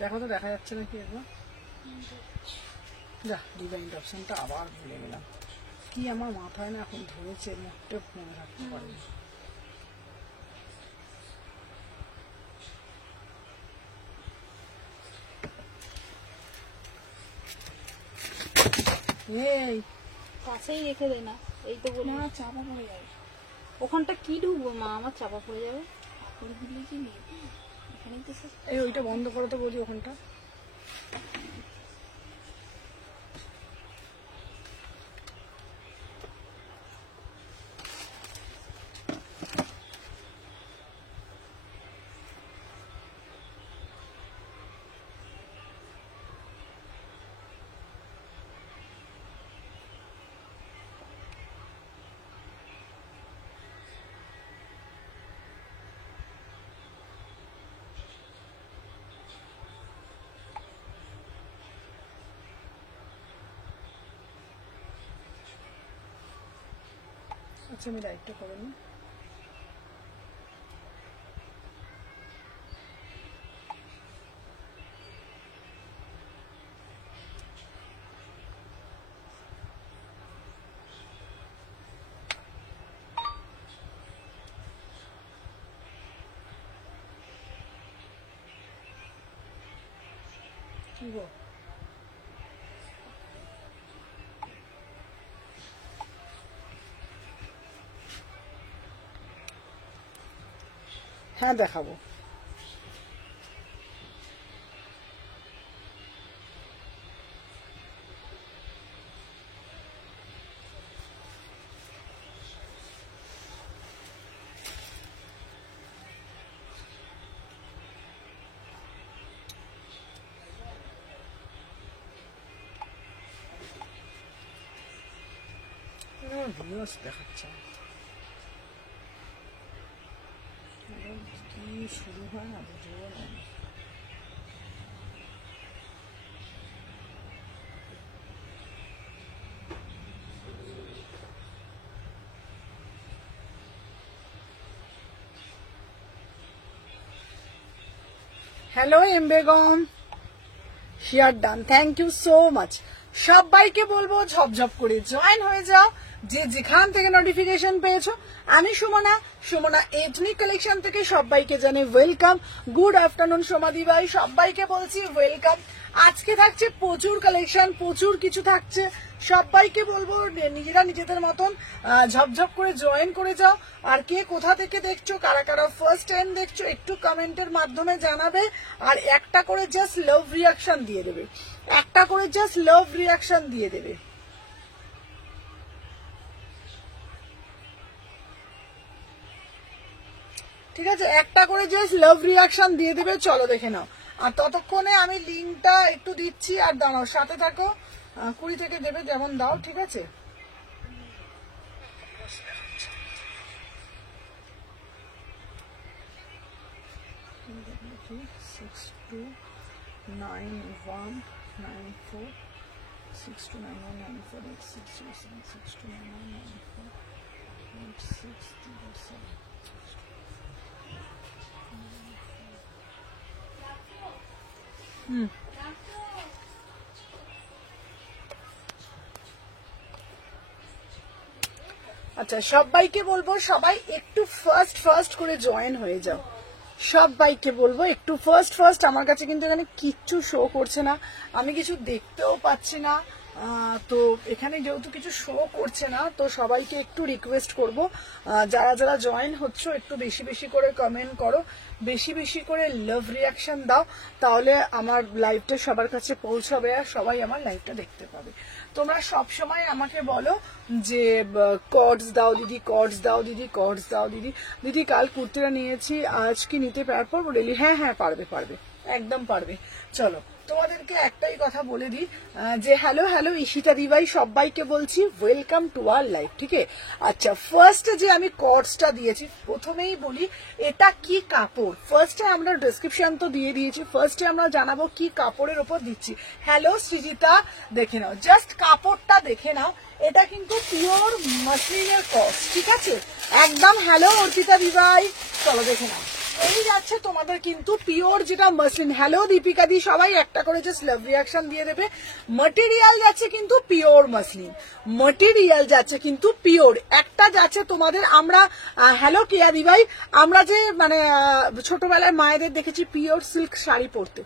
দেখো তো দেখা যাচ্ছে নাকি একবার? যা ডিভাইন অপশনটা আবার ভুলে গেলাম, কি আমার মাথায় না এখন ধরেছে, মুখটা মনে রাখতে পারিনি। এই কাছেই রেখে দে না, এই তো বলে না চাপা পড়ে যাবে। ওখানটা কি ঢুকবো মা, আমার চাপা পড়ে যাবে। এখন দিলে কি নেই এখানেই তো সব। এই ওইটা বন্ধ করে তো বলি ওখানটা। আচ্ছা আমি লাইটটা করে নিই। কি গো হ্যাঁ দেখাবো। ভিউয়ার্স দেখাচ্ছে কি শুরু হয় না বুঝবো না। Hello M Begum, share done, thank you so much. সবাইকে বলবো ঝপঝপ করে জয়েন হয়ে যাও, যে যেখান থেকে নোটিফিকেশন পেয়েছো। আমি সুমনা, সুমনা এথনিক কালেকশন থেকে সবাইকে জানাই ওয়েলকাম। গুড আফটারনুন সোমাদি ভাই, সবাইকে বলছি ওয়েলকাম। আজকে থাকছে প্রচুর কালেকশন, প্রচুর কিছু থাকছে। সবাইকে বলবো নিজেরা নিজেদের মতন ঝপঝপ করে জয়েন করে যাও। আর কে কোথা থেকে দেখছো, কারা কারা ফার্স্ট টাইম দেখছো, একটু কমেন্টের মাধ্যমে জানাবে। আর একটা করে জাস্ট লাভ রিয়াকশন দিয়ে দেবে, একটা করে জাস্ট লাভ রিয়াকশন দিয়ে দেবে। ঠিক আছে, একটা করে জাস্ট লাভ রিয়াকশন দিয়ে দেবে। চলো দেখে নাও। আর ততক্ষণে আমি লিঙ্কটা একটু দিচ্ছি, আর দাঁড়াও সাথে থাকো। 20 থেকে দেবে যেমন দাও, ঠিক আছে। আচ্ছা সবাইকে বলবো সবাই একটু ফার্স্ট করে জয়েন হয়ে যাও। সবাইকে বলবো একটু ফার্স্ট। আমার কাছে কিন্তু এখানে কিচ্ছু শো করছে না, আমি কিছু দেখতেও পাচ্ছি না। তো এখানে যেহেতু কিছু শো করছে না, তো সবাইকে একটু রিকোয়েস্ট করবো যারা যারা জয়েন হচ্ছে একটু বেশি বেশি করে কমেন্ট করো, বেশি বেশি করে লাভ রিয়াকশন দাও, তাহলে আমার লাইভটা সবার কাছে পৌঁছাবে আর সবাই আমার লাইভটা দেখতে পাবে। তোমরা সব সময় আমাকে বলো যে কর্ডস দাও দিদি, কর্ডস দাও দিদি, কর্ডস দাও দিদি। দিদি কাল কুর্তিটা নিয়েছি, আজ কি নিতে পারবো ডেলি? হ্যাঁ হ্যাঁ পারবে, একদম পারবে। চলো তোমাদেরকে একটাই কথা বলে দিই যে হ্যালো হ্যালো ঈশিতা দিভাই সবাইকে বলছি ওয়েলকাম টু আওয়ার লাইফ। ঠিক আছে, আচ্ছা ফার্স্ট যে আমি কর্ডসটা দিয়েছি প্রথমেই বলি এটা কি কাপড়। ফার্স্টে আমরা ডেসক্রিপশন তো দিয়ে দিয়েছি, ফার্স্টে আমরা জানাবো কি কাপড়ের ওপর দিচ্ছি। হ্যালো সৃজিতা, দেখে নাও, জাস্ট কাপড়টা দেখে নাও, এটা কিন্তু পিওর মাসলিনের কর্ডস। ঠিক আছে একদম। হ্যালো অর্পিতা দিভাই, চলো দেখে নাও, এই যাচ্ছে তোমাদের কিন্তু পিওর যেটা মাসলিন। হ্যালো দীপিকা দি, সবাই একটা করে জাস্ট লাভ রিয়াকশন দিয়ে দেবে। ম্যাটেরিয়াল যাচ্ছে কিন্তু পিওর মাসলিন, ম্যাটেরিয়াল যাচ্ছে কিন্তু পিওর। একটা যাচ্ছে তোমাদের, আমরা হ্যালো কিয়া দি ভাই, আমরা যে মানে ছোটবেলায় মায়েদের দেখেছি পিওর সিল্ক শাড়ি পরতে,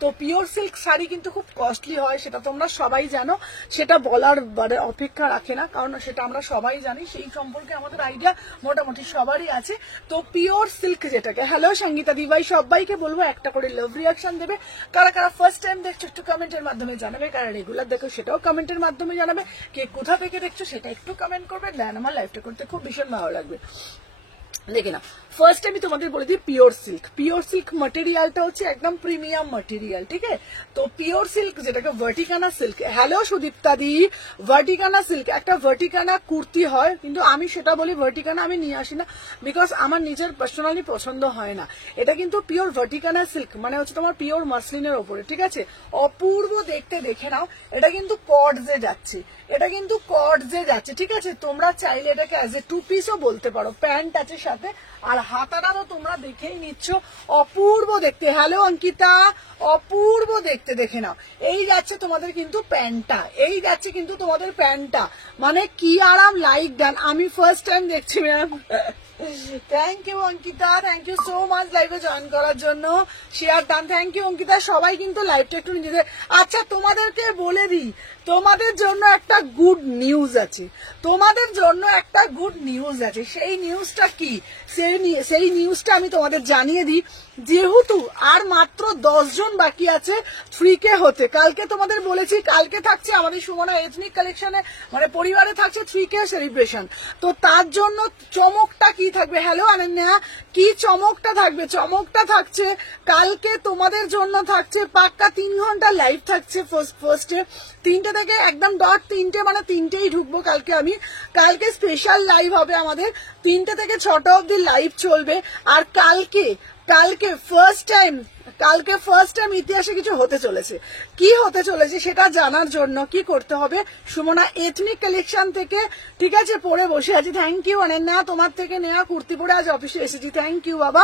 তো পিওর সিল্ক শাড়ি কিন্তু খুব কস্টলি হয়, সেটা তোমরা সবাই জানো, সেটা বলার মানে অপেক্ষা রাখে না, কারণ সেটা আমরা সবাই জানি, সেই সম্পর্কে আমাদের আইডিয়া মোটামুটি সবারই আছে। তো পিওর সিল্ক যেটাকে, হ্যালো সঙ্গীতা দিভাই সবাইকে বলবো একটা করে লাভ রিয়াকশন দেবে। কারা কারা ফার্স্ট টাইম দেখছো একটু কমেন্টের মাধ্যমে জানাবে, কারা রেগুলার দেখো সেটাও কমেন্টের মাধ্যমে জানাবে, কে কোথা থেকে দেখছো সেটা একটু কমেন্ট করবে, দেন আমার লাইভটা করতে খুব ভীষণ ভালো লাগবে। দেখে না, ফার্স্ট আমি তোমাদের বলে দিই পিওর সিল্ক। পিওর সিল্ক ম্যাটেরিয়ালটা হচ্ছে একদম প্রিমিয়াম ম্যাটেরিয়াল। ঠিক আছে, তো পিওর সিল্ক যেটাকে ভার্টিকানা সিল্ক, হ্যালো সুদীপ্তা দি, ভার্টিকানা সিল্ক একটা ভার্টিকানা কুর্তি হয়, কিন্তু আমি সেটা বলি ভার্টিকানা আমি নিয়ে আসি না, বিকজ আমার নিজের পার্সোনালি পছন্দ হয় না। এটা কিন্তু পিওর ভার্টিকানা সিল্ক, মানে হচ্ছে তোমার পিওর মাসলিনের ওপরে। ঠিক আছে, অপূর্ব দেখতে, দেখে নাও, এটা কিন্তু কর্ডসে যাচ্ছে, এটা কিন্তু কর্ডসে যাচ্ছে। ঠিক আছে, তোমরা চাইলে এটাকে অ্যাজ এ টু পিসও বলতে পারো, প্যান্ট আছে সাথে, আর হাতাটা তো তোমরা দেখেই নিচ্ছ, অপূর্ব দেখতে। হ্যালো অঙ্কিতা, অপূর্ব দেখতে, দেখে নাও, এই যাচ্ছে তোমাদের কিন্তু প্যান্টটা, এই যাচ্ছে কিন্তু তোমাদের প্যান্টটা, মানে কি আরাম, লাইক ডান। আমি ফার্স্ট টাইম দেখছি ma'am, thank you Ankita, thank you so much লাইভে জয়েন করার জন্য, share done, thank you Ankita. সবাই কিন্তু লাইভটা একটু নিজেদের, আচ্ছা তোমাদেরকে বলে দিই, তোমাদের জন্য একটা গুড নিউজ আছে, তোমাদের জন্য একটা গুড নিউজ আছে। সেই নিউজটা কি, সেই নিউজটা আমি তোমাদের জানিয়ে দিই। যেহেতু আর মাত্র 10 জন বাকি আছে 3K হতে, কালকে তোমাদের বলেছি কালকে থাকছে আমাদের সুমনা এথনিক কালেকশনে, মানে পরিবারে থাকছে 3K সেলিব্রেশন, তো তার জন্য চমকটা কি থাকবে। হ্যালো অনন্যা, কি চমকটা থাকবে, চমকটা থাকছে কালকে তোমাদের জন্য থাকছে পাক্কা 3 ঘন্টা লাইভ থাকছে। ফার্স্টে 3টে থেকে একদম ডট 3টে, মানে 3টেই ঢুকবো কালকে আমি, কালকে স্পেশাল লাইভ হবে আমাদের, 3টে থেকে 6টা অবধি লাইভ চলবে। আর কালকে ফার্স্ট টাইম ইতিহাসে কিছু হতে চলেছে। কি হতে চলেছে সেটা জানার জন্য কি করতে হবে, সুমনা এথনিক কালেকশন থেকে, ঠিক আছে, পরে বসে আছি। থ্যাংক ইউ অনন্যা, তোমার থেকে নেওয়া কুর্তি পরে আজ অফিসে এসেছি, থ্যাংক ইউ বাবা।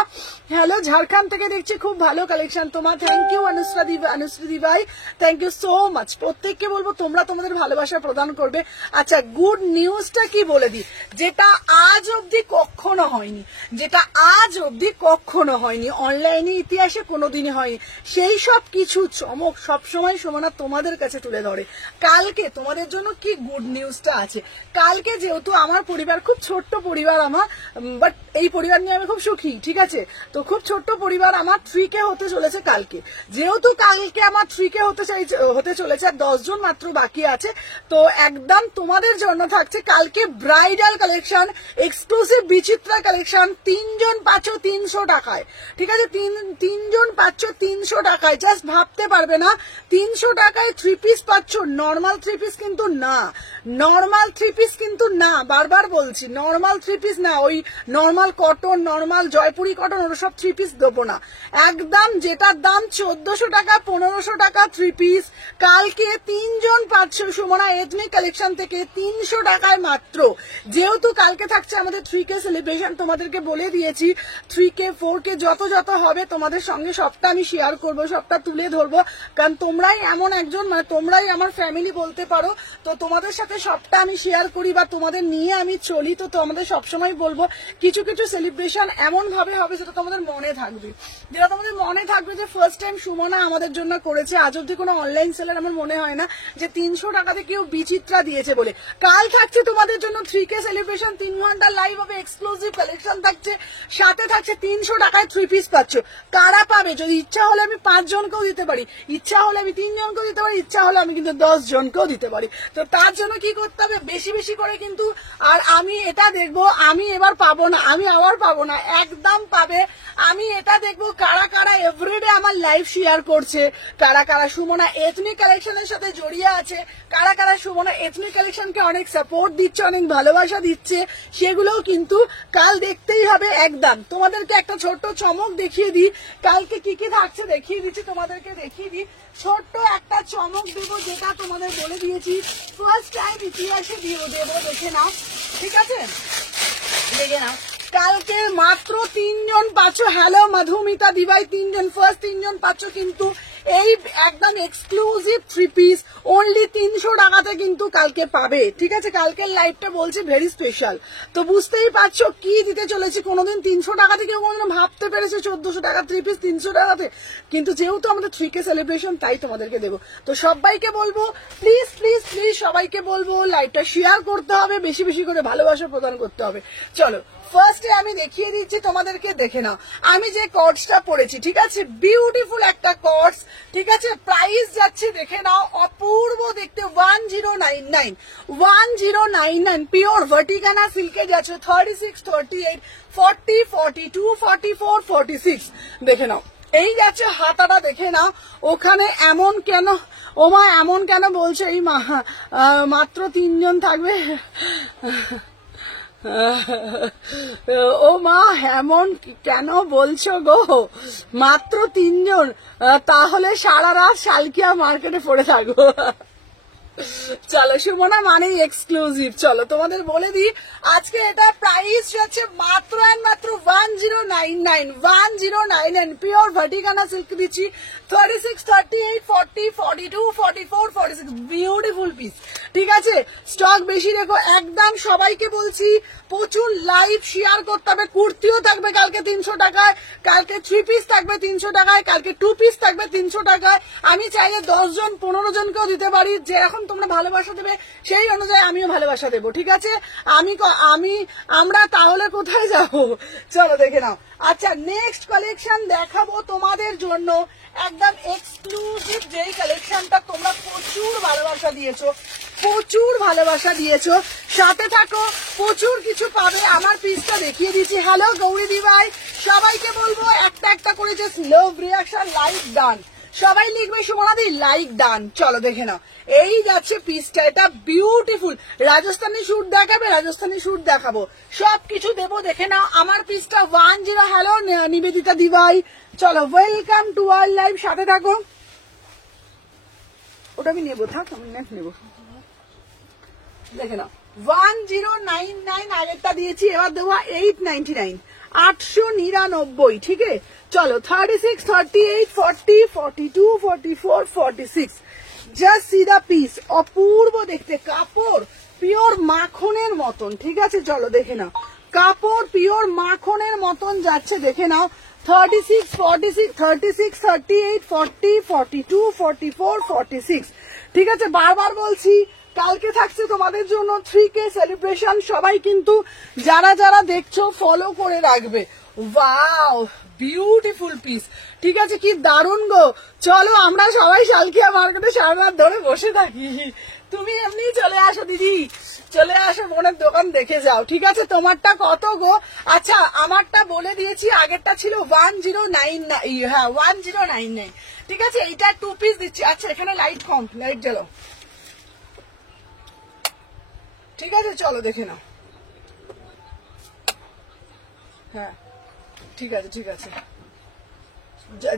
হ্যালো ঝাড়খন্ড থেকে দেখছি, খুব ভালো কালেকশন তোমার, থ্যাংক ইউ অনুশ্রী ভাই, থ্যাংক ইউ সো মাচ। প্রত্যেককে বলবো তোমরা তোমাদের ভালোবাসা প্রদান করবে। আচ্ছা গুড নিউজটা কি বলে দিই, যেটা আজ অব্দি কখনো হয়নি, যেটা আজ অব্দি কখনো হয়নি, অনলাইনে ইতিহাসে কোনোদিনই হয়নি, সেই সব কিছু চমক সবসময় সুমনা তোমাদের কাছে তুলে ধরে। কালকে তোমাদের জন্য কি গুড নিউজটা আছে, কালকে যেহেতু আমার পরিবার খুব ছোট্ট পরিবার আমার, বাট এই পরিবার নিয়ে আমি খুব সুখী। ঠিক আছে, তো খুব ছোট্ট পরিবার আমার 3K হতে চলেছে কালকে, যেহেতু কালকে আমার 3K হতে চলেছে, আর 10 জন মাত্র বাকি আছে, তো একদম তোমাদের জন্য থাকছে কালকে ব্রাইডাল কালেকশন, এক্সক্লুসিভ বিচিত্রা কালেকশন, 3 জন পাচ্ছ 300 টাকায়। ঠিক আছে, 3 জন পাচ্ছ 300 টাকায়, জাস্ট ভাবতে পারবে না, 300 টাকায় 3 পিস পাচ্ছ, নর্মাল 3 পিস কিন্তু না, নর্মাল 3 পিস কিন্তু না, বারবার বলছি নর্মাল 3 পিস না, ওই normal cotton, normal Jaipuri cotton, ওরা সব 3 পিস দেবো না, একদম যেটার দাম 1400 টাকা 1500 টাকা 3 পিস, কালকে 3 জন পাচ্ছ সুমনা এথনিক কালেকশন থেকে 300 টাকায় মাত্র। যেহেতু কালকে থাকছে আমাদের 3K সেলিব্রেশন, তোমাদেরকে বলে দিয়েছি 3K 4K যত হবে তোমাদের সঙ্গে সবটা আমি শেয়ার করবো, সবটা তুলে ধরবো, কারণ তোমরাই এমন একজন, মানে তোমরাই আমার ফ্যামিলি বলতে পারো, তো তোমাদের সাথে সবটা আমি শেয়ার করি বা তোমাদের নিয়ে আমি চলি, তো তোমাদের সবসময় বলবো কিছু কিছু সেলিব্রেশন এমন ভাবে হবে যেটা তোমাদের মনে থাকবে, যেটা তোমাদের মনে থাকবে যে ফার্স্ট টাইম সুমনা আমাদের জন্য করেছে। আজ অব্দি কোনো অনলাইন সেলার আমার মনে হয় না যে 300 টাকাতে কেউ বিচিত্রা দিয়েছে বলে। কাল থাকছে তোমাদের জন্য 3K সেলিব্রেশন, 3 ঘন্টা লাইভ হবে, এক্সক্লুসিভ কালেকশন থাকছে, সাথে থাকছে 300 টাকায় 3 3 পিস পাচ্ছ। কারা পাবে? যদি ইচ্ছা হলে আমি 5 জনকেও দিতে পারি, ইচ্ছা হলে আমি 3 জনকেও দিতে পারি, ইচ্ছা হলে আমি কিন্তু 10 জনকেও দিতে পারি। তো তার জন্য কি করতে হবে, বেশি বেশি করে কিন্তু। আর আমি এটা দেখবো, আমি এবার পাবো না, আমি আবার পাবো না, একদম পাবে। আমি এটা দেখবো কারা কারা এভরিডে আমার লাইভ শেয়ার করছে, কারা কারা সুমনা এথনিক কালেকশনের সাথে জড়িয়ে আছে, কারা কারা সুমনা এথনিক কালেকশনকে অনেক সাপোর্ট দিচ্ছে, অনেক ভালোবাসা দিচ্ছে, সেগুলোও কিন্তু কাল দেখতেই হবে একদম। তোমাদেরকে একটা ছোট্ট চমক দেখিয়ে দিই, কালকে কি কি থাকছে দেখিয়ে দিচ্ছি, তোমাদেরকে দেখিয়ে দিই। ছোট্ট একটা চমক দেবো, যেটা তোমাদের বলে দিয়েছি ফার্স্ট টাইম ইতিহাসে দেবো, দেখে নাও, ঠিক আছে? দেখে নাও, কালকে মাত্র 3 জন পাচ্ছ। হ্যালো মধুমিতা দিবাই, 3 জন, ফার্স্ট 3 জন পাচ্ছ কিন্তু এই একদম এক্সক্লুসিভ 3 পিস অনলি 300 টাকাতে কিন্তু কালকে পাবে, ঠিক আছে? কালকের লাইভটা বলছি ভেরি স্পেশাল, তো বুঝতেই পারছো কি দিতে চলেছি। কোনোদিন 300 টাকাতে কেউ কোনোদিন ভাবতে পেরেছে 1400 টাকা 3 পিস 300 টাকাতে? কিন্তু যেহেতু আমাদের 3K সেলিব্রেশন, তাই তোমাদেরকে দেবো। তো সবাইকে বলবো প্লিজ প্লিজ প্লিজ, সবাইকে বলবো লাইভটা শেয়ার করতে হবে, বেশি বেশি করে ভালোবাসা প্রদান করতে হবে। চলো ফার্স্টে আমি দেখিয়ে দিচ্ছি তোমাদেরকে, দেখে নাও আমি যে কর্ডসটা পরেছি, ঠিক আছে? বিউটিফুল একটা কর্ডস, ঠিক আছে? প্রাইস যাচ্ছে দেখে নাও, অপূর্ব দেখতে, 1099 1099 পিওর ভার্টিকানা সিল্কে যাচ্ছে 36, 38, 40, 42, 44, 46। দেখে নাও এই যাচ্ছে হাতাটা, দেখে নাও। ওখানে এমন কেন, ও মা এমন কেন বলছে, এই মাত্র 3 জন থাকবে, ও মা এমন কেন বলছো গো, মাত্র 3 জন? তাহলে সারা রাত শালকিয়া মার্কেটে পড়ে থাকবো। চলো সুমনা মানেই এক্সক্লুসিভ। চলো তোমাদের বলে দিই, আজকে এটা প্রাইস যাচ্ছে মাত্র এন্ড মাত্র 1099 পিওর ভার্টিকানা সিল্ক দিচ্ছি 36, 38, 40, 42, 44, 46 বিউটিফুল পিস, ঠিক আছে? স্টক বেশি রেখো একদম। সবাইকে বলছি প্রচুর লাইভ শেয়ার করতে হবে। কুর্তিও থাকবে কালকে 300 টাকায়, কালকে 3 পিস থাকবে 300 টাকায়, কালকে 2 পিস থাকবে 300 টাকায়। আমি চাইলে 10 জন 15 জনকেও দিতে পারি, যেরকম তোমরা ভালোবাসা দেবে সেই অনুযায়ী আমিও ভালোবাসা দেবো, ঠিক আছে? আমরা তাহলে কোথায় যাব? চলো দেখে নাও। আচ্ছা নেক্সট কালেকশন দেখাবো তোমাদের জন্য, একদম এক্সক্লুসিভ যেই কালেকশনটা তোমরা প্রচুর ভালোবাসা দিয়েছো, প্রচুর ভালোবাসা দিয়েছো, সাথে থাকো, প্রচুর কিছু পাবে। আমার পিসটা দেখিয়ে দিচ্ছি। হ্যালো গৌরী দিভাই, সবাইকে বলবো একটা একটা করে যে লাভ রিয়াকশন লাইক ডান, সবাই লিখবে সুমনাদি লাইক ডান। চলো দেখে নাও এই যাচ্ছে পিসটা, এটা বিউটিফুল। রাজস্থানী স্যুট দেখাবে, রাজস্থানী স্যুট দেখাবো, সবকিছু দেবো, দেখে নাও আমার পিসটা 10। হ্যালো নিবেদিতা দিভাই, চলো ওয়েলকাম টু আওয়ার লাইভ, সাথে থাকো। ওটা আমি নেবো, থাক আমি নেক্সট নেবো। দেখে নাও 1099 আগেরটা দিয়েছি, এবার দেবো 899, 899, ঠিক আছে? চলো 36, 38, 40, 42, 44, 46, জাস্ট সি দা পিস, অপূর্ব দেখতে, কাপড় পিওর মাখনের মতন, ঠিক আছে? চলো দেখে নাও, কাপড় পিওর মাখনের মতন যাচ্ছে, দেখে নাও 36, 46, 36, 38, 40, 42, 44, 46, ঠিক আছে? বারবার বলছি কালকে থাকছে তোমাদের জন্য 3K সেলিব্রেশন, সবাই কিন্তু যারা যারা দেখছো ফলো করে রাখবে। ওয়াও বিউটিফুল পিস, ঠিক আছে? কি দারুণ গো। চলো আমরা সবাই শালকিয়া মার্কেটে সারা রাত ধরে বসে থাকি, তুমি এমনি চলে আসো দিদি, চলে আসো, বোনের দোকান দেখে যাও, ঠিক আছে? তোমারটা কত গো? আচ্ছা আমারটা বলে দিয়েছি, আগেরটা ছিল 1099, হ্যাঁ 1099, ঠিক আছে? এইটা 2 পিস দিচ্ছি। আচ্ছা এখানে লাইট কম, লাইট জ্বালো, ঠিক আছে? চলো দেখে নাও, হ্যাঁ ঠিক আছে ঠিক আছে,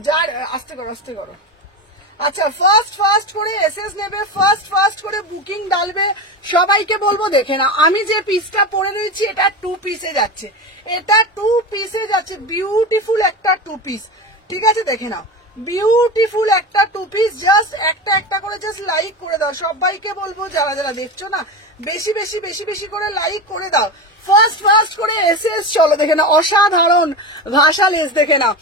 যা আস্তে করো আস্তে করো। আচ্ছা ফার্স্ট করে এসএস নেবে, ফার্স্ট করে বুকিং ডালবে, সবাইকে বলবো দেখে না। আমি যে পিসটা পরে রয়েছি এটা 2 পিসে যাচ্ছে, এটা 2 পিসে যাচ্ছে, বিউটিফুল একটা 2 পিস, ঠিক আছে? দেখে নাও বিউটিফুল একটা 2 পিস, জাস্ট একটা একটা করে জাস্ট লাইক করে দাও। সবাইকে বলবো যারা যারা দেখছো না, বেশি বেশি বেশি বেশি করে লাইক করে দাও। ফার্স্ট করে এসএস, চলো দেখে নাও, অসাধারণ ভাষা লেস, দেখে নাও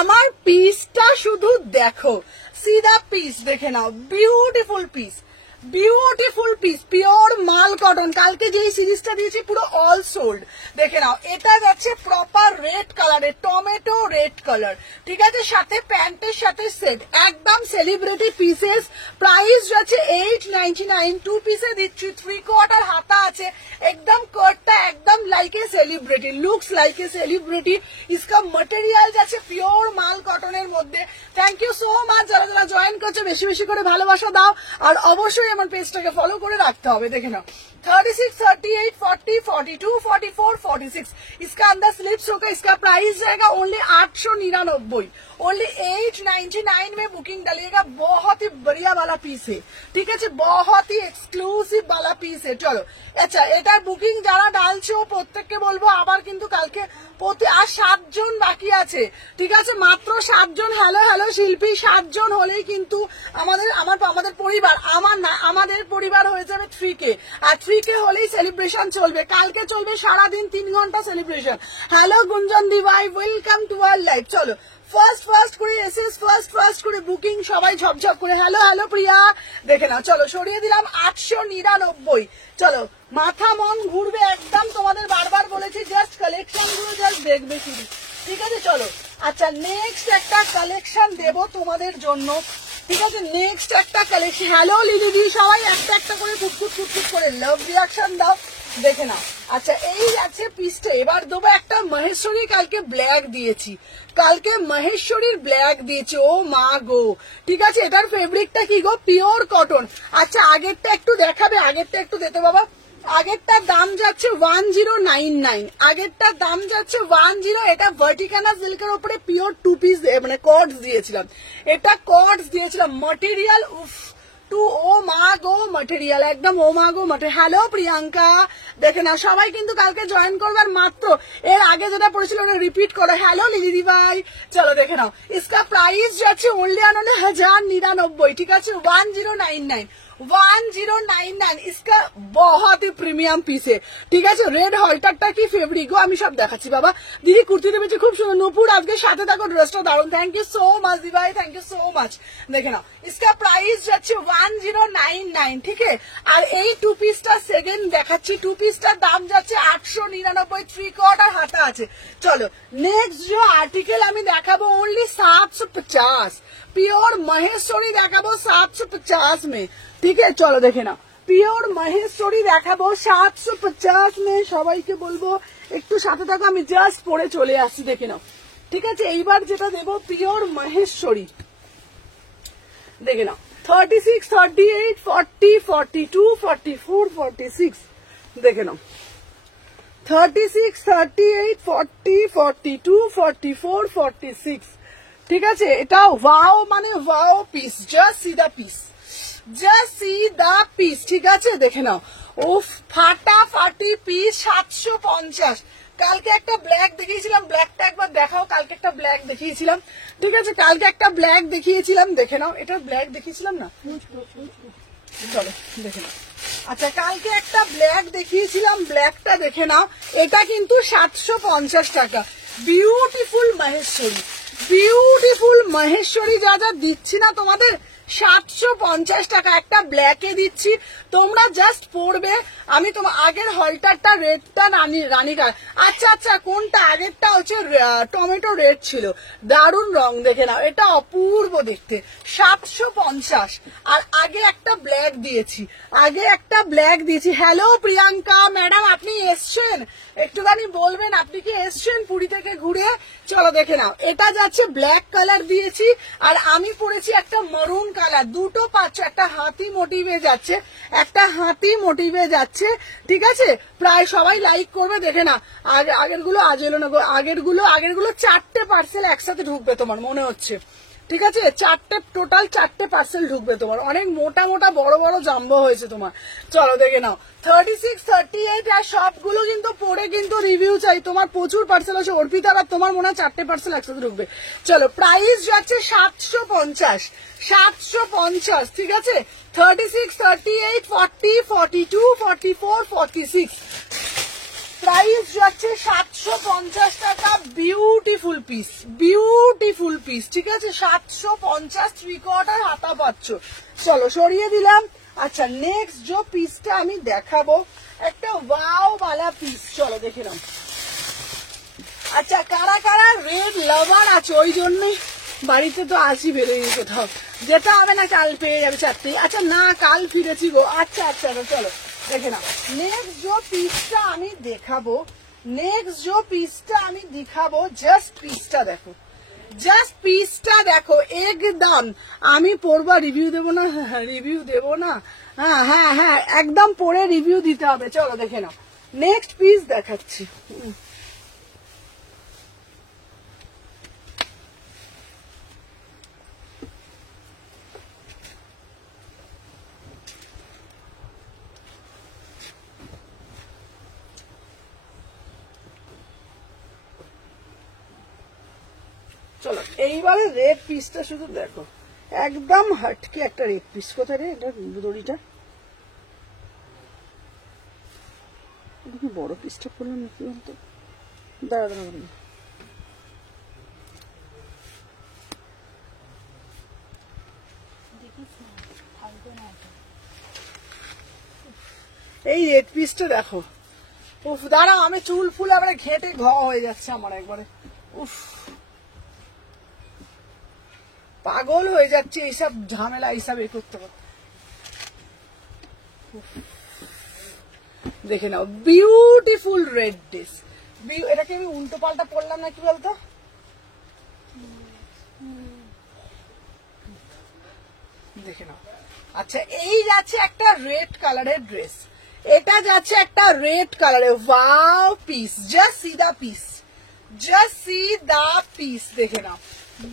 আমার পিসটা, শুধু দেখো সিধা পিস, দেখে নাও beautiful piece, beautiful piece, pure মাল কটন, কালকে যেই সিরিজটা দিয়েছি পুরো অল সোল্ড। দেখে নাও, এটা যাচ্ছে প্রপার রেড কালারের, টমেটো রেড কালার, ঠিক আছে, সাথে প্যান্টের সাথে সেট, একদম সেলিব্রিটি পিসেস। প্রাইস যাচ্ছে 899, 2 পিসে দিচ্ছি, 3/4 হাতা আছে, एकदम कर्टটা একদম like a celebrity, looks like a celebrity. इसका মটেরিয়াল যাচ্ছে পিওর মাল কটনের মধ্যে। থ্যাংক ইউ সো মাচ যারা যারা জয়েন করছে, বেশি বেশি করে ভালোবাসা দাও, আর অবশ্যই আমার পেজটাকে ফলো করে রাখতে হবে। দেখে নাও 36, 38, 40, 42, 44, 46, इसका अंदर स्लिप्स होगा। इसका प्राइस जाएगा ओनली 899, ओनली 899 में बुकिंग डालिएगा। बहुत ही बढ़िया वाला पीस है, ठीक है, बहुत ही एक्सक्लूसिव वाला पीस है। चलो আচ্ছা, এটার বুকিং যারা ডালছো প্রত্যেককে বলবো আবার কিন্তু কালকে আর 7 জন বাকি আছে, ঠিক আছে, মাত্র 7 জন। হ্যালো হ্যালো শিল্পী, 7 জন হলেই কিন্তু আমাদের পরিবার, আমাদের পরিবার হয়ে যাবে 3K, আর 3K হলেই সেলিব্রেশন চলবে। কালকে চলবে সারাদিন 3 ঘন্টা সেলিব্রেশন। হ্যালো গুঞ্জন দি ভাই, ওয়েলকাম টু আওয়ার লাইভ। চলো ফার্স্ট করে এসএস, ফার্স্ট করে বুকিং, সবাই ঝপঝপ করে। হ্যালো হ্যালো প্রিয়া, দেখে নাও। চলো সরিয়ে দিলাম 899। চলো মাথা মন ঘুরবে একদম, তোমাদের বারবার বলেছি জাস্ট কালেকশন গুলো জাস্ট দেখবে শুধু, ঠিক আছে। চলো আচ্ছা, নেক্সট একটা কালেকশন দেব তোমাদের জন্য, ঠিক আছে, নেক্সট একটা কালেকশন। হ্যালো লিলিদি, সবাই একটা একটা করে ফুটফুট করে লাভ রিয়াকশন দাও। দেখে নাও। আচ্ছা, এই আছে পিসটা। এবার দেবো একটা মহেশ্বরী, কালকে ব্ল্যাক দিয়েছি, কালকে মহেশ্বরীর ব্ল্যাক দিয়েছি। ও মা গো, ঠিক আছে, এটার ফেব্রিকটা কি গো, পিওর কটন। আচ্ছা আগেরটা একটু দেখাবে, আগেরটা একটু দিতে বাবা। আগেরটার দাম যাচ্ছে 1099, আগেরটার দাম যাচ্ছে 10। এটা ভার্টিকানা সিল্কের উপরে পিওর 2 পিস মানে কর্ডস দিয়েছিলাম, এটা কর্ডস দিয়েছিলাম। মটেরিয়াল উফ টু ও মা গো মটেরিয়াল, একদম ও মা গো মটেরিয়াল। হ্যালো প্রিয়াঙ্কা, দেখে না সবাই কিন্তু কালকে জয়েন করবার, মাত্র এর আগে যেটা পড়েছিল ওটা রিপিট করো। হ্যালো লিলি ভাই, চলো দেখে নাও। इसका प्राइस যাচ্ছে ओनली 1099, ঠিক আছে, 1099, 1099। इसका बहुत ही প্রিমিয়াম পিস है, ঠিক আছে। রেড হলটারটা কি ফেব্রিক গো, আমি সব দেখাচ্ছি বাবা। দিদি কুর্তিটা বেঁচে খুব সুন্দর। নুপুর আজকে সাথে থাকো, ড্রেসটা দারুন। থ্যাংক ইউ সো মাচ দি ভাই, থ্যাংক ইউ সো মাচ। দেখে নাও, इसका प्राइस যাচ্ছে 1099, ঠিক আছে। আর এই 2 পিসটা সেকেন্ড দেখাচ্ছি, 2 পিসটার দাম যাচ্ছে 899, 3/4 হাতা আছে। চলো নেক্সট যে আর্টিকেল আমি দেখাবো ओनली 750, পিওর মহেশ্বরী দেখাবো 750 में, ঠিক আছে। চলো দেখে নাও, পিওর মহেশ্বরী দেখাবো 750 में। সবাইকে বলবো একটু সাথে থাকো, আমি জাস্ট পরে চলে আসছি, দেখে নাও, ঠিক আছে। এইবার যেটা দেবো পিওর মহেশ্বরী, দেখে নাও 36, 38, 40, 42, 44, 46, দেখে নাও 36, 38, 40, 42, 44, 46, ঠিক আছে। এটা ওয়াও মানে wow piece, just see the piece, just see the piece, ঠিক আছে। দেখে নাও, ও ফাটাফাটি পিস 750। কালকে একটা ব্ল্যাক দেখিয়েছিলাম, ব্ল্যাকটা একবার দেখাও। কালকে একটা ব্ল্যাক দেখিয়েছিলাম, ঠিক আছে, কালকে একটা ব্ল্যাক দেখিয়েছিলাম, দেখে নাও। এটা ব্ল্যাক দেখিয়েছিলাম না, চলো দেখে নাও। আচ্ছা কালকে একটা ব্ল্যাক দেখিয়েছিলাম, ব্ল্যাকটা দেখে নাও। এটা কিন্তু 750 টাকা। বিউটিফুল মহেশ্বরী, বিউটিফুল মহেশ্বরী যা যা দিচ্ছি না তোমাদের, 750 টাকা একটা ব্ল্যাকে দিচ্ছি। তোমরা জাস্ট পড়বে। আমি তোমার আগের হলটারটা রেডটা রানীকার, আচ্ছা আচ্ছা কোনটা, আগেরটা হচ্ছে টমেটো রেড ছিল, দারুণ রং, দেখে নাও, এটা অপূর্ব দেখতে, 750। আর আগে একটা ব্ল্যাক দিয়েছি, আগে একটা ব্ল্যাক দিয়েছি। হ্যালো প্রিয়াঙ্কা ম্যাডাম, আপনি এসছেন, একটুখানি বলবেন আপনি কি এসছেন পুরী থেকে ঘুরে। চলো দেখে নাও, এটা যাচ্ছে ব্ল্যাক কালার দিয়েছি, আর আমি পরেছি একটা মরুন কালার। দুটো পাচ্ছ, একটা হাতি মোটিভে যাচ্ছে, একটা হাতি মোটিভে যাচ্ছে, ঠিক আছে। প্রায় সবাই লাইক করবে, দেখে না। আগের গুলো আজ এলো না, আগের গুলো 4টে পার্সেল একসাথে ঢুকবে তোমার মনে হচ্ছে, ঠিক আছে, 4টে টোটাল 4টে পার্সেল ঢুকবে তোমার। অনেক মোটা মোটা বড় বড় জাম্বো হয়েছে তোমার। চলো দেখে নাও 36, 38, আর সবগুলো কিন্তু পরে কিন্তু রিভিউ চাই। তোমার প্রচুর পার্সেল আছে অর্পিতার, আর তোমার মনে হয় 4টে পার্সেল একসাথে ঢুকবে। চলো প্রাইস যাচ্ছে 750, 750, ঠিক আছে। 36, 38, 40, 42, 44, 46, প্রাইস যাচ্ছে 750 টাকা। বিউটিফুল পিস, বিউটিফুল পিস, ঠিক আছে, 750, 3/4 হাতা পাচ্ছ। চলো সরিয়ে দিলাম। আচ্ছা নেক্সট যে পিসটা আমি দেখাবো একটা ওয়াও वाला পিস, চলো দেখে নাও। আচ্ছা কারা কারা রেড লাভার আছে, ওই জন্যই বাড়িতে তো আসি বেরোয়নি কোথাও, যেটা হবে না কাল পেয়ে যাবে 4টেই। আচ্ছা না কাল ফিরেছি গো। আচ্ছা আচ্ছা চলো দেখে নাও। নেক্সট যে পিসটা আমি দেখাবো, জাস্ট পিসটা দেখো, জাস্ট পিসটা দেখো একদম। আমি পড়বা রিভিউ দেবো না, রিভিউ দেবো না, হ্যাঁ হ্যাঁ হ্যাঁ একদম পড়ে রিভিউ দিতে হবে। চলো দেখে নাও নেক্সট পিস দেখাচ্ছি। চলো এইবারে রেড পিসটা শুধু দেখো, একদম হটকে একটা রেড পিস। কোথায় রে এটা দড়িটা, বড় পিসটা করলাম নাকি বলতো, দাঁড়া দাঁড়া এই রেড পিসটা দেখো। উফ দাঁড়াও আমি চুল ফুল আবার ঘেটে ঘ হয়ে যাচ্ছে আমার একবারে, উফ পাগল হয়ে যাচ্ছে এইসব ঝামেলা এইসব এ করতে করতে। দেখে নাও বিউটিফুল রেড ড্রেস। এটাকে আমি উল্টো পাল্টা পড়লাম না কি বলতো, দেখে নাও। আচ্ছা এই যাচ্ছে একটা রেড কালারের ড্রেস, এটা যাচ্ছে একটা রেড কালারের wow piece. Just see the piece, just see the piece, দেখে নাও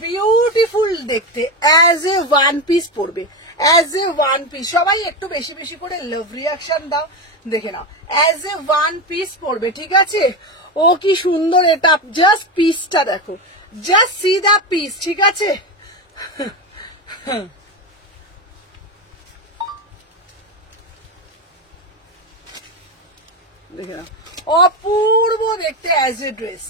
বিউটিফুল দেখতে। অ্যাজ এ ওয়ান পিস পড়বে, অ্যাজ এ ওয়ান পিস। সবাই একটু বেশি বেশি করে লাভ রিয়াকশন দাও। দেখে নাও অ্যাজ এ ওয়ান পিস পড়বে, ঠিক আছে। ও কি সুন্দর এটা, জাস্ট পিসটা দেখো, জাস্ট সি দা পিস, ঠিক আছে। দেখে নাও অপূর্ব দেখতে অ্যাজ এ ড্রেস,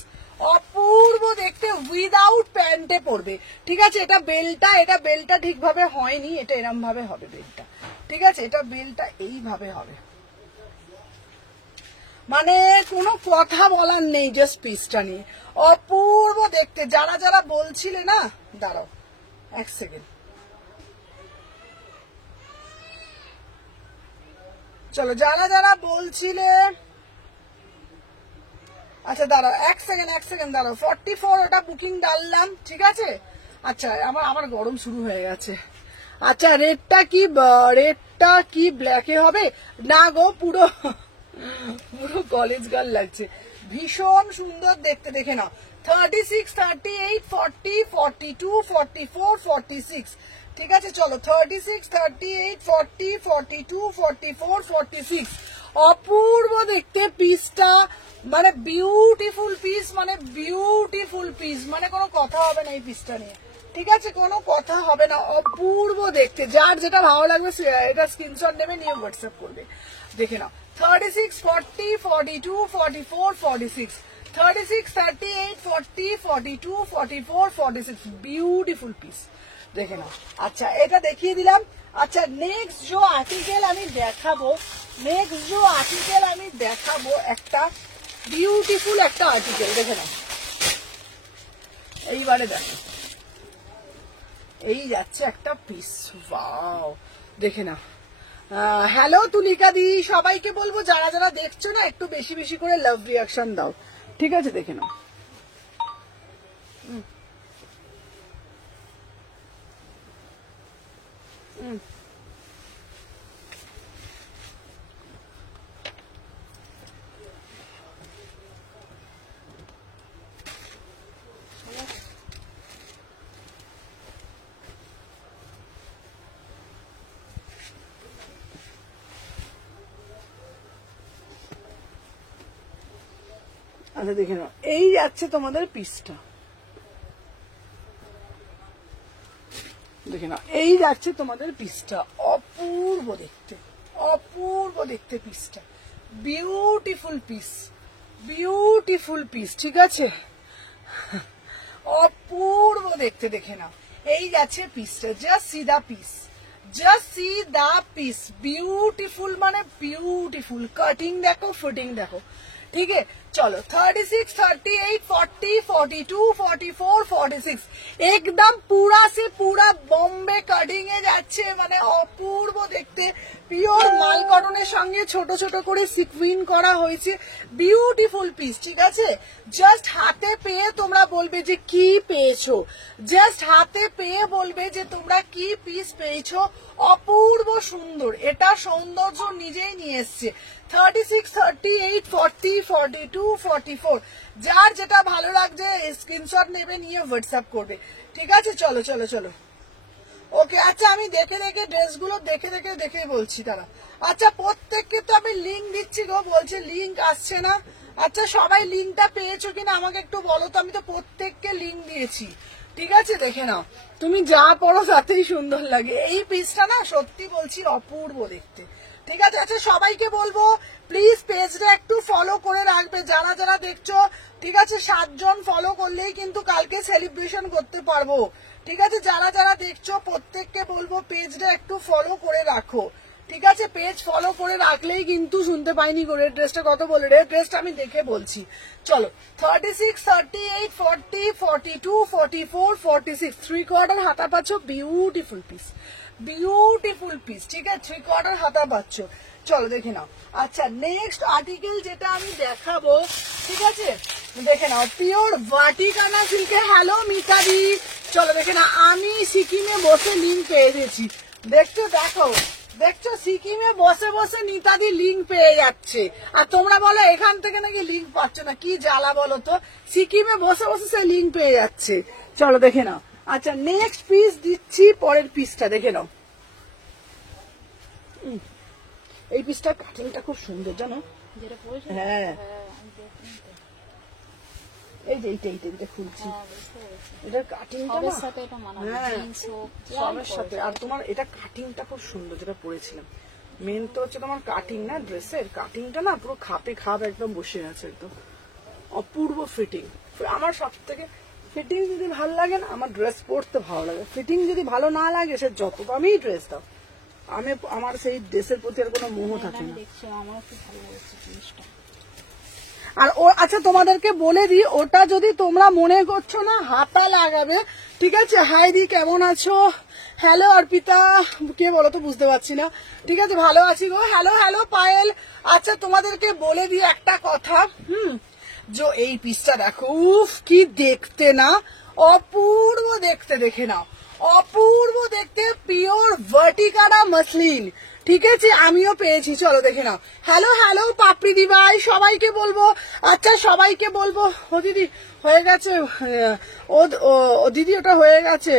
অপূর্ব দেখতে উইদাউট প্যান্টে পড়বে, ঠিক আছে। এটা বেলটা ঠিকভাবে হয়নি, এটা এরম ভাবে হবে বেলটা, ঠিক আছে। এটা বেলটা এইভাবে হবে, মানে কোনো কথা বলার নেই জাস্ট পিসটা নিয়ে। অপূর্ব দেখতে। যারা যারা বলছিলে না, দাঁড়াও এক সেকেন্ড, চলো যারা যারা বলছিলে, আচ্ছা দাঁড়াও এক সেকেন্ড দাঁড়াও। 44 ওটা বুকিং ডাললাম, ঠিক আছে। আচ্ছা আমার গরম শুরু হয়ে গেছে। আচ্ছা রেডটা কি ব্ল্যাকে হবে না গো, পুরো কলেজ গার্ল লাগছে, ভীষণ সুন্দর দেখতে। দেখে নাও 36, 38, 40, 42, 44, 46, ঠিক আছে। চলো 36, 38, 40, 42, 44, 46, অপূর্ব দেখতে পিসটা, মানে বিউটিফুল পিস, মানে কোনো কথা হবে না এই পিসটা নিয়ে, ঠিক আছে। কোনো কথা হবে না, অপূর্ব দেখতে। যার যেটা ভালো লাগবে এটা স্ক্রিনশট নেবে, নিয়ে হোয়াটসঅ্যাপ করবে। দেখে নাও 36, 40, 42, 44, 46, 36, 38, 40, 42, 44, 46, বিউটিফুল পিস, দেখে নাও। আচ্ছা এটা দেখিয়ে দিলাম। আচ্ছা নেক্সট যে আর্টিকেল আমি দেখাবো একটা বিউটিফুল একটা আর্টিকেল, দেখে নাও। এইবারে দেখো এই যাচ্ছে একটা পিস, ওয়াও দেখে নাও। হ্যালো তুলিকা দি, সবাইকে বলবো যারা যারা দেখছো না একটু বেশি বেশি করে লাভ রিয়াকশন দাও, ঠিক আছে। দেখে নাও আচ্ছা দেখে নাও এই যাচ্ছে তোমাদের পিসটা, দেখে নাও এই যাচ্ছে তোমাদের পিসটা। অপূর্ব দেখতে পিসটা, বিউটিফুল পিস, ঠিক আছে। অপূর্ব দেখতে, দেখে নাও এই যাচ্ছে পিসটা, just see the piece, just see the piece, beautiful মানে বিউটিফুল, কাটিং দেখো, ফিটিং দেখো, ঠিক আছে। চলো 36, 38, 40, 42, 44, 46 একদম পুরা সে পুরা বম্বে কাটিং এ যাচ্ছে, মানে অপূর্ব দেখতে। পিওর মাল কটনের সঙ্গে ছোট ছোট করে সিকুইন করা হয়েছে, বিউটিফুল পিস, ঠিক আছে। জাস্ট হাতে পেয়ে তোমরা বলবে যে কি পেয়েছো, জাস্ট হাতে পেয়ে বলবে যে তোমরা কি পিস পেয়েছো, অপূর্ব সুন্দর। এটা সৌন্দর্য নিজেই নিয়ে এসছে। 36, 38, 40, 42, 44 যার যেটা ভালো লাগছে স্ক্রিনশট নেবে, নিয়ে হোয়াটসঅ্যাপ করবে, ঠিক আছে। চলো চলো চলো, ওকে। আচ্ছা আমি দেখে দেখে ড্রেসগুলো দেখে বলছি তারা। আচ্ছা প্রত্যেককে তো আমি লিঙ্ক দিচ্ছি গো, বলছে লিঙ্ক আসছে না। আচ্ছা সবাই লিঙ্কটা পেয়েছো কিনা আমাকে একটু বলো তো, আমি তো প্রত্যেককে লিঙ্ক দিয়েছি, ঠিক আছে। দেখে নাও, তুমি যা পড়ো তাতেই সুন্দর লাগে। এই পিসটা না সত্যি বলছি অপূর্ব দেখতে, ঠিক আছে। আচ্ছা সবাইকে বলবো প্লিজ পেজটা একটু ফলো করে রাখবে, যারা যারা দেখছো, ঠিক আছে। 7 জন ফলো করলেই কিন্তু কালকে সেলিব্রেশন করতে পারবো, ঠিক আছে। যারা যারা দেখছো প্রত্যেককে বলবো পেজটা একটু ফলো করে রাখো, ঠিক আছে। পেজ ফলো করে রাখলেই কিন্তু, শুনতে পাইনি গো, রেড ড্রেসটা কত বলে, রেড ড্রেসটা আমি দেখে বলছি। চলো 36, 38, 40, 42, 44, 46 3/4 হাতা পাচ্ছ, বিউটিফুল পিস, বিউটিফুল পিস, ঠিক আছে। 3/4 হাতা পাচ্ছ। চলো দেখে নাও। আচ্ছা নেক্সট আর্টিকেল যেটা আমি দেখাবো, ঠিক আছে, দেখে নাও, পিওর ভাটিকানা সিল্কে। হ্যালো মিতাদি, চলো দেখে নাও, আমি সিকিমে বসে লিঙ্ক পেয়ে গেছি, দেখছো, দেখো দেখছো, সিকিমে বসে বসে নিতাদি লিঙ্ক পেয়ে যাচ্ছে, আর তোমরা বলো এখান থেকে নাকি লিঙ্ক পাচ্ছ না, কি জ্বালা বলো তো। সিকিমে বসে বসে সে লিঙ্ক পেয়ে যাচ্ছে। চলো দেখে নাও। আচ্ছা নেক্সট পিস দিচ্ছি, পরের পিসটা দেখে নাও। এই পিসটা কাটিংটা খুব সুন্দর জানো, যেটা পড়েছে, হ্যাঁ আমি দেখিনি তো। এই যে এইটা খুলছি, বুঝতে পেরেছি। এটার কাটিংটা সবের না, সাথে এটা মানাবে, হ্যাঁ জিন্স হোক, সবের সাথে। আর তোমার এটা কাটিংটা খুব সুন্দর, যেটা পরেছিলাম। মেন তো হচ্ছে তোমার কাটিং না, ড্রেসের কাটিংটা না পুরো খাপে খাপ একদম বসে আছে, একদম অপূর্ব ফিটিং। আমার সব থেকে ফিটিং যদি ভালো লাগে না, আমার ড্রেস পরতে ভালো লাগে। ফিটিং যদি ভালো না লাগে, সে যত দামেই ড্রেস দাও, আমার সেই ড্রেসের প্রতি আর কোনো মোহ থাকে আমি না। দেখছি, আমারও খুব ভালো লাগছে জিনিসটা। আর ও আচ্ছা তোমাদেরকে বলে দিই, ওটা যদি তোমরা মনে করছো না হাতা লাগাবে, ঠিক আছে। হাই দি, কেমন আছো? হ্যালো অর্পিতা, কে বলো তো, বুঝতে পারছি না, ঠিক আছে। ভালো আছি গো। Hello hello Payel. আচ্ছা তোমাদেরকে বলে দিই একটা কথা, যে এই পিসটা দেখো, উফ কি দেখতে না, অপূর্ব দেখতে, দেখে নাও, অপূর্ব দেখতে, পিওর ভার্টিকানা মাসলিন, ঠিক আছে। আমিও পেয়েছি, চলো দেখে নাও। হ্যালো হ্যালো পাপড়ি দি ভাই, সবাইকে বলবো। আচ্ছা সবাইকে বলবো, ও দিদি হয়ে গেছে, ও দিদি ওটা হয়ে গেছে,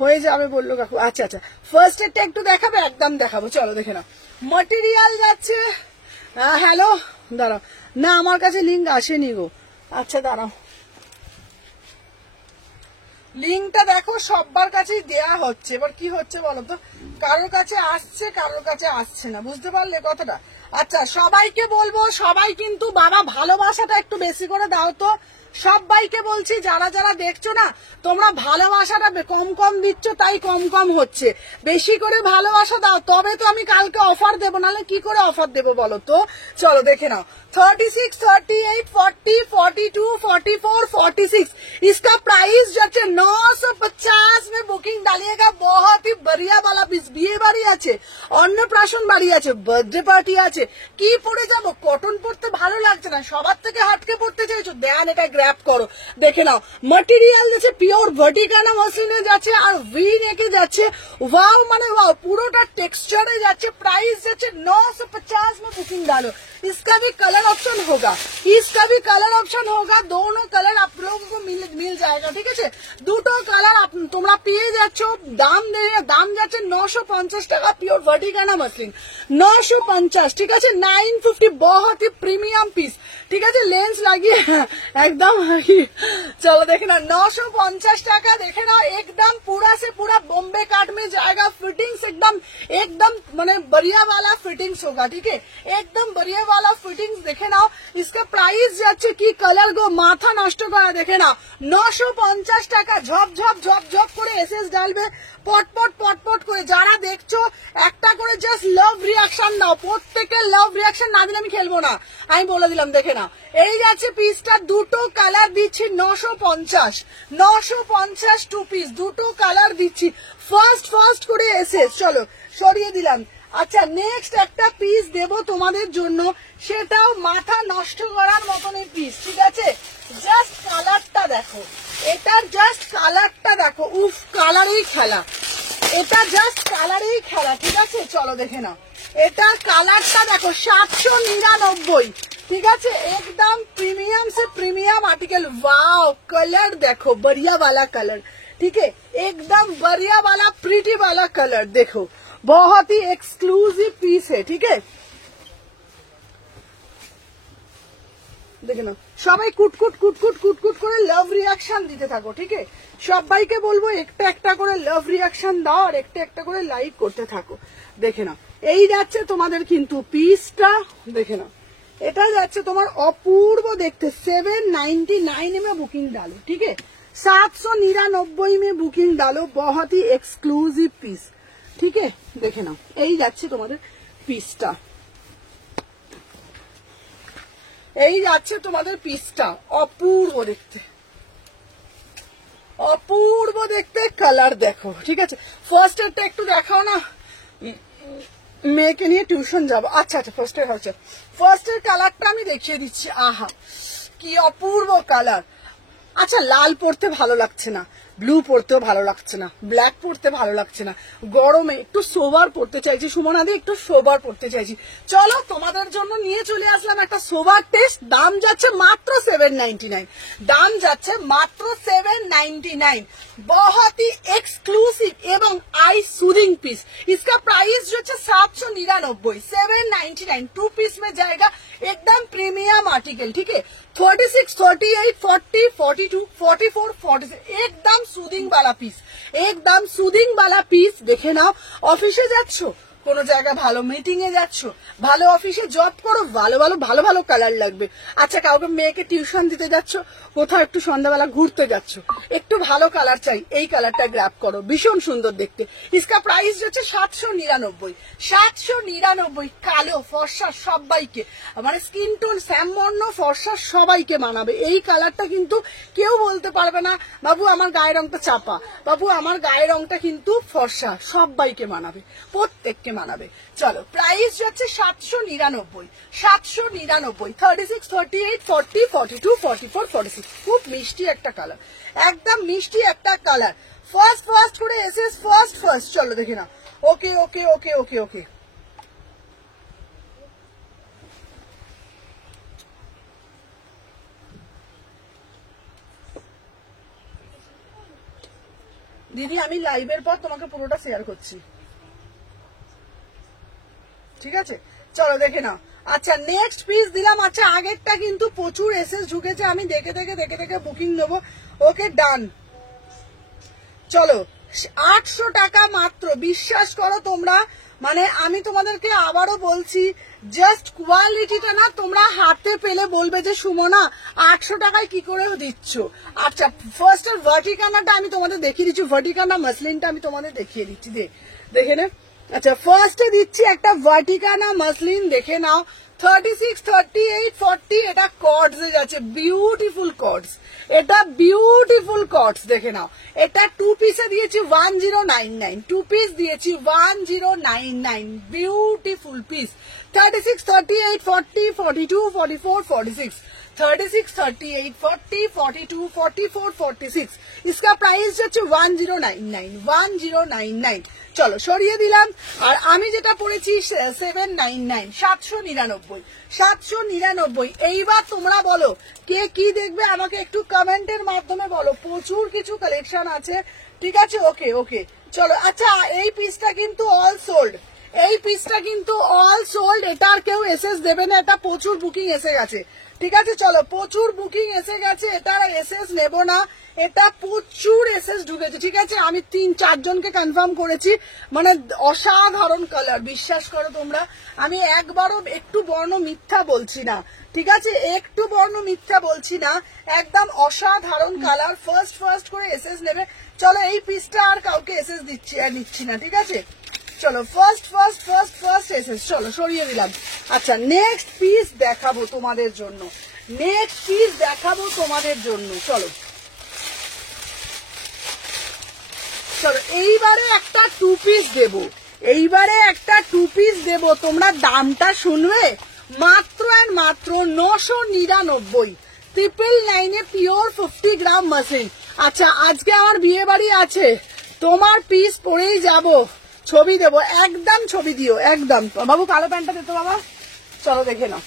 হয়ে যাবে বললো কাকু। আচ্ছা আচ্ছা, ফার্স্ট এডটা একটু দেখাবে, একদম দেখাবো, চলো দেখে নাও। ম্যাটেরিয়াল যাচ্ছে, হ্যালো দাঁড়াও, না আমার কাছে লিঙ্ক আসেনি গো। আচ্ছা দাঁড়াও, লিঙ্কটা দেখো সবার কাছেই দেয়া হচ্ছে। এবার কি হচ্ছে বলো তো, কারোর কাছে আসছে, কারোর কাছে আসছে না, বুঝতে পারলে কথাটা। আচ্ছা সবাইকে বলবো, সবাই কিন্তু বাবা ভালোবাসাটা একটু বেশি করে দাও তো, সবাইকে বলছি, যারা যারা দেখছো না, তোমরা ভালোবাসাটা কম কম দিচ্ছ, তাই কম কম হচ্ছে। বেশি করে ভালোবাসা দাও, তবে তো আমি কালকে অফার দেবো, নাহলে কি করে অফার দেবো বলো তো। চলো দেখে নাও। 36, 38, 40, 42, 44, 46 इसका प्राइस যাচ্ছে 950 में बुकिंग डालिएगा। बहुत ही बढ़िया वाला पीस, বিয়ে বাড়ি আছে, অন্নপ্রাশন বাড়ি আছে, বার্থডে পার্টি আছে, কি পরে যাবো, কটন পরতে ভালো লাগছে না, সবার থেকে হাটকে পড়তে চাইছো, দেন এটা গ্র্যাব করো। দেখে নাও ম্যাটেরিয়াল যাচ্ছে পিওর ভার্টিকানা মসলিনে যাচ্ছে, আর ভি নেকে যাচ্ছে, ওয়াও মানে ওয়াও, পুরোটা টেক্সচারে যাচ্ছে। প্রাইস যাচ্ছে 950 में बुकिंग डालो। इसका भी कलर ऑप्शन होगा, इसका भी कलर ऑप्शन होगा, दोनों कलर आप लोगों को मिल जाएगा, ঠিক আছে। দুটো কালার তোমরা পেয়ে যাচ্ছ। দাম যাচ্ছে 950 টাকা, পিওর ভার্টিকানা মসলিন 950, ঠিক আছে। 950, बहुत ही प्रीमियम पीस, ঠিক আছে। লেন্স লাগিয়ে একদম, চলো দেখে নাও 950 টাকা, দেখে নাও एकदम पूरा से पूरा बॉम्बे काट में जाएगा। फिटिंग्स एकदम মানে बढ़िया वाला फिटिंग्स होगा, ठीक है, एकदम बढ़िया वाला फिटिंग्स। देखे नाओ, इसका প্রাইস যাচ্ছে কি কালার গো, মাথা নষ্ট করা, দেখে না 950 টাকা। ঝপ ঝপ ঝপ ঝপ করে এসএস ডালবে, পটপট পটপট করে। যারা দেখছো একটা করে জাস্ট লাভ রিয়াকশন দাও, প্রত্যেকের লাভ রিয়াকশন না দিলে আমি খেলবো না, আমি বলে দিলাম। দেখে না, এই যাচ্ছে পিসটা, দুটো কালার দিচ্ছি 950 টু পিস, দুটো কালার দিচ্ছি। ফার্স্ট করে এসএস, চলো সরিয়ে দিলাম। আচ্ছা নেক্সট একটা পিস দেব তোমাদের জন্য, সেটাও মাথা নষ্ট করার মতনই পিস, ঠিক আছে? জাস্ট কালারটা দেখো, এটার জাস্ট কালারটা দেখো, উফ কালারেই খেলা, এটা জাস্ট কালারেই খেলা, ঠিক আছে? চলো দেখে নাও, এটা কালারটা দেখো 799, ঠিক আছে? একদম प्रीमियम से प्रीमियम आर्टिकल। वाओ कलर देखो, बढ़िया वाला कलर, ठीक है? एकदम बढ़िया वाला प्रीटी वाला कलर देखो, बहुत ही एक्सक्लूसिव पीस है, ठीक है? দেখে নাও, সবাই কুটকুট কুটকুট কুটকুট করে লাভ রিয়াকশন দিতে থাকো, ঠিক আছে? সবাইকে বলবো একটা একটা করে লাভ রিয়াকশন দাও আর একটা একটা করে লাইক করতে থাকো। দেখে নাও, এই যাচ্ছে তোমাদের কিন্তু পিসটা, দেখে নাও, এটা যাচ্ছে তোমার অপূর্ব দেখতে। 799 में बुकिंग डालो, ठीक है? 799 में बुकिंग डालो, बहुत ही एक्सक्लूसिव पीस, ठीक है? দেখে নাও, এই যাচ্ছে তোমাদের পিসটা, এই যাচ্ছে তোমাদের পিসটা, অপূর্ব দেখতে, অপূর্ব দেখতে। কালার দেখো, ঠিক আছে? ফার্স্ট এরটা একটু দেখাও না, মেয়েকে নিয়ে টিউশন যাবো। আচ্ছা আচ্ছা, ফার্স্ট এর কালারটা আমি দেখিয়ে দিচ্ছি। আহা কি অপূর্ব কালার। আচ্ছা লাল পরতে ভালো লাগছে না, ব্লু পরতেও ভালো লাগছে না, ব্ল্যাক পরতে ভালো লাগছে না, গরমে একটু সোবার পরতে চাইছি, সুমনাদি একটু সোবার পরতে চাইছি। চলো তোমাদের জন্য নিয়ে চলে আসলাম একটা সোবার টেস্ট। দাম যাচ্ছে মাত্র 799, দাম যাচ্ছে মাত্র 799। बहुत ही एक्सक्लूसिव एवं आई सूदिंग पीस। इसका प्राइस जो है 799, 799 टू पीस में जाएगा, एकदम प्रीमियम आर्टिकल, ठीक है? 36, 38, 40, 42, 44, 46, एकदम सूदिंग वाला पीस, एकदम सूदिंग वाला पीस। देखे नाओ, ऑफिसे যাচ্ছো, কোন জায়গায় ভালো মিটিং এ যাচ্ছ, ভালো অফিসে জব করো, ভালো ভালো ভালো ভালো কালার লাগবে। আচ্ছা কাউকে মেয়েকে টিউশন দিতে যাচ্ছ, কোথাও একটু সন্ধ্যাবেলা ঘুরতে যাচ্ছ, একটু ভালো কালার চাই, এই কালারটা গ্র্যাব করো, ভীষণ সুন্দর দেখতে। इसका प्राइस হচ্ছে 799, 799। কালো ফর্সা সবাইকে, মানে স্কিন টোন শ্যামবর্ণ ফর্সা সবাইকে মানাবে। এই কালারটা কিন্তু কেউ বলতে পারবে না বাবু আমার গায়ের রংটা চাপা, বাবু আমার গায়ের রংটা কিন্তু ফর্সা, সবাইকে মানাবে, প্রত্যেককে মানাবে। চলো প্রাইস যাচ্ছে 799, 799। 36, 38, 40, 42, 44, 46, খুব মিষ্টি একটা কালার, একদম মিষ্টি একটা কালার। ফার্স্ট করে এসএস, ফার্স্ট। চলো দেখি না, ওকে ওকে ওকে ওকে ওকে। দিদি আমি লাইভের পর তোমাকে পুরোটা শেয়ার করছি, ঠিক আছে? চলো দেখে নাও। আচ্ছা নেক্সট পিস দিলাম। আচ্ছা আগেরটা কিন্তু প্রচুর এসএস ঢুকেছে, আমি দেখে দেখে বুকিং নেবো। ওকে ডান। চলো 800 টাকা মাত্র, বিশ্বাস করো তোমরা, মানে আমি তোমাদেরকে আবারও বলছি, জাস্ট কোয়ালিটিটা না তোমরা হাতে পেলে বলবে যে সুমনা 800 টাকায় কি করে দিচ্ছ। আচ্ছা ফার্স্ট এর ভার্টিকানাটা আমি তোমাদের দেখিয়ে দিচ্ছি, ভার্টিকানা মাসলিনটা আমি তোমাদের দেখিয়ে দিচ্ছি, দেখে নে। আচ্ছা ফার্স্টে দিচ্ছি একটা ভার্টিকানা মাসলিন, দেখে নাও। 36, 38, 40, এটা কর্ডস এ যাচ্ছে, বিউটিফুল কর্ডস, এটা বিউটিফুল কর্ডস, দেখে নাও। এটা টু পিসে দিয়েছি 1099, টু পিস দিয়েছি 1099, বিউটিফুল পিস। 36, 38, 40, 42, 44, 46, 36, 38, 40, 42, 44, 46, इसका प्राइस যাচ্ছে 1099, 1099। চলো সরিয়ে দিলাম। আর আমি যেটা পড়েছি 799, 799, 799। এইবার তোমরা বলো কে কি দেখবে, আমাকে একটু কমেন্টের মাধ্যমে বলো, প্রচুর কিছু কালেকশন আছে, ঠিক আছে? ওকে ওকে চলো। আচ্ছা এই পিসটা কিন্তু অল সোল্ড, এই পিসটা কিন্তু অল সোল্ড, এটা আর কেউ এসএস দেবে না, এটা প্রচুর বুকিং এসে গেছে। ঠিক আছে চলো, প্রচুর বুকিং এসে গেছে, এটা এসএস নেব না, এটা প্রচুর এসএস ঢুকেছে। ঠিক আছে, আমি 3-4 জনকে কনফার্ম করেছি, মানে অসাধারণ কালার, বিশ্বাস করো তোমরা, আমি একবারও একটু বর্ণ মিথ্যা বলছি না। ঠিক আছে, একটু বর্ণ মিথ্যা বলছি না, একদম অসাধারণ কালার। ফার্স্ট করে এসএস নেবে। চলো এই পিসটা আর কাউকে এসএস নিচ্ছি না। ঠিক আছে চলো, ফার্স্ট এসএস, চলো সরিয়ে দিলাম। আচ্ছা নেক্সট পিস দেখাবো তোমাদের জন্য, চলো চলো এইবারে একটা 2 পিস দেবো, তোমরা দামটা শুনবে, মাত্র আর মাত্র 999, 999 পিওর 50 গ্রাম মাসিন। আচ্ছা আজকে আমার বিয়ে বাড়ি আছে, তোমার পিস পরেই যাব, ছবি দেবো, একদম ছবি দিও, একদম। বাবু কালো প্যান্টটা দিতো বাবা, চলো দেখে নাও।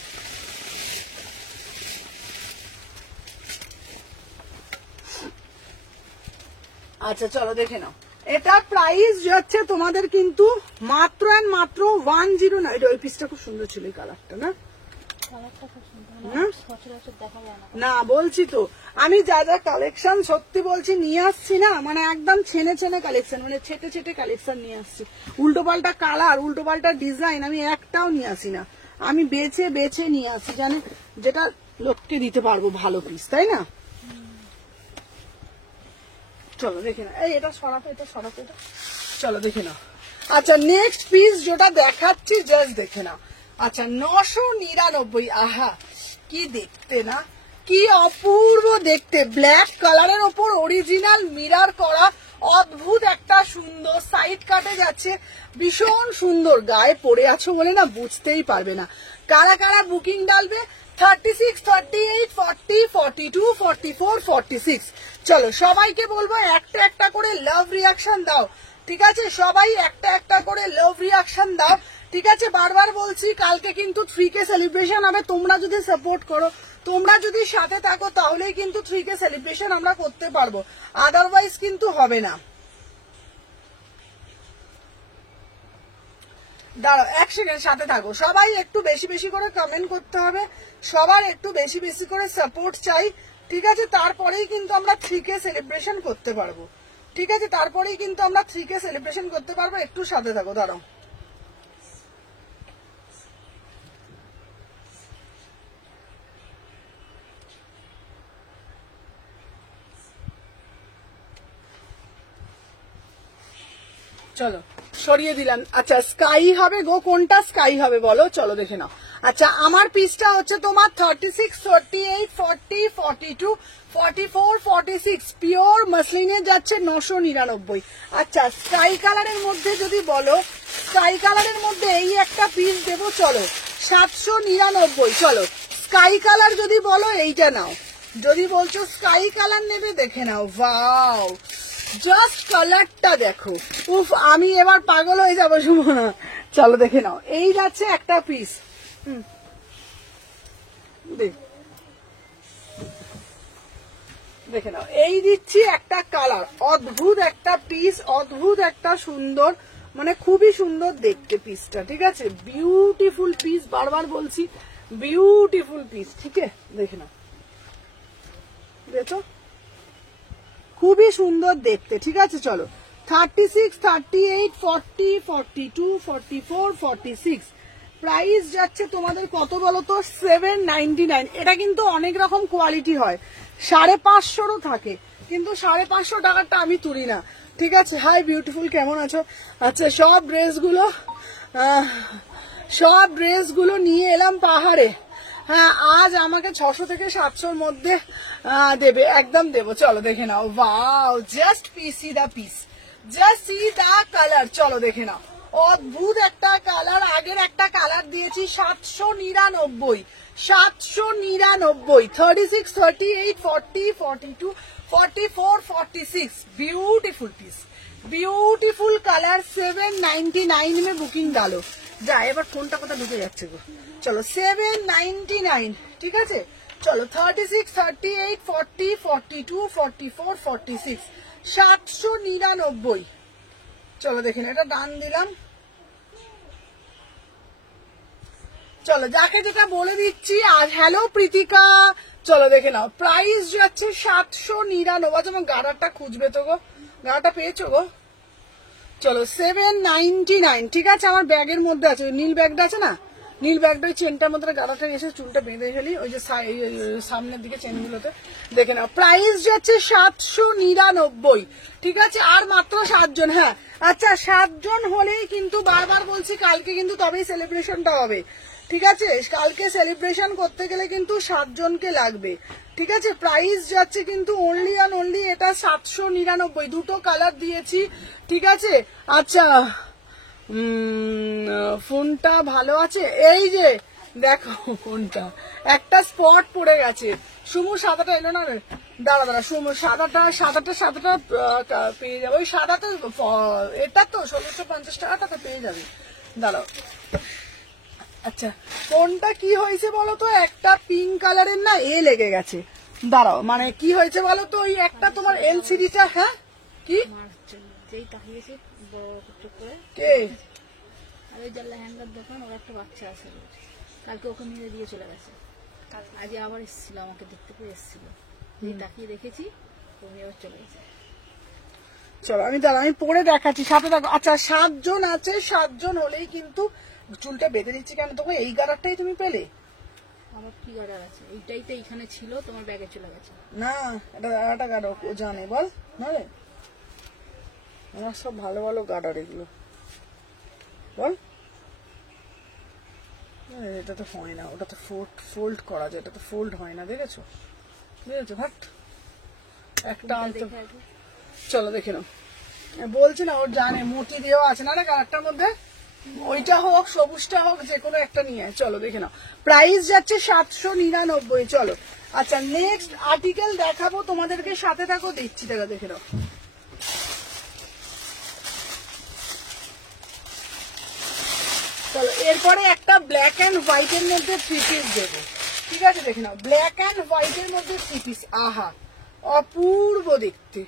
আচ্ছা চলো দেখে নাও, এটা প্রাইস হচ্ছে তোমাদের কিন্তু মাত্র আর মাত্র 109। ওই পিসটা খুব সুন্দর ছিল, এই কালারটা না, না বলছি তো আমি যা যা কালেকশন সত্যি বলছি নিয়ে আসছি না, মানে একদম ছেনে কালেকশন, মানে ছেটে কালেকশন নিয়ে আসছি। উল্টো পাল্টা কালার, উল্টো পাল্টা ডিজাইন আমি একটাও নিয়ে আসি না, আমি বেছে নিয়ে আসি, জানে যেটা লোককে দিতে পারবো ভালো পিস, তাই না? চলো দেখে না, এই এটা সরাতে, এটা চলো দেখে নাও। আচ্ছা নেক্সট পিস যেটা দেখাচ্ছি জাস্ট দেখে নাও। আচ্ছা 999, আহা কি দেখতে না, কি অপূর্ব দেখতে, ব্ল্যাক কালারের ওপর অরিজিনাল মিরার করা, অদ্ভুত একটা সুন্দর, সাইড কাটে যাচ্ছে, ভীষণ সুন্দর। গায়ে পরে আছো বলে না বুঝতেই পারবে না। কারা কারা বুকিং ডালবে? 36, 38, 40, 42, 44, 46। চলো সবাইকে বলবো একটা করে লাভ রিয়াকশন দাও। ঠিক আছে, সবাই একটা করে লাভ রিয়াকশন দাও। ঠিক আছে, বারবার বলছি কালকে কিন্তু 3K সেলিব্রেশন হবে, তোমরা যদি সাপোর্ট করো, তোমরা যদি সাথে থাকো, তাহলেই কিন্তু 3K সেলিব্রেশন আমরা করতে পারবো, আদারওয়াইজ কিন্তু হবে না। দাঁড়াও 1 সেকেন্ড, সাথে থাকো সবাই, একটু বেশি করে কমেন্ট করতে হবে, সবার একটু বেশি করে সাপোর্ট চাই। ঠিক আছে, তারপরেই কিন্তু আমরা 3K সেলিব্রেশন করতে পারবো। ঠিক আছে, তারপরেই কিন্তু আমরা 3K সেলিব্রেশন করতে পারবো, একটু সাথে থাকো, দাঁড়াও। চলো সরিয়ে দিলাম। আচ্ছা স্কাই হবে গো, কোনটা স্কাই হবে বলো, চলো দেখে নাও। আচ্ছা আমার পিসটা হচ্ছে তোমার 36, 38, 40, 42, 44, 46 পিওর মাসলিনে যাচ্ছে 999। আচ্ছা স্কাই কালারের মধ্যে যদি বলো, স্কাই কালারের মধ্যে এই একটা পিস দেবো, চলো 799। চলো স্কাই কালার যদি বলো এইটা নাও, যদি বলছো স্কাই কালার নেবে দেখে নাও, ওয়াও জাস্ট কালারটা দেখো, উফ আমি এবার পাগল হয়ে যাবো সুমনা। চলো দেখে নাও, এই যাচ্ছে একটা পিস, দেখে নাও, এই দিচ্ছি একটা কালার, অদ্ভুত একটা পিস, অদ্ভুত একটা সুন্দর, মানে খুবই সুন্দর দেখতে পিসটা। ঠিক আছে, বিউটিফুল পিস, বারবার বলছি বিউটিফুল পিস। ঠিক আছে দেখে নাও, দেখো খুবই সুন্দর দেখতে। ঠিক আছে চলো 36, 38, 40, 42, 44, 46 প্রাইস যাচ্ছে তোমাদের কত বলো তো? 799। এটা কিন্তু অনেক রকম কোয়ালিটি হয়, 550 থাকে, কিন্তু 550 টাকাটা আমি তুলি না। ঠিক আছে, হাই বিউটিফুল, কেমন আছো? আচ্ছা সব ড্রেসগুলো নিয়ে এলাম পাহাড়ে। হ্যাঁ আজ আমাকে 600 থেকে 700-র মধ্যে দেবে, একদম দেবো। চলো দেখে নাও, wow just see the piece, just see the colour. চলো দেখে নাও, অদ্ভুত একটা কালার। আগের একটা কালার দিয়েছি 799, 36, 38, 40, 42, 44, 46 বিউটিফুল পিস, বিউটিফুল কালার। 799 में বুকিং ডালো। যা এবার ফোনটা কোথা ঢুকে যাচ্ছে গো। চলো 799। ঠিক আছে চলো 36, 38, 40, 42, 44, 46 799। চলো দেখেন, এটা ডান দিলাম। চলো যাকে যেটা বলে দিচ্ছি। আর হ্যালো প্রীতিকা, চলো দেখে নাও। প্রাইস যাচ্ছে 799। যেমন গাড়াটা খুঁজবে তো গো, গাড়াটা পেয়েছো গো? চলো 799, ঠিক আছে। আমার ব্যাগের মধ্যে আছে, নীল ব্যাগটা আছে না, নীল ব্যাগটা ওই চেনটার মধ্যে গাড়াটা এসে চুলটা বেঁধে ফেলি ওই যে সামনের দিকে চেনগুলোতে। দেখে নাও প্রাইস যাচ্ছে 799, ঠিক আছে। আর মাত্র 7 জন। হ্যাঁ আচ্ছা, 7 জন হলেই কিন্তু বারবার বলছি কালকে কিন্তু তবেই সেলিব্রেশনটা হবে, ঠিক আছে। কালকে সেলিব্রেশন করতে গেলে কিন্তু 7 জনকে লাগবে, ঠিক আছে। প্রাইস যাচ্ছে কিন্তু অনলি অ্যান্ড অনলি এটা 799, দুটো কালার দিয়েছি, ঠিক আছে। আচ্ছা ফোনটা ভালো আছে, এই যে দেখো ফোনটা একটা স্পট পড়ে গেছে। সুমু সাদাটা এলো না রে, দাঁড়া দাঁড়া, সুমু সাদাটা পেয়ে যাবে। ওই সাদাটা এটা তো 1650 টাকাটা তো পেয়ে যাবে, দাঁড়াও। আচ্ছা কোনটা কি হয়েছে বলো তো, একটা পিঙ্ক কালারের না এ লেগে গেছে, দাঁড়াও। মানে কি হয়েছে বলো তো, ওই একটা তোমার এলসিডিটা, হ্যাঁ কি যেই তাকিয়েছে বড় চোখ করে, কে আর ওই যে লেহেঙ্গার দোকান, ওর একটা বাচ্চা আছে, কালকে ওকে নিয়ে দিয়ে চলে গেছে। আজ আবার এসেছিল, আমাকে দেখতে পেয়ে এসেছিল, যেই তাকিয়ে দেখেছি তুমি আবার চলে গেছে। চলো আমি পরে দেখাচ্ছি, সাথে দেখো। আচ্ছা 7 জন আছে, 7 জন হলেই কিন্তু চুলটা বেঁধে দিচ্ছি কেন, তখন এই গাড়ারটাই তুমি পেলে। আমার কি গার্ডার আছে, এইটাই তো এইখানে ছিল, তোমার ব্যাগে চলে গেছে। না এটা একটা গার্ডার ও জানে, বল না রে, আমার সব ভালো ভালো গার্ডার এগুলো, বল। এটা তো হয় না, ওটা তো ফোল্ড করা যায়, এটা তো ফোল্ড হয় না, দেখেছো ভাট একটা আনতে। চলো দেখে নাও, বলছি না ওর জানে, মোটি দিয়েও আছে না গাড়ারটার মধ্যে, ওইটা হোক সবুজটা হোক যে কোনো একটা নিয়ে। চলো দেখে নাও, প্রাইস যাচ্ছে 799। চলো আচ্ছা নেক্সট আর্টিকেল দেখাবো তোমাদেরকে, সাথে থাকো, দিচ্ছি টাকা, দেখে নাও। চলো এরপরে একটা ব্ল্যাক অ্যান্ড হোয়াইট এর মধ্যে 3 পিস দেবো, ঠিক আছে। দেখে নাও ব্ল্যাক অ্যান্ড হোয়াইট এর মধ্যে 3 পিস, আহা অপূর্ব দেখতে,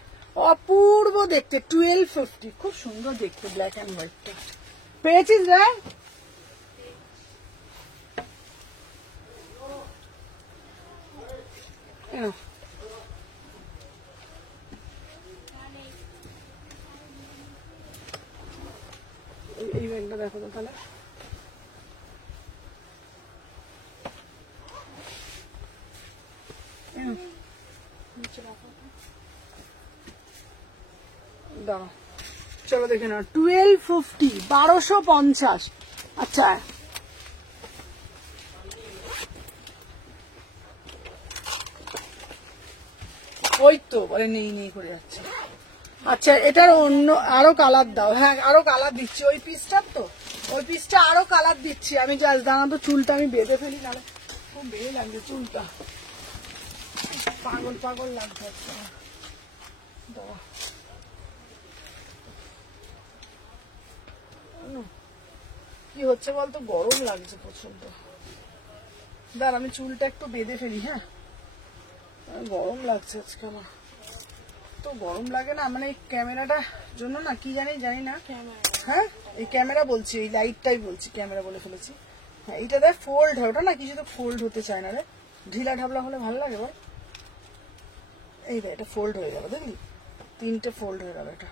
অপূর্ব দেখতে। 1250, খুব সুন্দর দেখতে ব্ল্যাক অ্যান্ড হোয়াইটটা। পেয়েছিস রে? এই ব্যাগটা দেখো তো তাহলে। দাঁড়াও চলো দেখে নাও, 1250, 1250। আচ্ছা ওই তো বলে নেই করে যাচ্ছে। আচ্ছা এটার অন্য আরো কালার দাও, হ্যাঁ আরো কালার দিচ্ছি, ওই পিসটার তো, ওই পিসটা আরো কালার দিচ্ছি আমি। জাস্ট দাঁড়া তো, চুলটা আমি বেঁধে ফেলি, নাহলে খুব বেড়ে লাগছে চুলটা, পাগল পাগল লাগছে। দাঁড়া কি হচ্ছে বলতো, গরম লাগছে প্রচন্ড, দাঁড়া আমি চুলটা একটু বেঁধে ফেলি। হ্যাঁ গরম লাগছে আজকে আমার, তো গরম লাগে না, মানে এই ক্যামেরাটার জন্য না, কি জানি না। হ্যাঁ এই ক্যামেরা বলছি, এই লাইটটাই বলছি, ক্যামেরা বলে ফেলেছি। হ্যাঁ এইটা দেখ ফোল্ড হয়, ওটা না কিছু তো ফোল্ড হতে চায় না রে, ঢিলা ঢাবলা হলে ভালো লাগে বল। এই দেখ এটা ফোল্ড হয়ে গেল, দেখলি 3টে ফোল্ড হয়ে গেল এটা।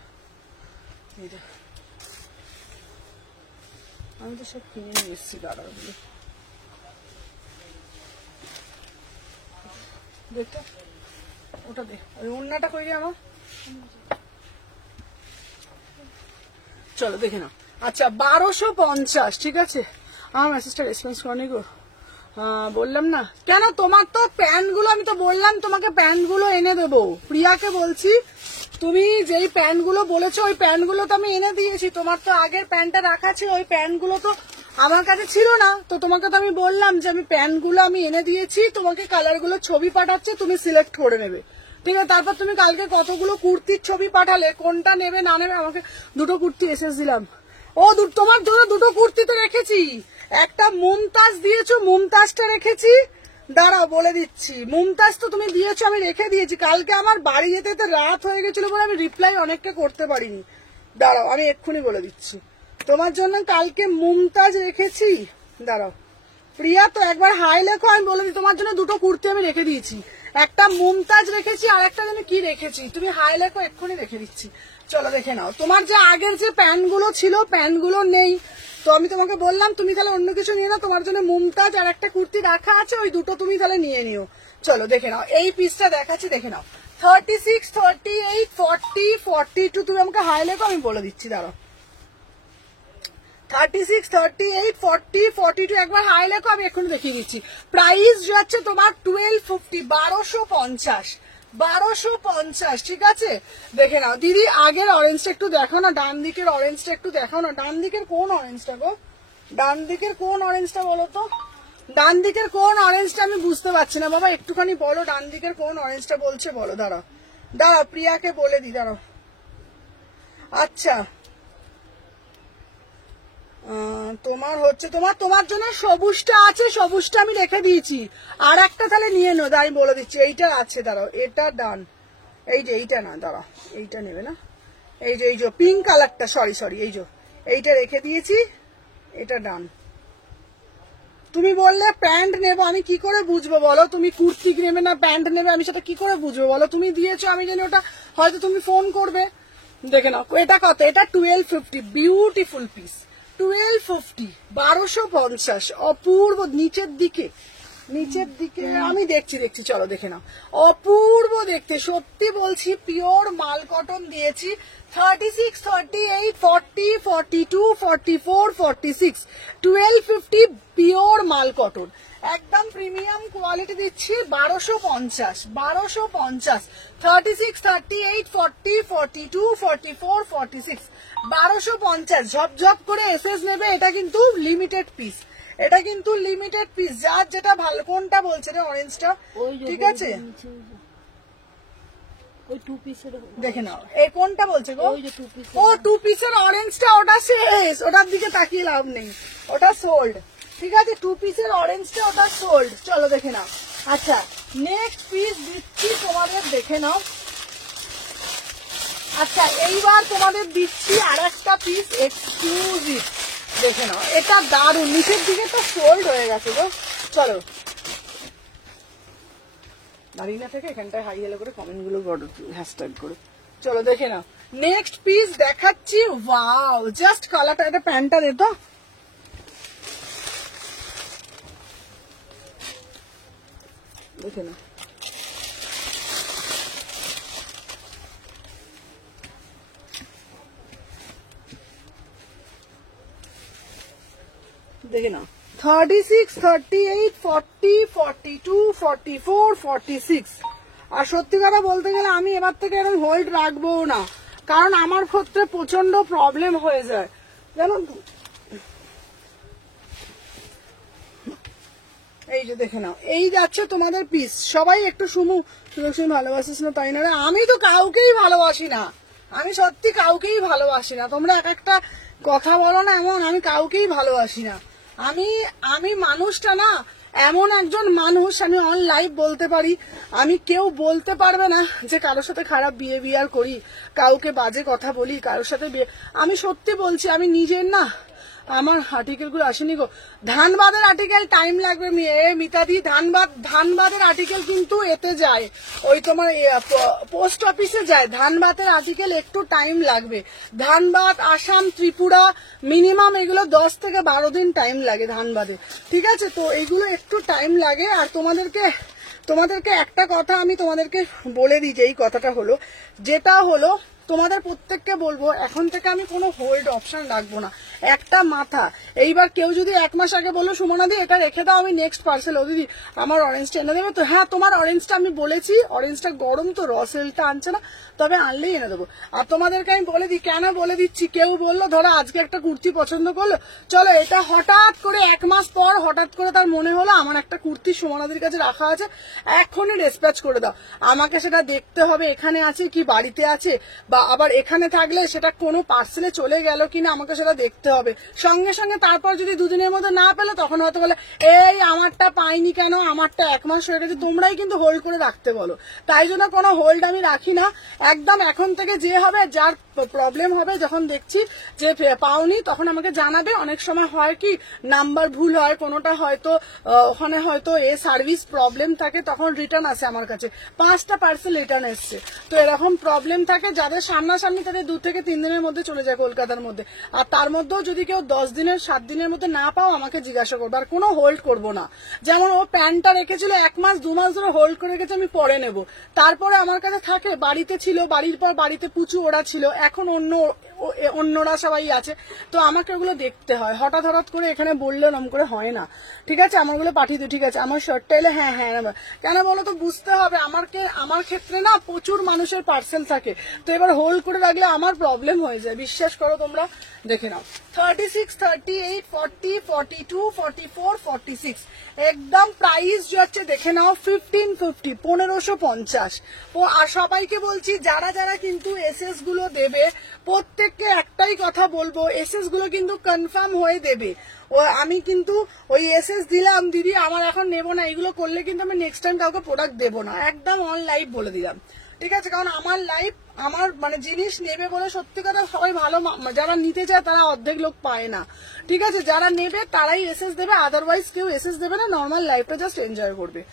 এইটা আমি তো সব কিনে নিয়ে এসেছি দাদাগুলো, দেখতে ওটা দেখ, ওই ওড়নাটা কই রে আমার। চলো দেখে নাও। আচ্ছা 1250, ঠিক আছে। আমার মেসেজটা রেসপন্স করেনি গো, বললাম না কেন তোমার তো প্যান্ট গুলো, আমি তো বললাম তোমাকে প্যান্ট গুলো এনে দেবো, প্রিয়াকে বলছি তুমি যেই প্যান্ট গুলো বলেছো ওই প্যান্ট গুলো তো আমি এনে দিয়েছি। তোমার তো আগের প্যান্টটা রাখা ছিল, ওই প্যান্ট গুলো তো আমার কাছে ছিল না, তো তোমাকে তো আমি বললাম যে আমি প্যান্ট গুলো আমি এনে দিয়েছি, তোমাকে কালার গুলো ছবি পাঠাচ্ছে, তুমি সিলেক্ট করে নেবে, ঠিক আছে। তারপর তুমি কালকে কতগুলো কুর্তির ছবি পাঠালে, কোনটা নেবে না নেবে, আমাকে 2টো কুর্তি এসে দিলাম। ও তোমার জন্য 2টো কুর্তি তো রেখেছি, একটা মুমতাজ দিয়েছো, মুমতাজটা রেখেছি, দাঁড়াও বলে দিচ্ছি। মুমতাজ তো তুমি দিয়েছো, আমি রেখে দিয়েছি, কালকে আমার বাড়ি যেতে যেতে রাত হয়ে গেছিল বলে আমি রিপ্লাই অনেকটা করতে পারিনি, দাঁড়াও আমি এক্ষুনি বলে দিচ্ছি। তোমার জন্য কালকে মুমতাজ রেখেছি, দাঁড়াও প্রিয়া তো একবার হাই লেখো, আমি বলে দিই তোমার জন্য দুটো কুর্তি আমি রেখে দিয়েছি, একটা মুমতাজ রেখেছি আর একটা যেন কি রেখেছি, তুমি হাই লেখো এক্ষুনি রেখে দিচ্ছি। চলো দেখে নাও। তোমার যে আগের যে প্যান্টগুলো ছিল প্যান্টগুলো নেই, তো আমি তোমাকে বললাম তুমি তাহলে অন্য কিছু নিয়ে নাও, তোমার জন্য মুমতাজ আর একটা কুর্তি রাখা আছে, ওই দুটো তুমি তাহলে নিয়ে নিও। চলো দেখে নাও, এই পিসটা দেখাচ্ছি দেখে নাও। 36, 38, 40, 42, তুমি আমাকে হাই লেখো, আমি বলে দিচ্ছি দাঁড়াও। 36, 38, 40, 42 একবার হাই লেখো, আমি এক্ষুনি দেখিয়ে দিচ্ছি। প্রাইস যাচ্ছে তোমার 1250, 1250, 1250, ঠিক আছে? দেখে নাও দিদি, আগের অরেঞ্জটা একটু দেখো না, ডান দিকের অরেঞ্জটা একটু দেখো না। ডান দিকের কোন অরেঞ্জটা গো? ডান দিকের কোন অরেঞ্জটা বলো তো? ডান দিকের কোন অরেঞ্জটা আমি বুঝতে পারছি না বাবা, একটুখানি বলো ডান দিকের কোন অরেঞ্জটা বলছে বলো। দাঁড়াও দাঁড়াও, প্রিয়াকে বলে দি, দাঁড়াও। আচ্ছা, তোমার হচ্ছে তোমার জন্য সবুজটা আছে, সবুজটা আমি রেখে দিয়েছি, আর একটা তাহলে নিয়ে নো, আমি বলে দিচ্ছি। এইটা আছে, দাঁড়াও, এটা ডান, এই যে এইটা না, দাঁড়াও, এইটা নেবে না, এই যে পিঙ্ক কালারটা, সরি এই যে এইটা রেখে দিয়েছি, এটা ডান। তুমি বললে প্যান্ট নেবো, আমি কি করে বুঝবো বলো? তুমি কুর্তি নেবে না প্যান্ট নেবে, আমি সেটা কি করে বুঝবো বলো? তুমি দিয়েছো, আমি জানি ওটা হয়তো তুমি ফোন করবে। দেখে নাও এটা কত, এটা 1250, বিউটিফুল পিস, 1250, 1250, অপূর্ব। নিচের দিকে আমি দেখছি, চলো দেখে নাও, অপূর্ব দেখতে, সত্যি বলছি, পিওর মাল কটন দিয়েছি। 36, 38, 40, 42, 44, 46, 1250, পিওর মাল কটন, একদম প্রিমিয়াম কোয়ালিটি দিচ্ছি। 1250, 1250, 36, 38, 40, 42, 44, 46, 1250, ঝপঝপ করে এসএস নেবে। এটা কিন্তু লিমিটেড পিস, এটা কিন্তু লিমিটেড পিস, যার যেটা ভালো। কোনটা বলছে রে অরেঞ্জটা? ঠিক আছে, ওই 2 পিসের দেখে নাও, এই কোনটা বলছে গো? ও 2 পিসের অরেঞ্জটা, ওটা শেষ, ওটার দিকে তাকিয়ে লাভ নেই, ওটা সোল্ড। ঠিক আছে, 2 পিসের অরেঞ্জটা ওটা সোল্ড। চলো দেখে নাও। আচ্ছা, নেক্সট পিস দিচ্ছি তোমাদের, দেখে নাও। আচ্ছা, এইবার তোমাদের দিচ্ছি আর একটা পিস এক্সক্লুসিভ, দেখে নাও, এটা দারুণ, নিচের দিকে তো সোল্ড হয়ে গেছে গো। চলো দাঁড়িয়ে না থেকে এখানটায় হাই হেলো করে কমেন্ট গুলো হ্যাশট্যাগ করে। চলো দেখে নাও, নেক্সট পিস দেখাচ্ছি। ওয়াও, জাস্ট কালারটা, এটা প্যান্টটা দে তো, দেখে নাও। দেখে নাও, 36, 38, 40, 42, 44, 46। আর সত্যি কথা বলতে গেলে আমি এবার থেকে এরকম হোল্ড রাখবো না, কারণ আমার ক্ষেত্রে প্রচন্ড প্রবলেম হয়ে যায় জানো। এই যে দেখে নাও, এই যাচ্ছে তোমাদের পিস। সবাই একটু সুমু সুলক্ষণ ভালোবাসিস না তাই না? আমি তো কাউকেই ভালোবাসি না, আমি সত্যি কাউকেই ভালোবাসি না। তোমরা এক একটা কথা বলো না এমন, আমি কাউকেই ভালোবাসি না। আমি মানুষটা না এমন একজন মানুষ, আমি অন লাইভ বলতে পারি, আমি কেউ বলতে পারবে না যে কারোর সাথে খারাপ বিহেভিয়ার করি, কাউকে বাজে কথা বলি, কারোর সাথে আমি সত্যি বলছি, আমি নিজের না, আমার আর্টিকেল গুলো আসেনি গো। ধানবাদের আর্টিকেল টাইম লাগবে মিতাদি, ধানবাদের আর্টিকেল কিন্তু এতে যায়, ওই তোমার পোস্ট অফিসে যায়। ধানবাদের আর্টিকেল একটু টাইম লাগবে। ধানবাদ, আসাম, ত্রিপুরা, মিনিমাম এগুলো 10 থেকে 12 দিন টাইম লাগে ধানবাদে। ঠিক আছে, তো এইগুলো একটু টাইম লাগে। আর তোমাদেরকে একটা কথা আমি তোমাদেরকে বলে দিই, যে এই কথাটা হলো, যেটা হলো তোমাদের প্রত্যেককে বলবো, এখন থেকে আমি কোনো হোল্ড অপশন রাখবো না, একটা মাথা। এইবার কেউ যদি 1 মাস আগে বললো সুমনা দি এটা রেখে দাও, আমি নেক্সট পার্সেল, ও দিদি আমার অরেঞ্জটা এনে দেবে তো? হ্যাঁ, তোমার অরেঞ্জটা আমি বলেছি, অরেঞ্জটা গরম তো, রসেলটা আনছে না, তবে আনলেই এনে দেবো। আর তোমাদেরকে আমি বলে দিই, কেন বলে দিচ্ছি, কেউ বললো ধরো আজকে একটা কুর্তি পছন্দ করলো, চলো এটা হঠাৎ করে 1 মাস পর হঠাৎ করে তার মনে হলো আমার একটা কুর্তি সুমনাদির কাছে রাখা আছে, এখনই ডিসপ্যাচ করে দাও। আমাকে সেটা দেখতে হবে এখানে আছে কি বাড়িতে আছে, বা আবার এখানে থাকলে সেটা কোনো পার্সেলে চলে গেল কিনা, আমাকে সেটা দেখতে রাখতে হবে, সঙ্গে সঙ্গে তারপর যদি দুদিনের মধ্যে না পেলে তখন হয়তো বলে এই আমারটা পাইনি কেন, আমারটা 1 মাস হয়ে গেছে। তোমরাই কিন্তু হোল্ড করে রাখতে বলো, তাই জন্য কোনো হোল্ড আমি রাখি না। একদম এখন থেকে যে হবে, যার প্রবলেম হবে, যখন দেখছি যে পাওনি তখন আমাকে জানাবে। অনেক সময় হয় কি নাম্বার ভুল হয়, কোনোটা হয়তো ওখানে হয়তো সার্ভিস প্রবলেম থাকে, তখন রিটার্ন আসে আমার কাছে, 5টা পার্সেল রিটার্ন এসছে। তো এরকম প্রবলেম থাকে, যাদের সামনাসামনি তাদের 2 থেকে 3 দিনের মধ্যে চলে যায় কলকাতার মধ্যে। আর তার মধ্যেও যদি কেউ 10 দিনের 7 দিনের মধ্যে না পাও আমাকে জিজ্ঞাসা করবো, আর কোনো হোল্ড করবো না। যেমন ও প্যান্টটা রেখেছিল 1 মাস 2 মাস ধরে হোল্ড করে রেখেছে, আমি পরে নেব, তারপরে আমার কাছে থাকে, বাড়িতে ছিল, বাড়ির পর বাড়িতে পুচু ওরা ছিল, এখন অন্যরা সবাই আছে, তো আমাকে ওগুলো দেখতে হয়। হঠাৎ হঠাৎ করে এখানে বললে নাম করে হয় না, ঠিক আছে, আমারগুলো পাঠিয়ে দিও, ঠিক আছে, আমার শার্টটা এলে হ্যাঁ হ্যাঁ কেন বলো তো, বুঝতে হবে আমার ক্ষেত্রে না প্রচুর মানুষের পার্সেল থাকে, তো এবার হোল্ড করে রাখলে আমার প্রবলেম হয়ে যায়, বিশ্বাস করো তোমরা। দেখে নাও 36, 38, 40, 42, 44, 46 একদম প্রাইস যাচ্ছে, দেখে নাও 1550, 1550। আর সবাইকে বলছি যারা যারা কিন্তু এসএস গুলো দেবে, প্রত্যেককে একটাই কথা বলবো, এসএস গুলো কিন্তু কনফার্ম হয়ে দেবে। আমি কিন্তু ওই এসএস দিলাম দিদি আমার এখন নেবো না, এগুলো করলে কিন্তু আমি নেক্সট টাইম কাউকে প্রোডাক্ট দেবো না, একদম অন লাইভ বলে দিলাম, ঠিক আছে। কারণ আমার লাইফ আমার মানে জিনিস নেবে বলে সত্যি কথা সবাই ভালো, যারা নিতে চায় তারা অর্ধেক লোক পায় না, ঠিক আছে, যারা নেবে তারাই এসএস দেবে, আদারওয়াইজ কেউ এসএস দেবে না, নর্মাল লাইফটা জাস্ট এনজয় করবে।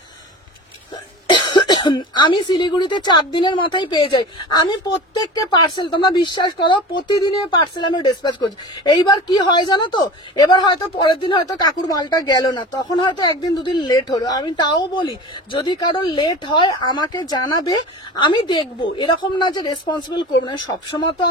আমি শিলিগুড়িতে 4 দিনের মাথায় পেয়ে যাই, আমি প্রত্যেককে পার্সেল, তোমরা বিশ্বাস করো প্রতিদিনের পার্সেল আমি ডিসপ্যাচ করছি। এইবার কি হয় জানো তো, এবার হয়তো পরের দিন হয়তো কাকুর মালটা গেল না, তখন হয়তো 1 দিন 2 দিন লেট হলো, আমি তাও বলি যদি কারোর লেট হয় আমাকে জানাবে, আমি দেখবো, এরকম না যে রেসপন্সিবল করবো না। সবসময় তো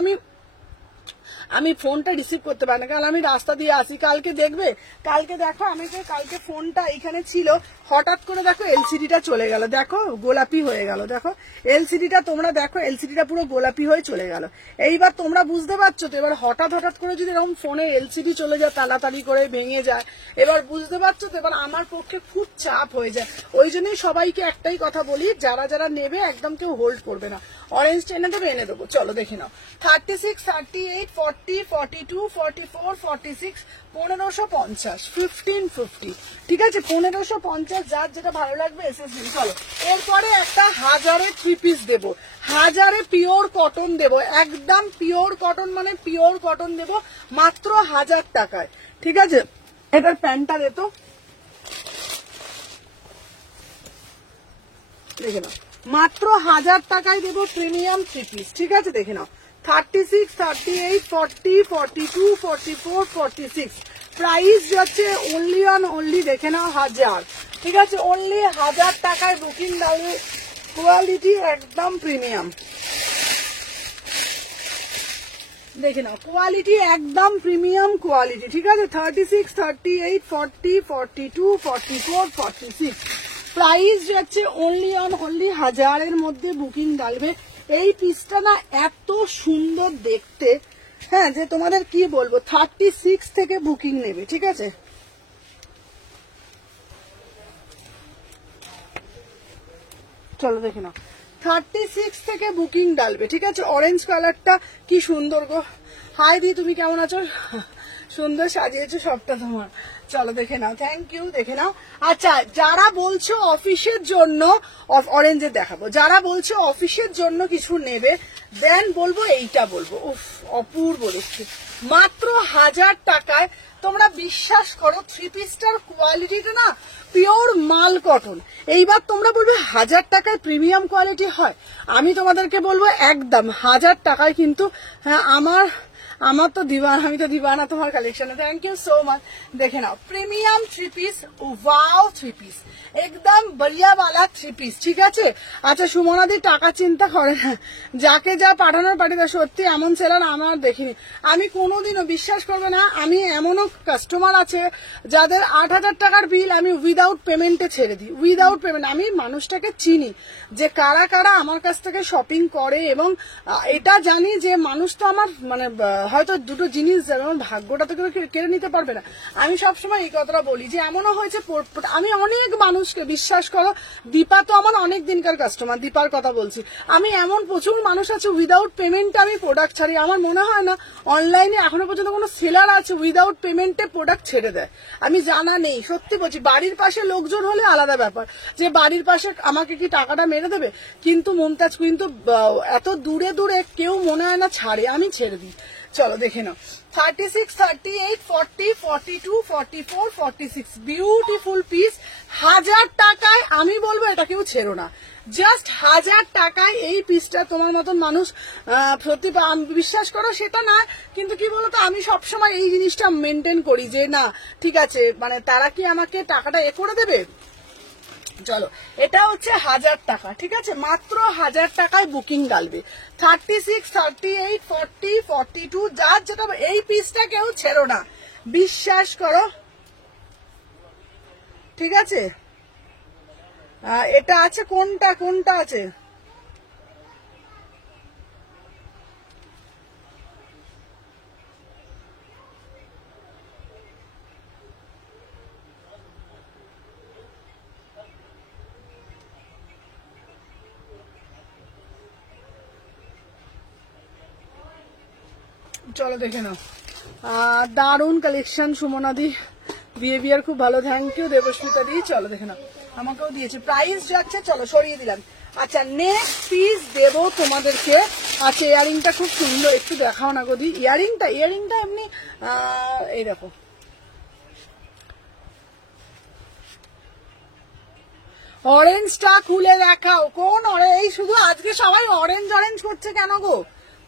আমি ফোনটা রিসিভ করতে পারি না, কারণ আমি রাস্তা দিয়ে আসি। কালকে দেখবে, কালকে দেখো আমি কালকে ফোনটা এইখানে ছিল, হঠাৎ করে দেখো এলসিডিটা চলে গেল, দেখো গোলাপি হয়ে গেল, দেখো এলসিডিটা, তোমরা দেখো এলসিডিটা পুরো গোলাপি হয়ে চলে গেল। এইবার তোমরা বুঝতে পারছো তো, এবার হঠাৎ হঠাৎ করে যদি এরকম ফোনের এলসিডি চলে যায়, তাড়াতাড়ি করে ভেঙে যায়, এবার বুঝতে পারছো তো, এবার আমার পক্ষে খুব চাপ হয়ে যায়। ওই জন্যই সবাইকে একটাই কথা বলি, যারা যারা নেবে একদম কেউ হোল্ড করবে না, অরেঞ্জ এনে দেবে, এনে দেবো। চলো দেখে নাও 36, 38, 40, 42, 44, 46, 1550, 1550, ঠিক আছে, 1550, যার যেটা ভালো লাগবে এসএস দিন। চলো এরপরে একটা 1000-এ 3 পিস দেবো, 1000-এ পিওর কটন দেবো, একদম পিওর কটন, মানে পিওর কটন দেবো মাত্র 1000 টাকায়, ঠিক আছে। এটার প্যান্টটা দে তো, দেখে নাও মাত্র 1000 টাকায় দেবো প্রিমিয়াম 3 পিস, ঠিক আছে, দেখে নাও 36, 38, 40, 42, 44, 46 প্রাইস যাচ্ছে অনলি অন অনলি, দেখে নাও 1000, ঠিক আছে, অনলি 1000 টাকায় বুকিং দাও, কোয়ালিটি একদম প্রিমিয়াম, দেখে নাও কোয়ালিটি একদম প্রিমিয়াম কোয়ালিটি, ঠিক আছে। 36, 38, 40, 42, 44, 46 প্রাইস যাচ্ছে অনলি অন অনলি 1000-এর মধ্যে বুকিং ডালবে। এই পিসটা না এত সুন্দর দেখতে, হ্যাঁ, যে তোমাদের কি বলবো, 36 থেকে বুকিং নেবে, ঠিক আছে। চলো দেখে নাও 36 থেকে বুকিং ডালবে, ঠিক আছে। অরেঞ্জ কালারটা কি সুন্দর গো, হাই দি তুমি কেমন আছো, সুন্দর সাজিয়েছো সবটা তোমার। চলো দেখে নাও, থ্যাংক ইউ, দেখে নাও। আচ্ছা, যারা বলছো অফিসের জন্য, অরেঞ্জের দেখাবো, যারা বলছো অফিসের জন্য কিছু নেবে, দেন বলবো এইটা বলবো, উফ অপূর্ব দেখছি, মাত্র 1000 টাকায়। তোমরা বিশ্বাস করো 3 পিসটার কোয়ালিটিটা না পিওর মাল কটন। এইবার তোমরা বলবে 1000 টাকায় প্রিমিয়াম কোয়ালিটি হয়, আমি তোমাদেরকে বলবো একদম 1000 টাকায় কিন্তু, হ্যাঁ আমার তো দিবানা, আমি তো দিবানা তোমার কালেকশনে, থ্যাংক ইউ সো মাচ। দেখে নাও প্রিমিয়াম 3 পিস, ওয়াও 3 পিস, একদম বলিয়াওয়ালা 3 পিস, ঠিক আছে। আচ্ছা সুমনাদি টাকা চিন্তা করে না, যাকে যা পাঠানোর পাঠিয়ে, সত্যি এমন সেলার আমার দেখিনি, আমি কোনোদিনও, বিশ্বাস করবে না, আমি এমনও কাস্টমার আছে যাদের 8000 টাকার বিল আমি উইদাউট পেমেন্টে ছেড়ে দিই, উইদাউট পেমেন্ট। আমি মানুষটাকে চিনি যে কারা কারা আমার কাছ থেকে শপিং করে, এবং এটা জানি যে মানুষ তো আমার মানে হয়তো দুটো জিনিস যেমন ভাগ্যটা তো কেউ কেড়ে নিতে পারবে না। আমি সবসময় এই কথাটা বলি যে এমনও হয়েছে, আমি অনেক মানুষকে, বিশ্বাস করো দীপা তো আমার অনেক দিনকার কাস্টমার, দীপার কথা বলছি, আমি এমন প্রচুর মানুষ আছে উইদাউট পেমেন্টে আমি প্রোডাক্ট ছাড়ি। আমার মনে হয় না অনলাইনে এখনো পর্যন্ত কোনো সেলার আছে উইদাউট পেমেন্টে প্রোডাক্ট ছেড়ে দেয়, আমি জানা নেই। সত্যি বলছি, বাড়ির পাশে লোকজন হলে আলাদা ব্যাপার, যে বাড়ির পাশে আমাকে কি টাকাটা মেরে দেবে, কিন্তু মমতাজ, কিন্তু এত দূরে দূরে কেউ মনে হয় না ছাড়ে, আমি ছেড়ে দিই। চলো দেখে নাও, 36, 38, 40, 42, 44, 46 বিউটিফুল পিস। 1000 টাকায় আমি বলবো এটা কেউ ছেড়ো না, জাস্ট 1000 টাকায় এই পিসটা তোমার মতন মানুষ সত্যি বিশ্বাস করো সেটা না, কিন্তু কি বলতো আমি সবসময় এই জিনিসটা মেনটেন করি যে না ঠিক আছে, মানে তারা কি আমাকে টাকাটা করে দেবে। চলো এটা হচ্ছে 1000 টাকা, ঠিক আছে, মাত্র 1000 টাকায় বুকিং ডালবে। 36, 38, 40, 42 যার যেটা, এই পিসটা কেউ ছেড়ো না, বিশ্বাস করো, ঠিক আছে। এটা আছে কোনটা আছে, চলো দেখে নাও। দারুণ কালেকশন, সুমনাদি বিহেভিয়ার খুব ভালো, থ্যাংক ইউ দেবস্মিতা দি। চলো দেখে নাও, আমাকেও দিয়েছে, প্রাইস যাচ্ছে, চলো সরিয়ে দিলাম। আচ্ছা নেক্সট পিস দেবো তোমাদেরকে। আচ্ছা ইয়ারিংটা খুব সুন্দর, একটু দেখাও না গদি ইয়ারিংটা এমনি এই দেখো, অরেঞ্জটা খুলে দেখাও, কোন এই শুধু আজকে সবাই অরেঞ্জ করছে কেন গো,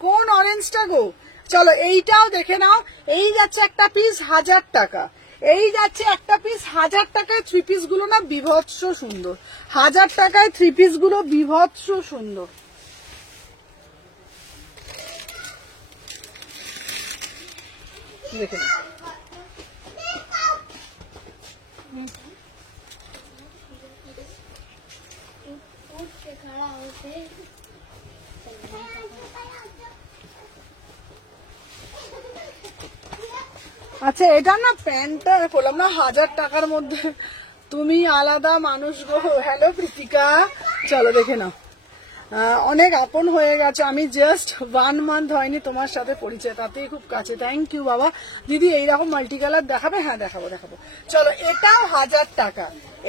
কোন অরেঞ্জটা গো। চলো এইটাও দেখে নাও, এই যাচ্ছে একটা পিস 1000 টাকা, এই যাচ্ছে একটা পিস 1000 টাকায়। থ্রি পিস গুলো না বিভৎস সুন্দর, 1000 টাকায় থ্রি পিস গুলো বিভৎস সুন্দর। দেখে নাও, আচ্ছা এটা না প্যান্টটা বললাম না 1000 টাকার মধ্যে, তুমি আলাদা মানুষ গো। হ্যালো প্রীতিকা, চলো দেখে নাও, অনেক আপন হয়ে গেছে, আমি জাস্ট 1 মান্থ হয়নি তোমার সাথে পরিচয়, তাতেই খুব কাছে। থ্যাংক ইউ বাবা। দিদি এইরকম মাল্টি কালার দেখাবে? হ্যাঁ দেখাবো। চলো এটাও 1000 টাকা,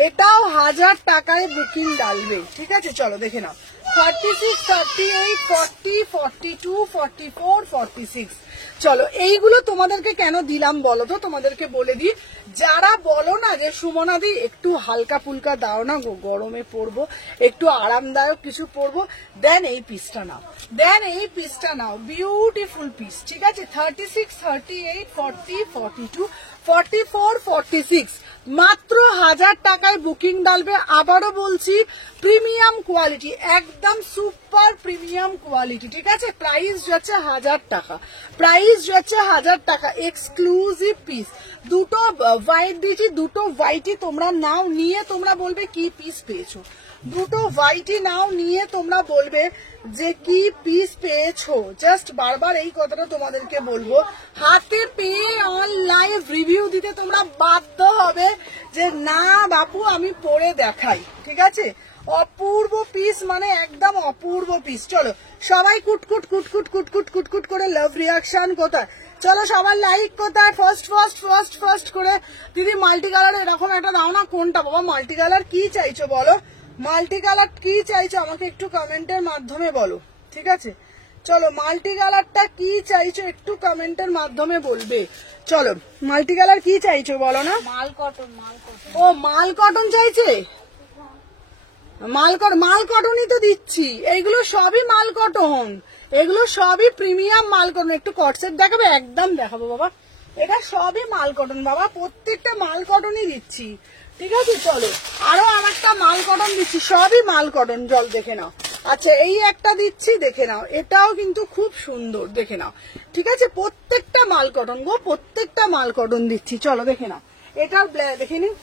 এটাও 1000 টাকায় বুকিং ডালবে, ঠিক আছে। চলো দেখে নাও, 36, 38, 40, 42, 44, 46। চলো এইগুলো তোমাদেরকে কেন দিলাম বলো তো, তোমাদেরকে বলে দিই, যারা বলো না যে সুমনাদি একটু হালকা ফুলকা দাও না গো, গরমে পরবো, একটু আরামদায়ক কিছু পরবো, দেন এই পিসটা নাও, বিউটিফুল পিস, ঠিক আছে। 36, 38, 40, 42, 44, 46 মাত্র 1000 টাকায় বুকিং ডালবে। আবারও বলছি প্রিমিয়াম কোয়ালিটি, একদম সুপার প্রিমিয়াম কোয়ালিটি, ঠিক আছে। প্রাইস যাচ্ছে 1000 টাকা, এক্সক্লুসিভ পিস। দুটো হোয়াইট দিয়েছি, দুটো হোয়াইটই তোমরা নাও, নিয়ে তোমরা বলবে কি পিস পেয়েছো, দুটো হোয়াইটই নাও, নিয়ে তোমরা বলবে যে কি পিস পেয়েছো। জাস্ট বারবার এই কথাটা তোমাদেরকে বলবো, হাতে পেয়ে অনলাইন রিভিউ দিতে তোমরা বাধ্য হবে যে না বাপু আমি পরে দেখাই, ঠিক আছে। অপূর্ব পিস, মানে একদম অপূর্ব পিস। চলো সবাই কুটকুট করে লাভ রিয়াকশন কোথায়, চলো সবার লাইক কোথায়, ফার্স্ট করে। দিদি মাল্টি কালার এরকম একটা দাও না, কোনটা বাবা, মাল্টি কালার কি চাইছো বলো, মাল্টি কালার কি চাইছো আমাকে একটু কমেন্টের মাধ্যমে বলো, ঠিক আছে। চলো মাল্টি কালারটা কি চাইছো একটু কমেন্টের মাধ্যমে বলবে। চলো মাল্টি কালার কি চাইছো বলো না। মাল কটন ও মাল কটন চাইছে, মাল কটনই তো দিচ্ছি, এইগুলো সবই মাল কটন, এগুলো সবই প্রিমিয়াম মাল কটন। একটু কটসেট দেখাবে, একদম দেখাবো বাবা, এটা সবই মাল কটন বাবা, প্রত্যেকটা মাল কটনই দিচ্ছি, ঠিক আছে। চলো আরো আরেকটা মাল কটন দিচ্ছি, সবই মাল কটন, জল দেখে নাও। আচ্ছা এই একটা দিচ্ছি, দেখে নাও, এটাও কিন্তু খুব সুন্দর, দেখে নাও, ঠিক আছে। প্রত্যেকটা মাল কটন গো, প্রত্যেকটা মাল কটন দিচ্ছি, চলো দেখে নাও। এটার দেখে নিন,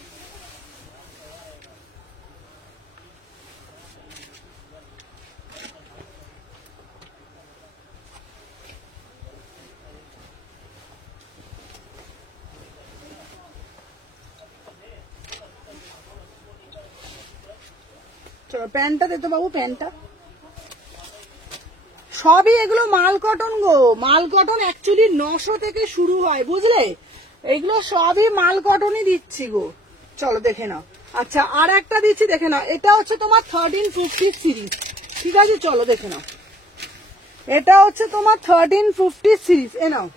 চলো প্যান্টটা দে তো বাবু, প্যান্টটা। সবই এগুলো মাল কটন গো, মাল কটন অ্যাকচুয়ালি 900 থেকে শুরু হয়, বুঝলে? এগুলো সবই মাল কটনই দিচ্ছি গো। চলো দেখে নাও। আচ্ছা আর একটা দিচ্ছি, দেখে নাও। এটা হচ্ছে তোমার 1350 সিরিজ, ঠিক আছে? চলো দেখে নাও, এটা হচ্ছে তোমার 1350 সিরিজ। এ নাও।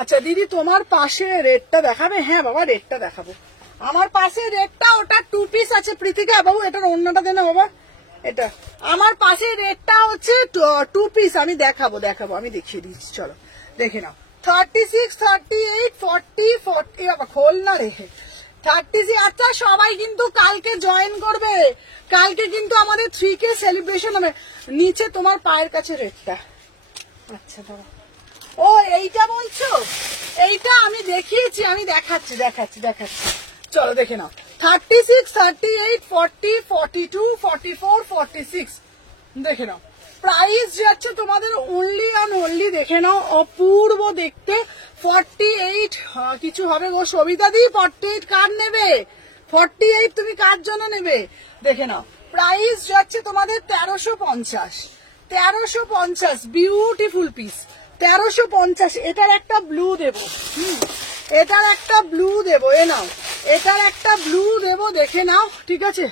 আচ্ছা দিদি তোমার পাশে রেটটা দেখাবে? হ্যাঁ বাবা রেটটা দেখাবো। আমার পাশে রেটটা, ওটা 2 পিস আছে প্রীতিকা বাবু, এটার অন্যটা দে না বাবা। এটা আমার পাশে রেটটা হচ্ছে 2 পিস, আমি দেখাবো, আমি দেখিয়ে দিচ্ছি। চলো দেখে নাও। 36, 38, 40, 40 বাবা খোল না রে, 36। আচ্ছা সবাই কিন্তু কালকে জয়েন করবে, কালকে কিন্তু আমাদের 3K সেলিব্রেশন হবে। নিচে তোমার পায়ের কাছে রেটটা। আচ্ছা বাবা, ও এইটা বলছো? এইটা আমি দেখিয়েছি, আমি দেখাচ্ছি। চলো দেখে নাও। 36, 38, 40, 42, 44, 46 দেখে নাও। প্রাইস যাচ্ছে তোমাদের অনলি অ্যান্ড অনলি, দেখে নাও, অপূর্ব দেখতে। 48 কিছু হবে গো সবিতা দি, 48 কার নেবে? 48 তুমি কার জন্য নেবে? দেখে নাও। প্রাইস যাচ্ছে তোমাদের 1350, 1350। Beautiful piece, 1350। এটার একটা ব্লু দেবো, এটার একটা ব্লু দেবো। এ নাও, এটার একটা ব্লু দেবো, দেখে নাও, ঠিক আছে?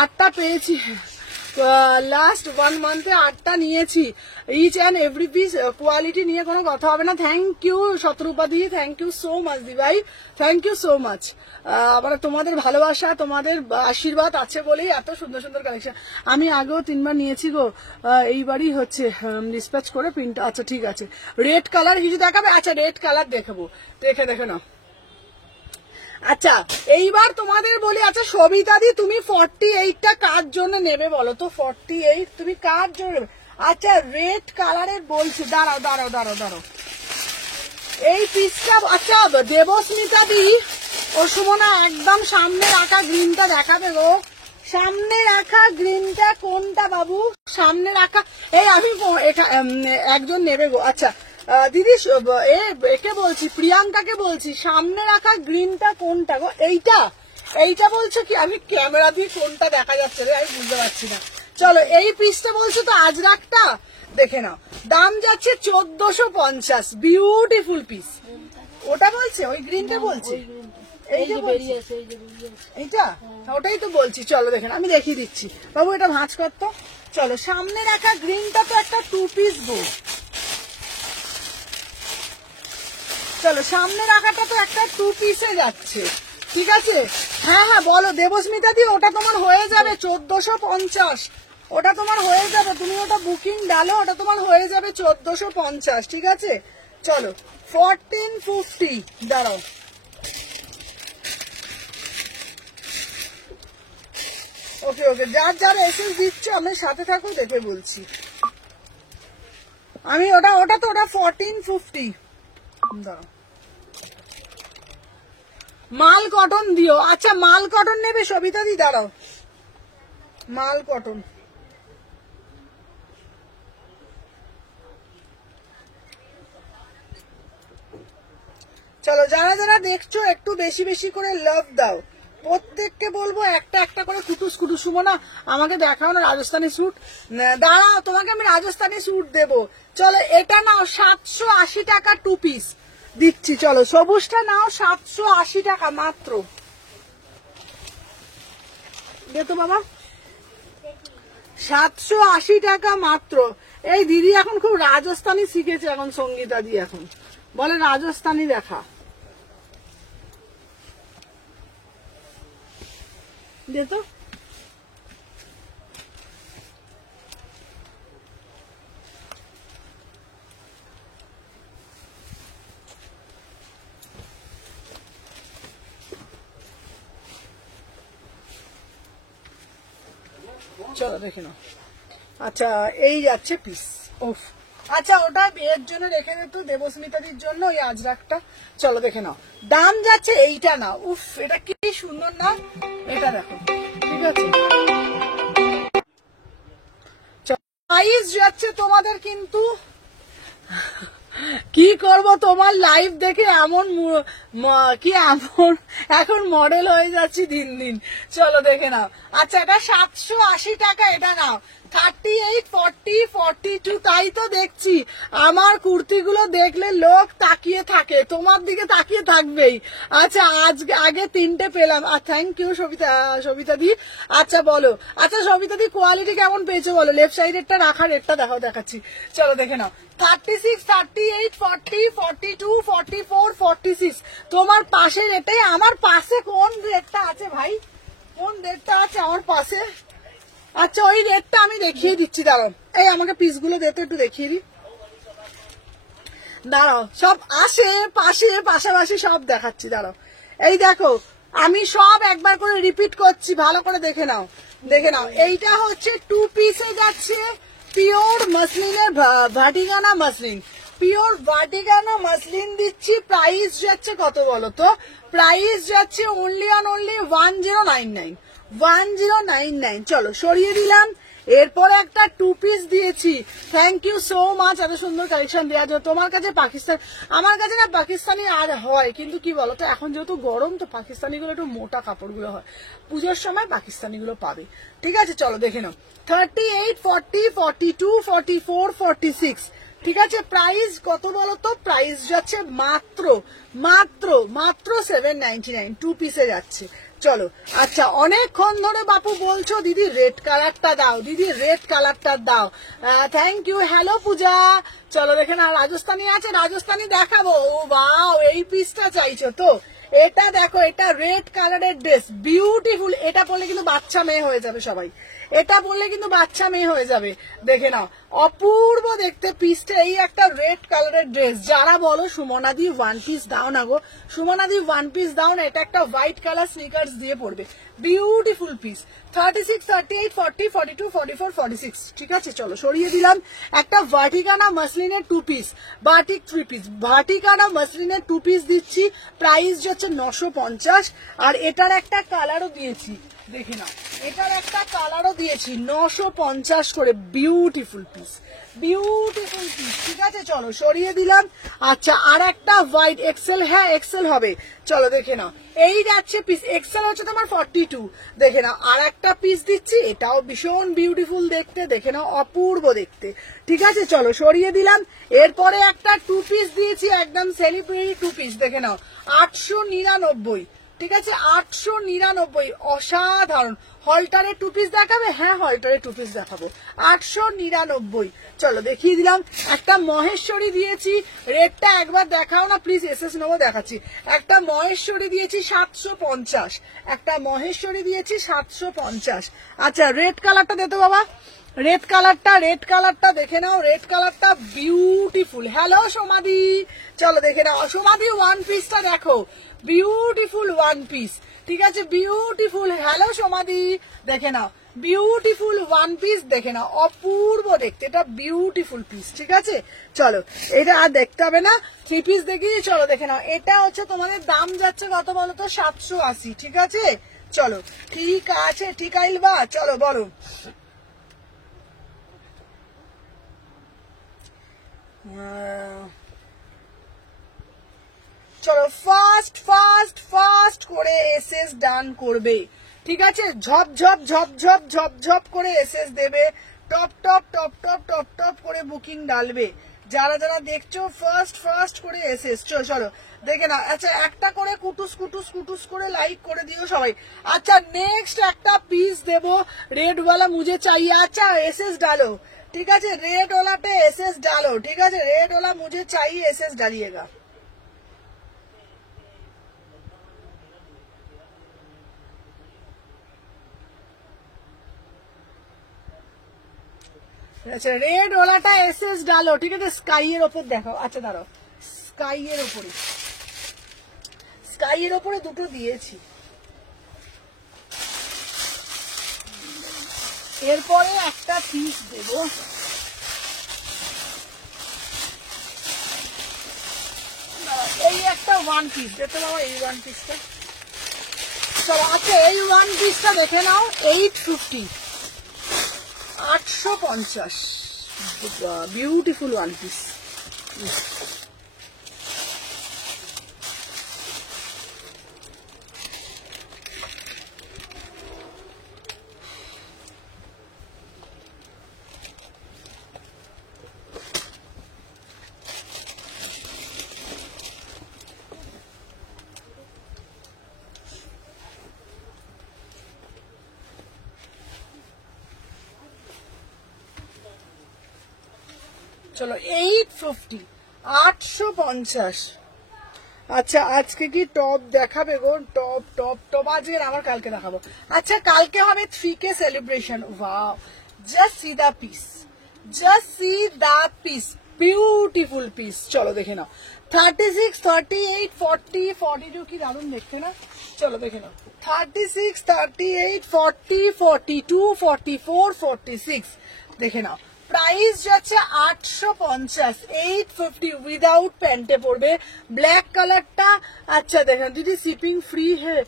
8টা পেয়েছি লাস্ট 1 মান্থে, 8টা নিয়েছি। Each and every piece quality নিয়ে কোনো কথা হবে না। থ্যাংক ইউ শতরূপা দি, থ্যাংক ইউ সো মাচ দি ভাই, থ্যাংক ইউ সো মাচ। আবার তোমাদের ভালোবাসা, তোমাদের আশীর্বাদ আছে বলেই এত সুন্দর সুন্দর কালেকশন। আমি আগেও 3বার নিয়েছি গো, এইবারই হচ্ছে ডিসপ্যাচ করে প্রিন্ট। আচ্ছা ঠিক আছে, রেড কালার কিছু দেখাবে? আচ্ছা রেড কালার দেখাবো, দেখে নাও। আচ্ছা এইবার তোমাদের বলি, আচ্ছা সবিতা দি তুমি 48টা কার জন্য নেবে বলো তো? 48 তুমি কার জন্য নেবে? আচ্ছা রেড কালারের বলছি, দাঁড়াও। এই পিসটা, আচ্ছা দেবস্মিতা দি ও সুমনা একদম সামনে রাখা গ্রিনটা দেখাবে গো। সামনে রাখা গ্রিনটা কোনটা বাবু? সামনে রাখা, এই আমি একজন নেবে গো। আচ্ছা দিদি একে বলছি, প্রিয়াঙ্কাকে বলছি, সামনে রাখা গ্রিনটা কোনটা গো? এইটা বলছো কি? আমি ক্যামেরা দিয়ে কোনটা দেখা যাচ্ছে রে, আমি বুঝতে পারছি না। চলো এই পিসটা বলছো তো, আজরাকটা দেখে নাও। দাম যাচ্ছে 1450, বিউটিফুল পিস। ওটা বলছে, ওই গ্রিনটা বলছে, এইটা, ওটাই তো বলছি। চলো দেখেন, আমি দেখিয়ে দিচ্ছি বাবু, এটা ভাঁজ করতো। চলো সামনে রাখা গ্রিনটা তো একটা 2 পিস গো। চলো সামনে রাখাটা তো একটা 2 পিসে যাচ্ছে, ঠিক আছে? হ্যাঁ বলো দেবস্মিতা দি, ওটা তোমার হয়ে যাবে 1450, ওটা তোমার হয়ে যাবে। তুমি ওটা বুকিং ডালো, ওটা তোমার হয়ে যাবে 1450, ঠিক আছে? চলো 1450, দাঁড়াও। ওকে যার এসএস দিচ্ছে আমি সাথে থাকো, দেখে বলছি আমি। ওটা 1450, দাঁড়াও। মাল কটন দিও। আচ্ছা মাল কটন নেবে সবিতা দি? দাঁড়াও, মাল কটন। চলো যারা দেখছো একটু বেশি বেশি করে লাভ দাও, প্রত্যেককে বলবো একটা একটা করে কুটুস সুমনা আমাকে দেখাও না রাজস্থানী স্যুট। দাঁড়াও, তোমাকে আমি রাজস্থানী স্যুট দেবো। চলো এটা নাও, 780 টাকা 2 পিস দিচ্ছি। চলো সবুজটা নাও, 780 টাকা মাত্র। দে তো বাবা, 780 টাকা মাত্র। এই দিদি এখন খুব রাজস্থানী শিখেছে এখন, সঙ্গীতা দি এখন বলে রাজস্থানী দেখা। দে তো। চলো দেখে নাও। আচ্ছা এই যাচ্ছে পিস। ওফ, আচ্ছা ওটা বিয়ের জন্য রেখে দিত দেবস্মিতাদির জন্য, ওই আজরাকটা। চলো দেখে নাও, দাম যাচ্ছে এইটা না। উফ এটা কি সুন্দর না, এটা দেখো, ঠিক আছে? প্রাইস যাচ্ছে তোমাদের কিন্তু কি করব, তোমার লাইভ দেখে এমন কি এখন মডেল হয়ে যাচ্ছি দিন দিন। চলো দেখে নাও। আচ্ছা এটা 780 টাকা, এটা নাও 38, 40, 42। তাই তো দেখছি আমার কুর্তিগুলো দেখলে লোক তাকিয়ে থাকে, তোমার দিকে তাকিয়ে থাকবেই। আচ্ছা আগে 3টে পেলাম। আর থ্যাংক ইউ সবিতা দি। আচ্ছা বলো, আচ্ছা সবিতা দি কোয়ালিটি কেমন পেয়েছো বলো। লেফট সাইডেরটা রাখা, রেটটা দেখাচ্ছি। চলো দেখে নাও। 36, 38, 40, 42, 44, 46। তোমার পাশের এটাই। আমার পাশে কোন রেটটা আছে ভাই? কোন রেটটা আছে আমার পাশে? আচ্ছা ওই রেটটা আমি দেখিয়ে দিচ্ছি, দাঁড়াও। এই আমাকে পিসগুলো দিতে একটু দেখিয়ে দিই, দাঁড়াও। সব আসে পাশে পাশাপাশি সব দেখাচ্ছি, দাঁড়াও। এই দেখো আমি সব একবার করে রিপিট করছি, ভালো করে দেখে নাও। এইটা হচ্ছে 2 পিসে যাচ্ছে পিওর মাসলিনের, ভাটিগানা মাসলিন, পিওর ভাটিগানা মাসলিন দিচ্ছি। প্রাইস যাচ্ছে কত বলো তো? প্রাইস যাচ্ছে অনলি 1099, 1099। চলো সরিয়ে দিলাম। এরপরে একটা 2 পিস দিয়েছি। থ্যাংক ইউ সো মাচ এত সুন্দর কালেকশন দেওয়ার জন্য। তোমার কাছে পাকিস্তান, আমার কাছে না পাকিস্তানি আর হয়, কিন্তু কি বলতো এখন যেহেতু গরম তো পাকিস্তানি গুলো একটু মোটা কাপড়গুলো হয়, পুজোর সময় পাকিস্তানি গুলো পাবে। ঠিক আছে চলো দেখে নাও। 38, 40, 42, 44, 46। ঠিক আছে প্রাইস কত বলো তো? প্রাইস যাচ্ছে মাত্র 799, 2 পিসে যাচ্ছে। চলো আচ্ছা অনেকক্ষণ ধরে বাপু বলছো দিদি রেড কালারটা দাও, দিদি রেড কালারটা দাও। Thank you. হ্যালো পূজা। চলো দেখে না রাজস্থানী আছে, রাজস্থানী দেখাবো। ও বাও এই পিসটা চাইছো তো? এটা দেখো, এটা রেড কালারের ড্রেস, বিউটিফুল। এটা পরলে কিন্তু বাচ্চা মেয়ে হয়ে যাবে সবাই, এটা পরলে কিন্তু বাচ্চা মেয়ে হয়ে যাবে। দেখে নাও অপূর্ব দেখতে পিসটা। এই একটা রেড কালারের ড্রেস। যারা বলো সুমনাদি 1 পিস দাও না গো, সুমনাদি 1 পিস দাও না, এটা একটা হোয়াইট কালার স্নিকার্স দিয়ে পড়বে, বিউটিফুল পিস। 36, 38, 40, 42, 44, 46। ঠিক আছে চলো সরিয়ে দিলাম। একটা ভাটিকানা মাসলিনের 2 পিস, বাটিক 3 পিস, ভাটিকানা মাসলিনের 2 পিস দিচ্ছি। প্রাইস যাচ্ছে 950। আর এটার একটা কালারও দিয়েছি, দেখে নাও, এটার একটা কালারও দিয়েছি 950 করে। Beautiful piece, beautiful piece. ঠিক আছে চলো সরিয়ে দিলাম। আচ্ছা আর একটা হোয়াইট এক্সেল, হ্যাঁ এক্সেল হবে। চলো দেখে নাও, এই যাচ্ছে পিস, এক্সেল হচ্ছে তোমার 42। দেখে নাও আর একটা পিস দিচ্ছি, এটাও ভীষণ বিউটিফুল দেখতে, দেখে নাও অপূর্ব দেখতে। ঠিক আছে চলো সরিয়ে দিলাম। এরপরে একটা 2 পিস দিয়েছি, একদম সেলিব্রিটি 2 পিস। দেখে নাও 899। ঠিক আছে 899, অসাধারণ। হলটারে 2 পিস দেখাবে? হ্যাঁ হলটারে 2 পিস দেখাবো, 899। চলো দেখিয়ে দিলাম। একটা মহেশ্বরী দিয়েছি, রেটটা একবার দেখাও না প্লিজ, এসএস নেবো, দেখাচ্ছি। একটা মহেশ্বরী দিয়েছি 750, একটা মহেশ্বরী দিয়েছি 750। আচ্ছা রেড কালারটা দে তো বাবা, রেড কালারটা দেখে নাও, রেড কালারটা বিউটিফুল। হ্যালো সোমাদি। চলো দেখে নাও সোমাদি 1 পিসটা দেখো, বিউটিফুল 1 পিস। ঠিক আছে বিউটিফুল। হ্যালো সোমাদি দেখে নাও, বিউটিফুল 1 পিস। দেখে নাও অপূর্ব দেখতে, এটা বিউটিফুল পিস। ঠিক আছে চলো এটা আর দেখতে হবে না, 3 পিস দেখিয়ে। চলো দেখে নাও, এটা হচ্ছে তোমাদের দাম যাচ্ছে কত বলো তো? 780। ঠিক আছে চলো, ঠিক আছে ঠিক আইলবা। চলো বলো। চলো ফাস্ট ফাস্ট ফাস্ট করে এসএস ডান করবে। ঠিক আছে ঝপ ঝপ ঝপ ঝপ ঝপ ঝপ করে এসএস দেবে, top top top top top top করে বুকিং ডালবে। যারা যারা দেখছো ফার্স্ট ফার্স্ট করে এসএস। চলো দেখে না। আচ্ছা একটা করে কুটুস কুটুস কুটুস করে লাইক করে দিও সবাই। আচ্ছা নেক্সট একটা পিস দেবো রেড ওয়ালা মুঝে চাইয়ে। আচ্ছা এসএস ডালো। ঠিক আছে रेड वाला पे एसएस डालो। ठीक है रेड वाला मुझे चाहिए, एसएस डालिएगा। अच्छा रेड वालाটা एसएस डालो। ठीक है স্কাই এর উপর দেখাও। আচ্ছা দাঁড়াও, স্কাই এর উপরে দুটো দিয়েছি। এরপরে একটা পিস দেব, এই একটা 1 পিস দেখতে পাবো, এই 1 পিসটা। চলো আচ্ছা এই 1 পিসটা দেখে নাও 850, 850। Beautiful 1 piece. চলো 850, 850। আচ্ছা আজকে কি টপ দেখাবে গো? টপ টপ টপ আজকে আমার কালকে দেখাবো। আচ্ছা কালকে হবে 3K celebration. Wow, just see the piece, just see the piece, beautiful piece. চলো দেখে নাও 36, 38, 40, 42 কি দারুণ দেখতে না? চলো দেখে নাও 36, 38, 40, 42, 44, 46 দেখে নাও। প্রাইস যাচ্ছে 850, 850 উইদাউট প্যান্টে পড়বে, ব্ল্যাক কালারটা। আচ্ছা দেখেন দিদি শিপিং ফ্রি হে,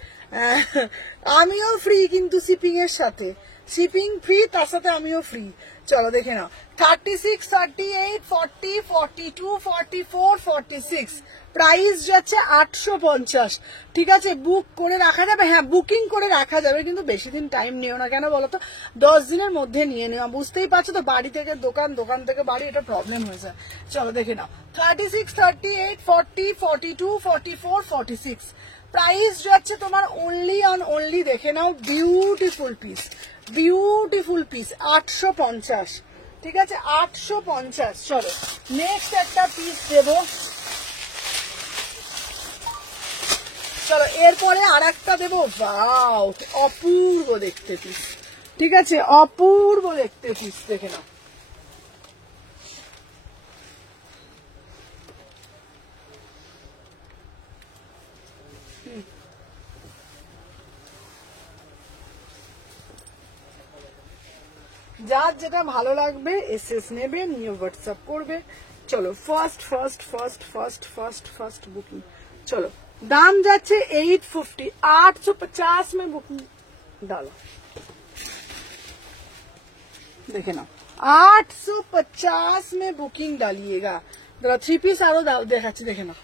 আমিও ফ্রি কিন্তু শিপিং এর সাথে, শিপিং ফ্রি তার সাথে আমিও ফ্রি। চলো দেখে নাও 36, 38, 40, 42, 44, 46 প্রাইস যাচ্ছে 850। ঠিক আছে, বুক করে রাখা যাবে, হ্যাঁ বুকিং করে রাখা যাবে, কিন্তু বেশি দিন টাইম নিও না। কেন বলো তো, 10 দিনের মধ্যে নিয়ে নেওয়া, বুঝতেই পারছো তো, বাড়ি থেকে দোকান, দোকান থেকে বাড়ি, এটা প্রবলেম হয়ে যায়। চলো দেখে নাও 36, 38, 40, 42, 44, 46 প্রাইস যাচ্ছে তোমার অনলি অন অনলি, দেখে নাও বিউটিফুল পিস, বিউটিফুল পিস 850। ঠিক আছে 850। চলো নেক্সট একটা পিস দেবো। চলো এরপরে আর একটা দেবো। ওয়াও, অপূর্ব দেখতে পিস। ঠিক আছে, অপূর্ব দেখতে পিস, দেখে নাও। যার যেটা ভালো লাগবে এসএস নেবে, নিয়ে হোয়াটসঅ্যাপ করবে। চলো first first first first first first booking. চলো दाम যাচ্ছে 850, 850 में बुकिंग डालो, देखे ना 850 में बुकिंग डालिएगा। दादा 3 পিস আরো দেখাচ্ছি, দেখে না।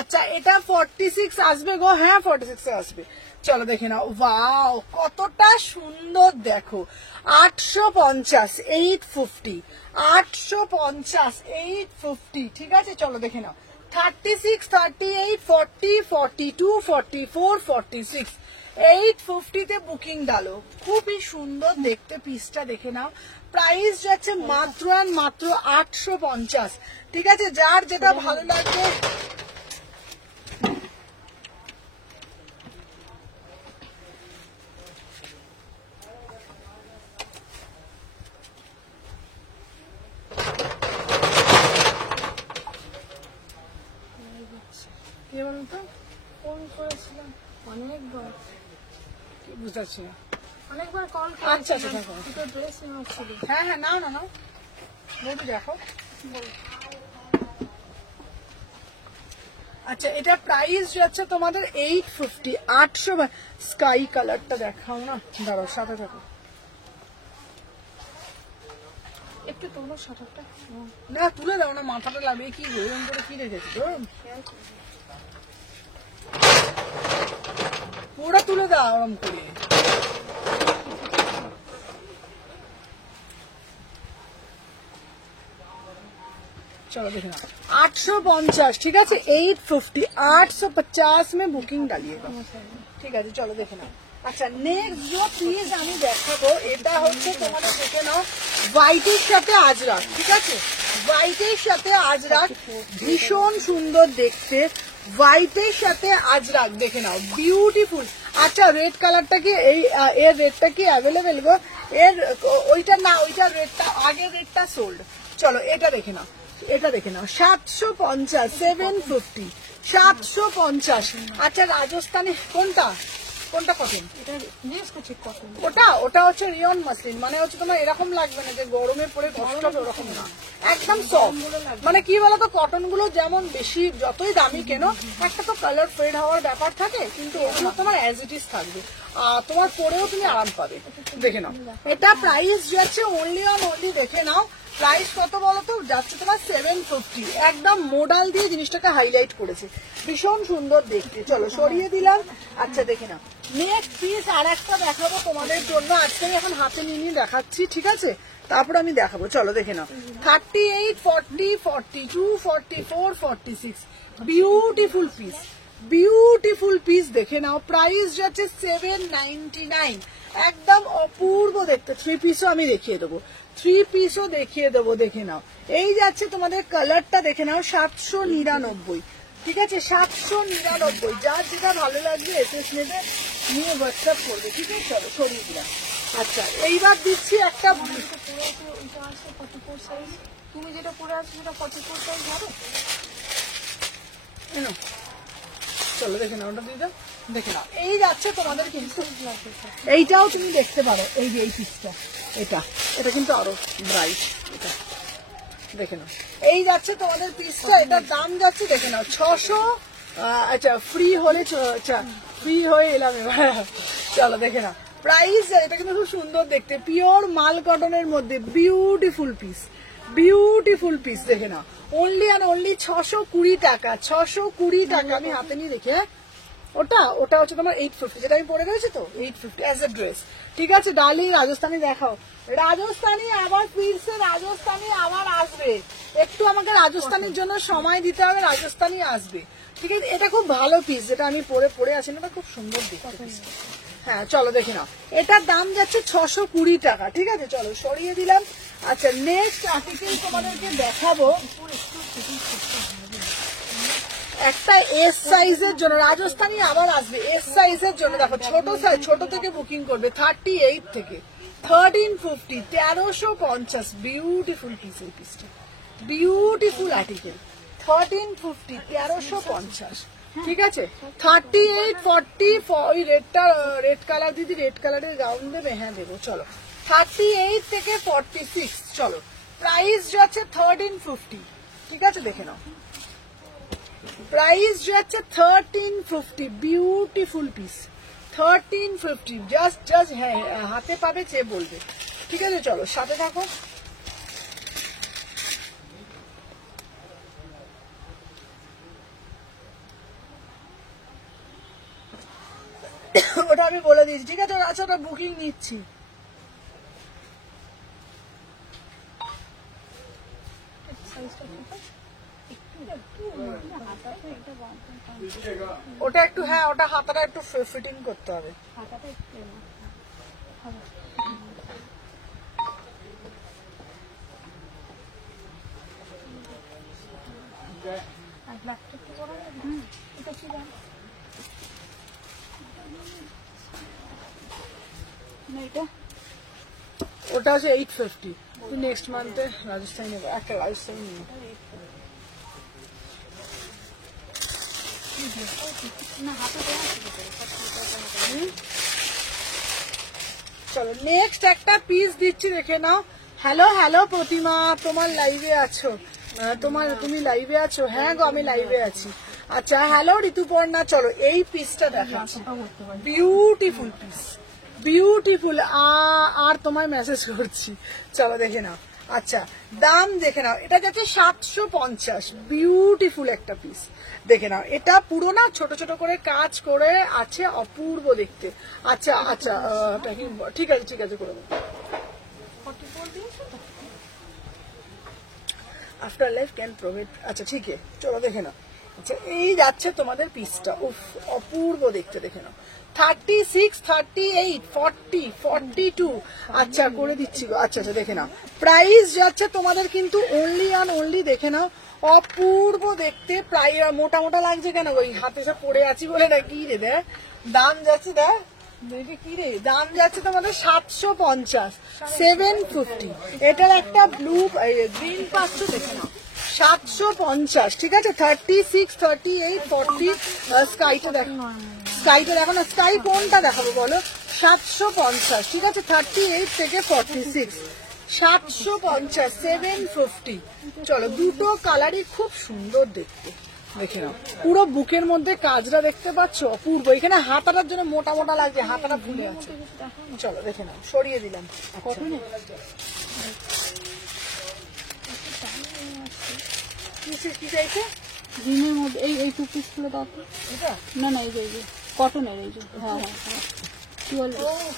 আচ্ছা এটা 46 আসবে গো, হ্যাঁ 46 আসবে। চলো দেখে নাও, ওয়াও কতটা সুন্দর দেখো। 850, 850, 850, 850। ঠিক আছে চলো দেখে নাও 36, 38, 40, 42, 44, 46 850 তে বুকিং ডালো। খুবই সুন্দর দেখতে পিসটা, দেখে নাও। প্রাইস যাচ্ছে মাত্র আর মাত্র 850। ঠিক আছে, যার যেটা ভালো লাগবে কি বলতো, ফোন করেছিলাম অনেকবার, কি বুঝতে পারছি না, অনেকবার কল আচ্ছা আচ্ছা দেখো, দুটো ড্রেস নেওয়া ছিল। হ্যাঁ হ্যাঁ নাও না নাও, বলতে দেখো। আচ্ছা এটা প্রাইস যাচ্ছে তোমাদের 850, 800। স্কাই কালারটা দেখাও না, দাঁড়াও সাথে থাকো একটু তোলো শাটারটা। না, তুলে দাও না, মাথাটা লাগবে। কি এরকম করে কি রেখেছি তো, পুরো তুলে দাও আরাম করে। चलो देखना 850। ठीक है 850, 850 में बुकिंग डालिएगा। ঠিক আছে চলো দেখে নাও। আচ্ছা নেক্সট যে পিস আমি দেখাবো এটা হচ্ছে তোমাদের দেখে নাও হোয়াইটের সাথে আজরাক। ঠিক আছে, হোয়াইটের সাথে আজরাক ভীষণ সুন্দর দেখতে, হোয়াইটের সাথে আজরাক দেখে নাও বিউটিফুল। আচ্ছা রেড কালারটা কি এই এর রেডটা কি অ্যাভেলেবেল গো? এর ওইটা না, ওইটা রেডটা আগের রেডটা সোল্ড। চলো এটা দেখে নাও, এটা দেখে নাও 750, 750, 750। আচ্ছা রাজস্থানে কোনটা কোনটা কটন? এটা নেক্স করছি কটন। ওটা ওটা হচ্ছে রিয়ন মাসলিন, মানে হচ্ছে তোমার এরকম লাগবে না যে গরমে পরে কষ্ট হবে, ওরকম না, একদম সফট। মানে কি বলতো কটন গুলো যেমন বেশি যতই দামি কেন একটা তো কালার ফেড হওয়ার ব্যাপার থাকে, কিন্তু ওগুলো তোমার অ্যাজ ইট ইজ থাকবে, তোমার পরেও তুমি আরাম পাবে। দেখে নাও এটা প্রাইস যাচ্ছে অনলি অন অনলি, দেখে নাও প্রাইস কত বলতো যাচ্ছে তোমার 750। একদম মোডাল দিয়ে জিনিসটাকে হাইলাইট করেছে, ভীষণ সুন্দর দেখতে। চলো সরিয়ে দিলাম। আচ্ছা দেখে নাও নেক্সট পিস আর একটা দেখাবো তোমাদের জন্য, আজকে এখন হাতে নিয়ে দেখাচ্ছি। ঠিক আছে তারপর আমি দেখাবো, চলো দেখে নাও 38, 40, 42, 44, 46 বিউটিফুল পিস, বিউটিফুল পিস। দেখে নাও প্রাইস যাচ্ছে 799, একদম অপূর্ব দেখতে। 3 পিসও আমি দেখিয়ে দেবো, 3 পিসও দেখিয়ে দেবো, দেখে নাও। এই যাচ্ছে তোমাদের কালারটা দেখে নাও, 799, ঠিক আছে, 799। যার যেটা ভালো লাগবে এসএস নেবে, নিয়ে হোয়াটসঅ্যাপ করবে, ঠিক আছে। চলো সরিয়ে দিলাম। আচ্ছা এইবার দিচ্ছি একটা, তুমি যেটা পরে আছো সেটা 44 সাইজ হবে। চলো দেখে নাও, ওটা দিয়ে দাও, দেখে নাও। এই যাচ্ছে তোমাদের কিন্তু, এইটাও তুমি দেখতে পারো, এই যে এই পিসটা, এটা এটা কিন্তু আরো ব্রাইট, এটা দেখে নাও। এই যাচ্ছে তোমাদের পিসটা, এটার দাম যাচ্ছে দেখে নাও 600। আচ্ছা ফ্রি হলে, আচ্ছা ফ্রি হয়ে এলাম এবার। চলো দেখে নাও প্রাইস, এটা কিন্তু খুব সুন্দর দেখতে, পিওর মাল কটনের মধ্যে বিউটিফুল পিস, বিউটিফুল পিস দেখে নাও। অনলি আর অনলি 620 টাকা, 620 টাকা। আমি হাতে নিয়ে দেখে, ওটা ওটা হচ্ছে তোমার 850, যেটা আমি পরে রয়েছে তো 850 অ্যাজ এ ড্রেস, ঠিক আছে। ডার্লিং রাজস্থানি দেখাও, রাজস্থানি আবার ফিরছে, রাজস্থানি আবার আসবে, একটু আমাকে রাজস্থানের জন্য সময় দিতে হবে, রাজস্থানি আসবে, ঠিক আছে। এটা খুব ভালো পিস, যেটা আমি পরে আছি না, এটা খুব সুন্দর দেখতে। হ্যাঁ চলো দেখে নাও, এটার দাম যাচ্ছে 620 টাকা, ঠিক আছে। চলো সরিয়ে দিলাম। আচ্ছা নেক্সট আর্টিকেল তোমাদেরকে দেখাবো, একটা এস সাইজের জন্য, রাজস্থানি আবার আসবে এস সাইজের জন্য। দেখো ছোট সাইজ, ছোট থেকে বুকিং করবে 38 থেকে 1350, 1350, বিউটিফুল পিস, এই পিসটা বিউটিফুল আর্টিকেল, 1350, 1350, ঠিক আছে। 38, 40, ওই রেডটা, রেড কালার দিদি, রেড কালারের গাউন দেবে, হ্যাঁ দেবো। চলো 38 থেকে 46, চলো প্রাইস যাচ্ছে 1350, ঠিক আছে। দেখে নাও প্রাইস যাচ্ছে 1350, বিউটিফুল পিস 1350, জাস্ট হ্যাঁ হাতে পাবে চেয়ে বলবে, ঠিক আছে। চলো সাথে থাকো। ওটা আমি বলে দিয়েছি, ঠিক আছে। আচ্ছা ওটা বুকিং নিচ্ছি। ওটা একটু, হ্যাঁ ওটা হাতাটা একটু ফিটিং করতে হবে। ওটা আছে 850, নেক্সট মান্থে রাজস্থানে নেবো, একটা রাজস্থানে নেবো। চলো নেক্সট একটা পিস দিচ্ছি, দেখে নাও। হ্যালো হ্যালো প্রতিমা, তোমার লাইভে আছো, তুমি লাইভে আছো? হ্যাঁ গো আমি লাইভে আছি। আচ্ছা হ্যালো ঋতুপর্ণা, চলো এই পিসটা দেখাচ্ছি, বিউটিফুল পিস, বিউটিফুল। আর তোমায় মেসেজ করছি, চলো দেখে নাও। আচ্ছা দাম দেখে নাও, এটা যাচ্ছে 750, বিউটিফুল একটা পিস, দেখে নাও। এটা পুরো না ছোট ছোট করে কাজ করে আছে, অপূর্ব দেখতে। আচ্ছা আচ্ছা ঠিক আছে, ঠিক আছে করে দেবো। আফটার লাইফ ক্যান প্রোভাইড, আচ্ছা ঠিক আছে, চলো দেখে নাও। আচ্ছা এই যাচ্ছে তোমাদের পিসটা, উফ অপূর্ব দেখতে, দেখে নাও। 36, 38, 40, 42, আচ্ছা করে দিচ্ছি গো। আচ্ছা আচ্ছা দেখে নাও, প্রাইস যাচ্ছে তোমাদের কিন্তু অনলি অ্যান্ড অনলি, দেখে নাও অপূর্ব দেখতে। প্রায় মোটা মোটা লাগছে কেন, ওই হাতে সব পড়ে আছি বলে না, কি রে দেখ দাম যাচ্ছে, দেখ দেখে কি রে দাম যাচ্ছে তোমাদের 750, 750। এটার একটা ব্লু গ্রিন পাচ্ছ, দেখে নাও 750, ঠিক আছে। 36, 38, 40, স্কাইটা দেখো, স্কাইটা দেখো না, স্কাই কোনটা দেখাবো বলো, 750, ঠিক আছে। 38 থেকে 46, 750, 750। চলো দুটো কালারই খুব সুন্দর দেখতে, দেখে নাও। পুরো বুকের মধ্যে কাজটা দেখতে পাচ্ছ, অপূর্ব। এখানে হাতাটার জন্য মোটা মোটা লাগছে, হাতাটা ফুলে আছে। চলো দেখে নাও, সরিয়ে দিলাম। কি চাইছে জিমের মধ্যে এই টু পিস গুলো দাও তো। এটা না না এই যে কটনের, এই যে হ্যাঁ হ্যাঁ হ্যাঁ কি বল,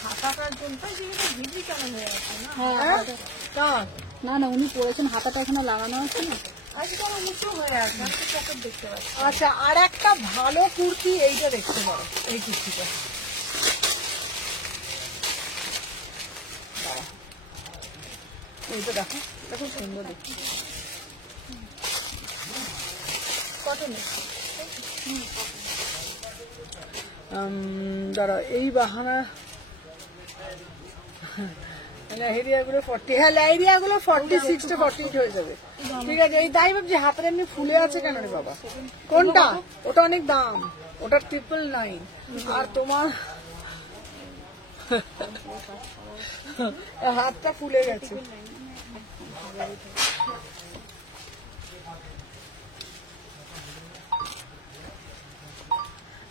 হাতাটার জন্য ভিজি কেমন হয়ে আছে না? হ্যাঁ কার? না না উনি পরেছেন, হাতাটা এখানে লাগানো আছে না, আজকে আমার উঁচু হয়ে আছে, আমি তো পকেট দেখতে পাচ্ছি। আচ্ছা আর একটা ভালো কুর্তি, এইটা দেখতে পারো, এই কুর্তিটা এইটা দেখো, এটা খুব সুন্দর দেখতে। কটনের দাঁড়া, এই বাহানা লেহেরিয়াগুলো 40, হ্যাঁ লেহেরিয়াগুলো 46 to 48 হয়ে যাবে। ঠিক আছে, এই তাই ভাবছি হাতের এমনি ফুলে আছে কেন রে বাবা? কোনটা? ওটা অনেক দাম, ওটা 999। আর তোমার হাতটা ফুলে গেছে।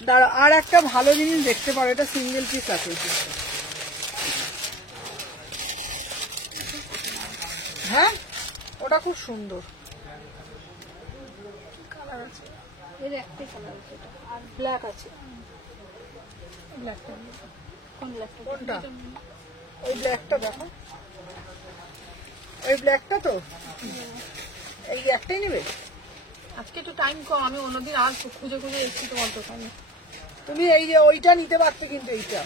দাঁড়া, আর একটা ভালো জিনিস দেখতে পারো, এটা সিঙ্গেল পিস আছে এই পিসটা। হ্যাঁ, ওটা খুব সুন্দর কালার আছে, এর একটাই কালার আছে এটা, আর ব্ল্যাক আছে। ব্ল্যাকটা কোন ব্ল্যাকটা? কোনটা? ওই ব্ল্যাকটা দেখো, ওই ব্ল্যাকটা তো, এই একটাই নেবে। আজকে একটু টাইম কম, আমি অন্যদিন আর খুঁজে খুঁজে এসেছি তোমার দোকানে। তুমি এই যে ওইটা নিতে পারতো, কিন্তু এইটা,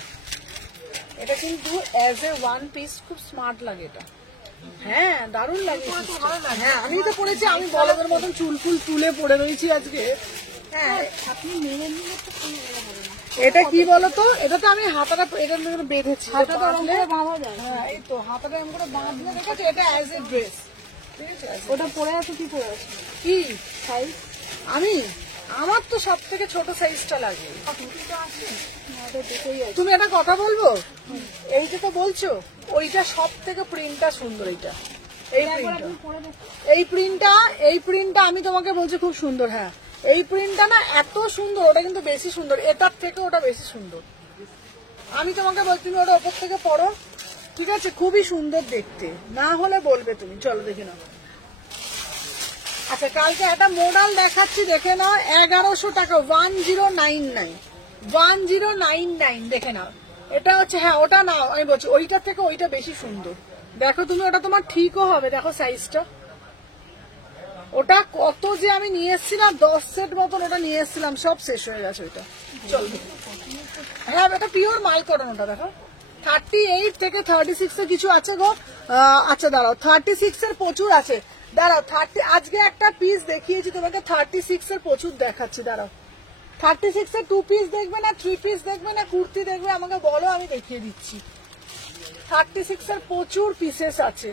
এটা কিন্তু অ্যাজ এ ওয়ান পিস খুব স্মার্ট লাগে এটা। হ্যাঁ, দারুণ লাগে। হ্যাঁ, আমি তো পড়েছি, আমি বলদের মতন চুল ফুল তুলে পড়ে রয়েছি আজকে। হ্যাঁ, আপনি মেরে নিলে তো কোনো হবে না। এটা কি বলতো, এটা তো আমি হাতাটা এটা বেঁধেছি, হাতটা তো ওরকম করে বাঁধা যায়। হ্যাঁ এই তো হাতাটা এমন করে বাঁধলে দেখেছো, এটা অ্যাজ এ ড্রেস। ঠিক আছে, ওটা পরে আছে, কি পরে আছে? কি সাইজ আমার তো সব থেকে ছোট সাইজটা লাগে। দুটো আছে, আমাদের দুটোই আছে। তুমি একটা কথা বলবো, এই যে তো বলছো, ওইটা সব থেকে প্রিন্টটা সুন্দর। এইটা, এই প্রিন্টটা, পরে দেখো, এই প্রিন্টটা আমি তোমাকে বলছি খুব সুন্দর। হ্যাঁ, এই প্রিন্টটা না এত সুন্দর, ওটা কিন্তু বেশি সুন্দর, এটার থেকে ওটা বেশি সুন্দর। আমি তোমাকে বলছি, তুমি ওটা ওপর থেকে পড়ো, ঠিক আছে, খুবই সুন্দর দেখতে, না হলে বলবে তুমি। চলো দেখে নাও। আচ্ছা, কালকে একটা মডেল দেখাচ্ছি, দেখে নাও, 1100 টাকা, 1099 দেখে নাও। এটা হচ্ছে, হ্যাঁ ওটা নাও, আমি বলছি ওইটার থেকে ওইটা বেশি সুন্দর। দেখো তুমি, ওটা তোমার ঠিকও হবে। দেখো সাইজটা, ওটা কত যে আমি নিয়ে এসেছিলাম, 10 সেট মতন ওটা নিয়ে এসেছিলাম, সব শেষ হয়ে গেছে ওইটা। চল, হ্যাঁ এটা পিওর মাল কটন। ওটা দেখো 38 থেকে 36 এর কিছু আছে গো। আচ্ছা দাঁড়াও, 36 এর প্রচুর আছে। দাঁড়াও, 30 আজকে একটা পিস দেখিয়েছি তোমাকে, 36 এর প্রচুর দেখাচ্ছি। দাঁড়াও, 36 এর 2 পিস দেখবে না 3 পিস দেখবে না কুর্তি দেখবে, আমাকে বলো, আমি দেখিয়ে দিচ্ছি। 36 এর প্রচুর পিসেস আছে।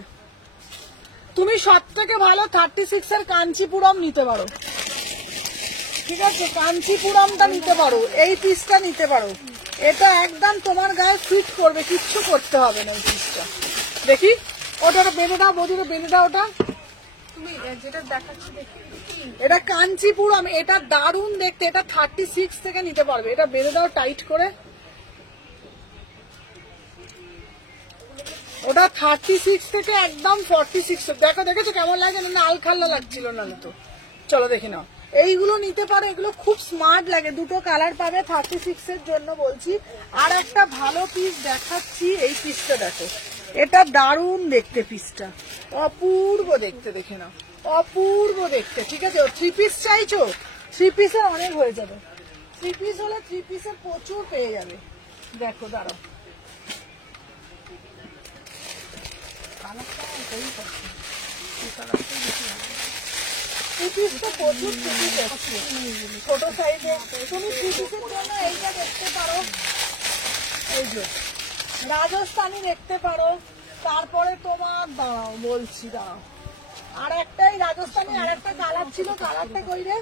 তুমি সব থেকে ভালো 36 এর কাঞ্চিপুরম নিতে পারো। ঠিক আছে, কাঞ্চিপুরমটা নিতে পারো, এই পিসটা নিতে পারো। এটা একদম তোমার গায়ে ফিট করবে, কিচ্ছু করতে হবে না এই পিসটা। দেখি ওটা বেঁধে দাও, বধুরে বেঁধে দাও ওটা। তুমি যেটা দেখাচ্ছি দেখি। এটা কাঞ্চিপুরম, এটা দারুণ দেখতে, এটা 36 থেকে নিতে পারবে। এটা বেঁধে দাও টাইট করে। ওটা 36 থেকে একদম 46। দেখো, দেখেছো কেমন লাগে? না আলখাল্লা লাগছিল না তো। চলো দেখে নাও, এইগুলো নিতে পারো, এগুলো খুব স্মার্ট লাগে। দুটো কালার পাবে 36 এর জন্য বলছি। আর একটা ভালো পিস দেখাচ্ছি, এই পিসটা দেখো, এটা দারুণ দেখতে, পিসটা অপূর্ব দেখতে, দেখে নাও, অপূর্ব দেখতে। ঠিক আছে, 3 পিস চাইছো, 3 পিসের অনেক হয়ে যাবে। 3 পিস হলে 3 পিসের প্রচুর পেয়ে যাবে। দেখো দাঁড়াও, ছোট সাইজে তুমি 3 পিসের জন্য এইটা দেখতে পারো, এই যে রাজস্থানি দেখতে পারো। তারপরে তোমার দাঁড়াও বলছি, দাঁড়াও, আর একটাই রাজস্থানি, আর একটা কালার ছিল, কালারটা কই রে?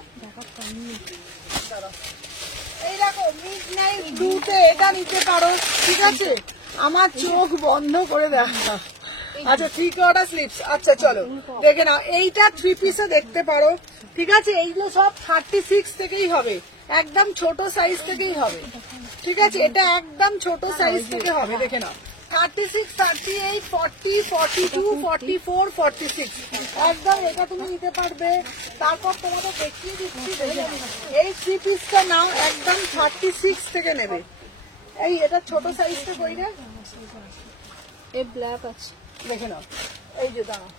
দাঁড়াও, এই দেখো মিড নাইট ব্লুতে, এটা নিতে পারো। ঠিক আছে, আমার চোখ বন্ধ করে দেখা। আচ্ছা, 3 কোয়ার্টার স্লিপস। আচ্ছা চলো দেখে নাও, এইটা 3 পিসে দেখতে পারো। ঠিক আছে, এইগুলো সব 36 থেকেই হবে, একদম ছোট সাইজ থেকেই হবে। ঠিক আছে, এটা একদম ছোট সাইজ থেকে হবে। দেখে নাও, 36, 38, 40, 42, 44, 46 একদম এটা তুমি নিতে পারবে। তারপর তোমাদের দেখিয়ে দিচ্ছি, দেখে নাও, এই 3 পিসটা নাও, একদম 36 থেকে নেবে। এই এটা ছোট সাইজটা কই রে? এই ব্ল্যাক আছে, দেখে নাও, এই যে দাঁড়াও,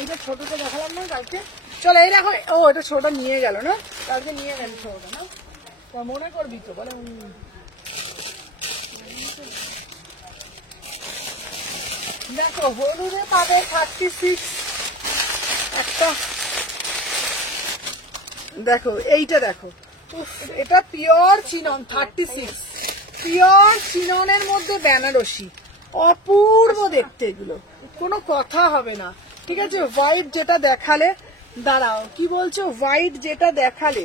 এইটা ছোটটা দেখালাম না কালকে। চলো এই দেখো, ও এটা ছোট নিয়ে গেল না, কালকে নিয়ে গেল ছোটটা না, তা মনে করবি তো বলে। দেখো হলুদে পাবে 36 একটা। দেখো এইটা দেখো, উফ, এটা পিওর চিনন 36, পিওর চিননের মধ্যে বেনারসি, অপূর্ব দেখতে, এগুলো কোনো কথা হবে না। ঠিক আছে, হোয়াইট যেটা দেখালে, দাঁড়াও কি বলছো, হোয়াইট যেটা দেখালে,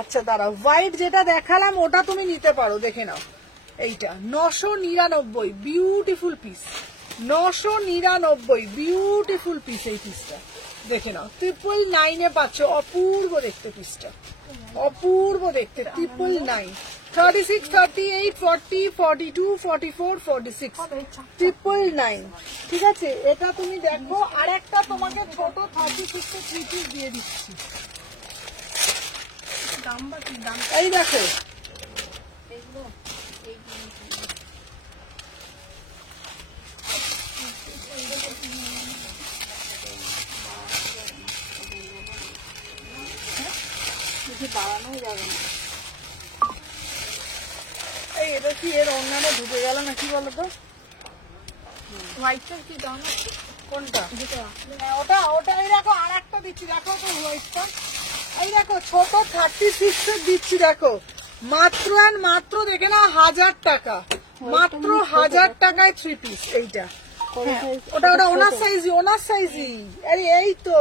আচ্ছা দাঁড়াও, হোয়াইট যেটা দেখালাম ওটা তুমি নিতে পারো, দেখে নাও। এইটা 999, বিউটিফুল পিস, 999, বিউটিফুল পিস। এই পিসটা দেখে নাও, 999 পাচ্ছ, অপূর্ব দেখতে পিসটা, অপূর্ব দেখতে, 999, 36, 38, 40, 42, 44, 46, 999। ঠিক আছে, এটা তুমি দেখো। আর একটা তোমাকে ছোট 36 3 পিস দিয়ে দিচ্ছি। এই দেখো, দাঁড়ানো যাবে না। এই এটা কি এর অন্যান্য ঢুকে গেল না, কি বলতো হোয়াইটটার কি দাম আছে? কোনটা? যেটা হ্যাঁ, ওটা ওটা এই দেখো, আর একটা দিচ্ছি, দেখো তো হোয়াইটটা, এই দেখো ছোট 36 এর দিচ্ছি, দেখো মাত্র আর মাত্র, দেখে না 1000 টাকা, মাত্র 1000 টাকায় 3 পিস। এইটা হ্যাঁ, ওটা ওটা ওনার সাইজই, ওনার সাইজই, আরে এই তো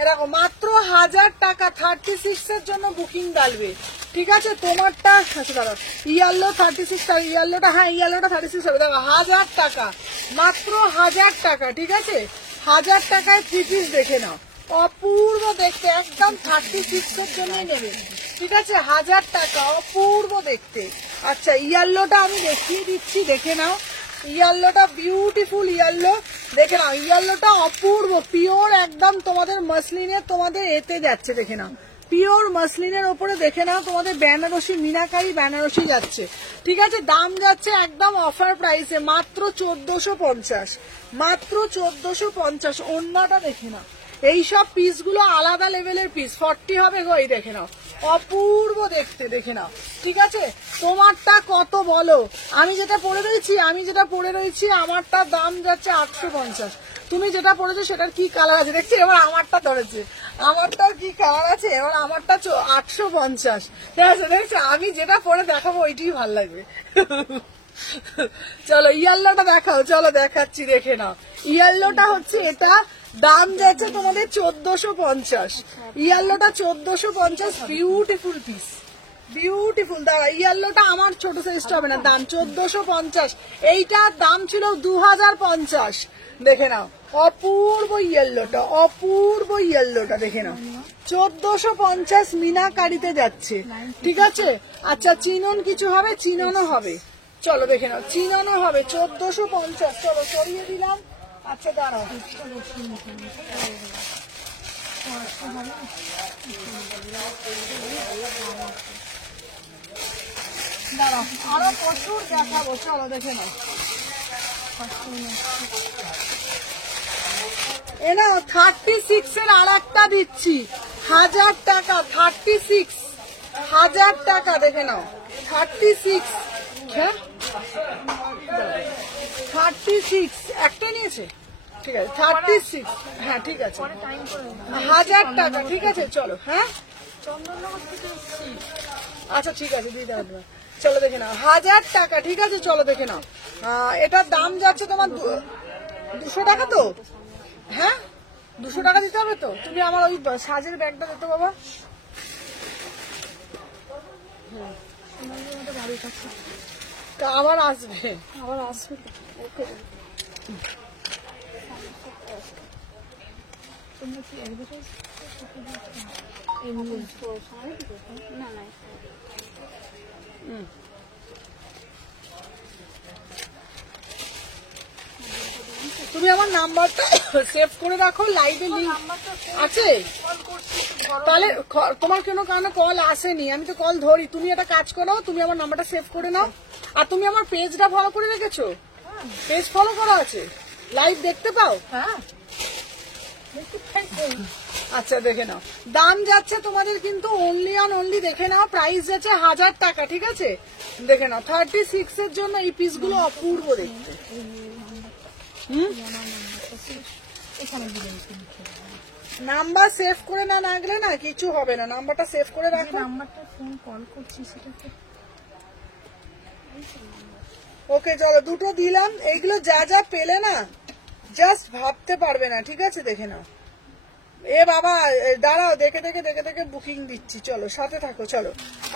এরকম মাত্র 1000 টাকা, 36 এর জন্য বুকিং ডালবে। ঠিক আছে, তোমারটা আচ্ছা দাঁড়াও, ইয়েলো 36, ইয়েলোটা, হ্যাঁ ইয়েলোটা 36 হবে, দেখো 1000 টাকা, মাত্র 1000 টাকা। ঠিক আছে, 1000 টাকায় 3 পিস, দেখে নাও, অপূর্ব দেখতে, একদম 36 এর জন্যই নেবে। ঠিক আছে, 1000 টাকা, অপূর্ব দেখতে। আচ্ছা ইয়েলোটা আমি দেখিয়ে দিচ্ছি, দেখে নাও, ইয়েলোটা বিউটিফুল ইয়েলো, দেখে নাও, ইয়েলোটা অপূর্ব পিওর, একদম তোমাদের মসলিনের, তোমাদের এতে যাচ্ছে, দেখে নাও, পিওর মসলিনের ওপরে, দেখে নাও, তোমাদের বেনারসি, মিনাকারি বেনারসি যাচ্ছে। ঠিক আছে, দাম যাচ্ছে একদম অফার প্রাইসে, মাত্র 1450, মাত্র 1450। অন্যটা দেখে নাও, এইসব পিসগুলো আলাদা লেভেলের পিস, 40 হবে গো, এই দেখে নাও, অপূর্ব দেখতে, দেখে নাও। ঠিক আছে, তোমারটা কত বলো? আমি যেটা পরে রয়েছি, আমারটার দাম যাচ্ছে 850। তুমি যেটা পরেছো সেটার কি কালার আছে দেখছি, এবার আমারটা ধরেছে, আমারটার কি কালার আছে, এবার আমারটা 850। ঠিক আছে, দেখছি আমি যেটা পরে দেখাবো ওইটাই ভাল লাগবে। চলো ইয়েলোটা দেখাও, চলো দেখাচ্ছি, দেখে নাও, ইয়েলোটা হচ্ছে এটা, দাম যাচ্ছে তোমাদের 1450, ইয়েলোটা 1450, বিউটিফুল পিস, বিউটিফুল। দাঁড়া, ইয়েলোটা আমার ছোট সাইজটা হবে না, দাম 1450, এইটার দাম ছিল 2050। দেখে নাও, অপূর্ব ইয়েলোটা, অপূর্ব ইয়েলোটা, দেখে নাও, 1450 মিনাকারিতে যাচ্ছে। ঠিক আছে, আচ্ছা চিনন কিছু হবে, চিননও হবে, চলো দেখে নাও, চিননও হবে 1450। চলো সরিয়ে দিলাম। আচ্ছা দাঁড়াও, দাঁড়াও আরো প্রচুর দেখাবো, চলো দেখে নাও। এ নাও 36 এর আর একটা দিচ্ছি, 1000 টাকা, 36, 1000 টাকা, দেখে নাও 36, হ্যাঁ 36 একটা নিয়েছে। ঠিক আছে 36, হ্যাঁ ঠিক আছে, 1000 টাকা। ঠিক আছে চলো, হ্যাঁ আচ্ছা ঠিক আছে দিয়ে দেওয়া, চলো দেখে নাও 1000 টাকা। ঠিক আছে চলো দেখে নাও, এটার দাম যাচ্ছে তোমার 200 টাকা তো, হ্যাঁ 200 টাকা দিতে হবে তো। তুমি আমার ওই সাজের ব্যাগটা দিতে বাবা, আবার আসবে, আবার আসবে ওকে। তোমরা কি অ্যাডভার্টাইজ না না তুমি আমার নাম্বারটা সেভ করে রাখো, লাইভে লিংক আছে, তাহলে তোমার কোনো কারণে কল আসেনি, আমি তো কল ধরি। তুমি একটা কাজ করো, তুমি আমার নাম্বারটা সেভ করে নাও, আর তুমি আমার পেজটা ফলো করে রেখেছো, পেজ ফলো করা আছে, লাইভ দেখতে পাও, হ্যাঁ আচ্ছা দেখে নাও, দাম যাচ্ছে তোমাদের কিন্তু অনলি অন অনলি দেখে নাও, প্রাইস যাচ্ছে 1000 টাকা, ঠিক আছে? দেখে নাও 36 এর জন্য এই পিসগুলো অপূর্ব দেখতে। এখানে দিবেন নাম্বার সেভ করে না রাখলে না কিছু হবে না, নাম্বারটা সেভ করে রাখো। নাম্বারটা ফোন কল করছি সেটাকে। ওকে চলো, দুটো দিলাম। এইগুলো যা যা পেলে না জাস্ট ভাবতে পারবে না, ঠিক আছে? দেখে নাও। এ বাবা দাঁড়াও, দেখে দেখে দেখে দেখে বুকিং দিচ্ছি, চলো সাথে থাকো। চলো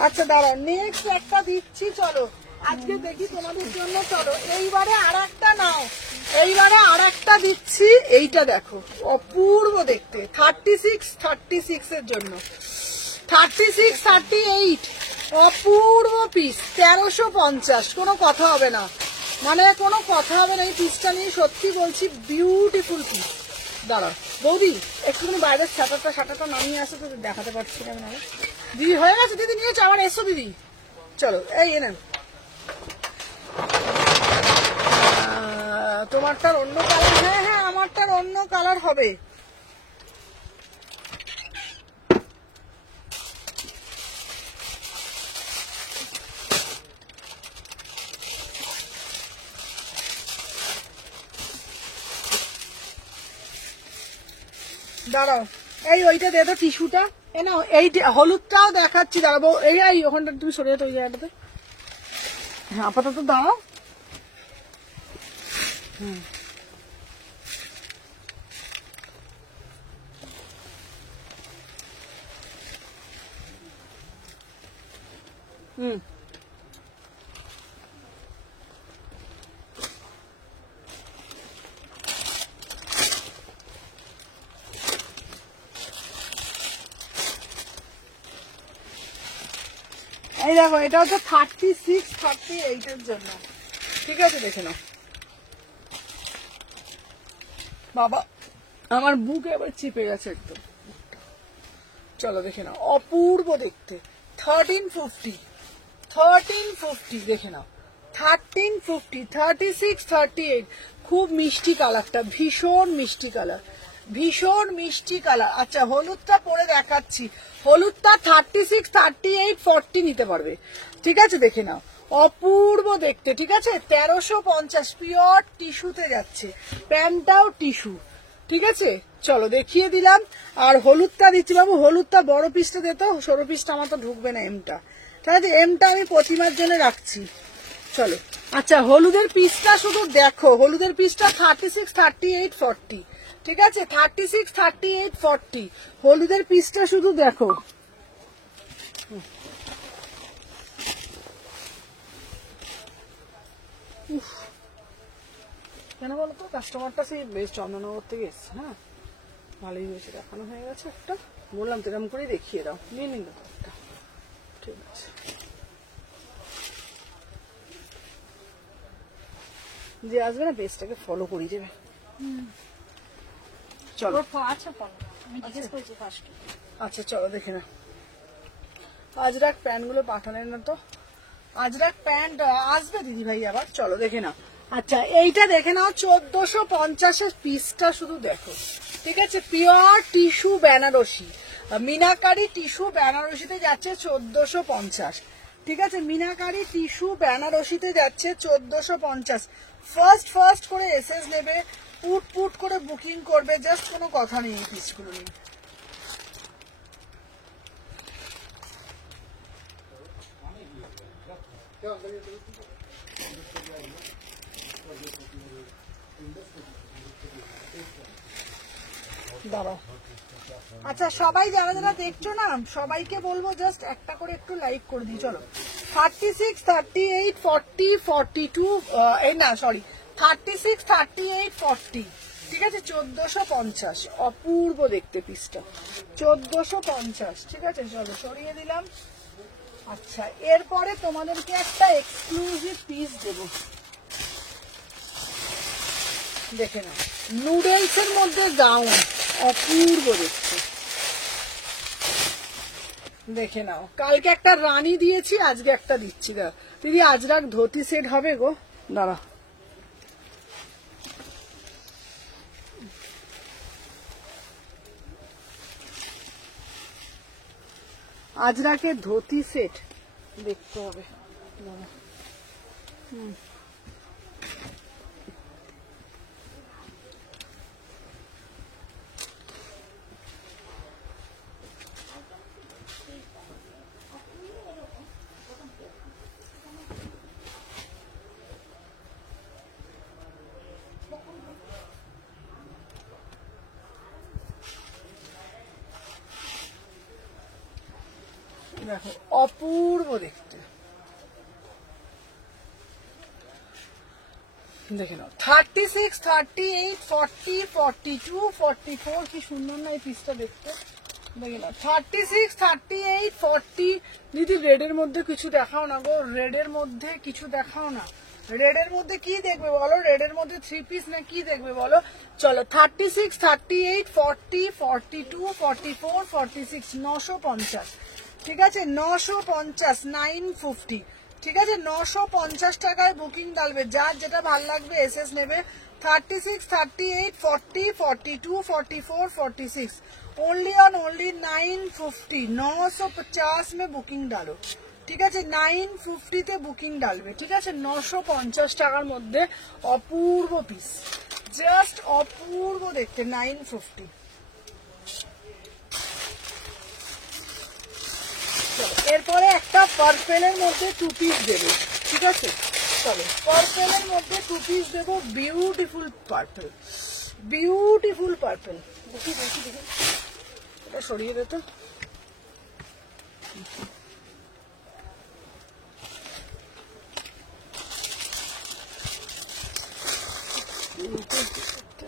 আচ্ছা দাঁড়াও, নেক্সট একটা দিচ্ছি, চলো আজকে দেখি তোমাদের জন্য। চলো এইবারে আর একটা নাও, এইবারে আর একটা দিচ্ছি। এইটা দেখো অপূর্ব দেখতে, 36 এর জন্য 36 38 অপূর্ব পিস, 1350। কোনো কথা হবে না, মানে কোনো কথা হবে না এই পিসটা নিয়ে, সত্যি বলছি বিউটিফুল পিস। দাঁড়াও বৌদি, একটুখানি বাইরের শাটারটা নামিয়ে আসে তো দেখাতে পারছি না আমি। দিদি হয়ে গেছে, দিদি নিয়েছো, আবার এসো দিদি। চলো এই এনেন, তোমারটার অন্য কালার। হ্যাঁ হ্যাঁ, আমারটার অন্য কালার হবে। দাঁড়াও, এই ওইটা দে তো টিস্যুটা, এ নাও। এই হলুদটাও দেখাচ্ছি, দাঁড়াবো। এই ওখানটা তুমি সরে যেত, ওই জায়গাটাতে। হ্যাঁ আপাতত দাঁড়াও। হুম হুম এই দেখো, এটা হচ্ছে 36 38 এর জন্য, ঠিক আছে? দেখে নাও। বাবা আমার বুকে আবার চিপে গেছে একদম। চলো দেখে নাও, অপূর্ব দেখতে। 1350 দেখে নাও, 1350 36 38। খুব মিষ্টি কালারটা, ভীষণ মিষ্টি কালার, ভীষণ মিষ্টি কালার। আচ্ছা হলুদটা পরে দেখাচ্ছি, হলুদটা 36 38 40 নিতে পারবে, ঠিক আছে? দেখে নাও অপূর্ব দেখতে, ঠিক আছে? 1350 পিওর টিস্যুতে যাচ্ছে, প্যান্টটাও টিস্যু, ঠিক আছে? চলো দেখিয়ে দিলাম। আর হলুদটা দিচ্ছি বাবু, হলুদটা বড় পিসটা দিত, সরু পিসটা আমার তো ঢুকবে না, এমটা, ঠিক আছে? এমটা আমি প্রতিমার জন্য রাখছি। চলো আচ্ছা, হলুদের পিসটা শুধু দেখো, হলুদের পিসটা 36 38 40, ঠিক আছে? 36 38 40 হলুদের পিসটা শুধু দেখো। কেন বলতো, কাস্টমারটা সেই বেশ চন্দননগর থেকে এসছে। হ্যাঁ ভালোই হয়েছে, দেখানো হয়ে গেছে একটা। বললাম তো এরকম করেই দেখিয়ে দাও, নিয়ে নিন একটা, ঠিক আছে? যে আসবে না পেজটাকে ফলো করিয়ে দেবে। চলো আচ্ছা ফলো, আমি জিজ্ঞেস করেছি ফার্স্ট। আচ্ছা চলো দেখে না, আজরাক প্যান্ট গুলো পাঠালেন না তো, আজরাক প্যান্ট আসবে দিদি ভাই আবার। চলো দেখে নাও। আচ্ছা এইটা দেখে নাও, 1450 পিসটা শুধু দেখো, ঠিক আছে? Pure tissue Banarasi, meenakari tissue বেনারসিতে যাচ্ছে 1450, ঠিক আছে? মিনাকারি টিস্যু বেনারসিতে যাচ্ছে 1450। ফার্স্ট করে এসএস নেবে, পুট করে বুকিং করবে, জাস্ট কোনো কথা নেই এই পিসগুলো নিয়ে। দাঁড়াও আচ্ছা, সবাই যারা যারা দেখছো না সবাইকে বলবো জাস্ট একটা করে একটু লাইক করে দিই। চলো 36 38 40 42 এই না সরি 36 38 40, ঠিক আছে? 1450, অপূর্ব দেখতে পিসটা, 1450, ঠিক আছে? চলো সরিয়ে দিলাম। আচ্ছা এরপরে তোমাদেরকে একটা এক্সক্লুসিভ পিস দেবো, দেখে নাও। নুডলস এর মধ্যে গাউন, অপূর্ব দেখতে, দেখে নাও। কালকে একটা রানী দিয়েছি, আজকে একটা দিচ্ছি। দিদি আজরাক ধুতি সেট হবে গো, দাঁড়া। আজরাকের ধুতি সেট দেখতে হবে। দেখো অপূর্ব দেখতে, দেখে নাও 36, 38, 40, 42, 44 কি সুন্দর না এই পিসটা দেখতে। দেখে নাও 36, 38, 40। দিদি রেডের মধ্যে কিছু দেখাও না গো, রেডের মধ্যে কিছু দেখাও না। রেডের মধ্যে কি দেখবে বলো, রেডের মধ্যে 3 পিস না কি দেখবে বলো। চলো 36, 38, 40, 42, 44, 46, 950। ঠিক আছে 950, 950। ঠিক আছে 950 টাকায় বুকিং ডালবে, যার যেটা ভাল লাগবে এসএস নেবে। 36, 38, 40, 42, 44, 46 ओनली ऑन ओनली 950। 950 में बुकिंग डालो। ঠিক আছে 950 তে বুকিং ডালবে। ঠিক আছে 950 টাকার মধ্যে অপূর্ব পিস, জাস্ট অপূর্ব দেখতে 950। এরপরে একটা পার্পেলের মধ্যে 2 পিস দেবো। ঠিক আছে চলো পার্পেলের মধ্যে 2 পিস দেবো, বিউটিফুল পার্পেল, বিউটিফুল পার্পেল। দেখি দেখি দেখি এটা সরিয়ে দে তো।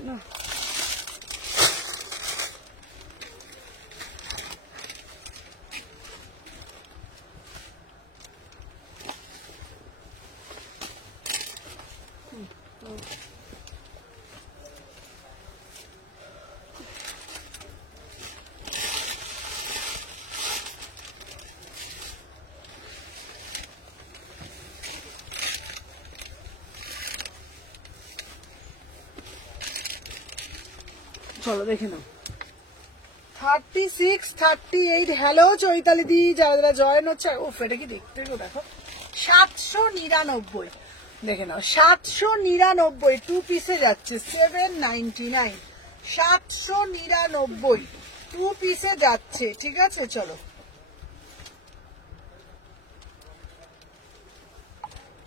না চলো দেখে নাও 36, 38। হ্যালো চৈতালি দি, যারা যারা জয়েন হচ্ছে। ও এটা কি দেখতে গো, দেখো 799। দেখে নাও 799 2 পিসে যাচ্ছে 799। 799 2 পিসে যাচ্ছে। ঠিক আছে চলো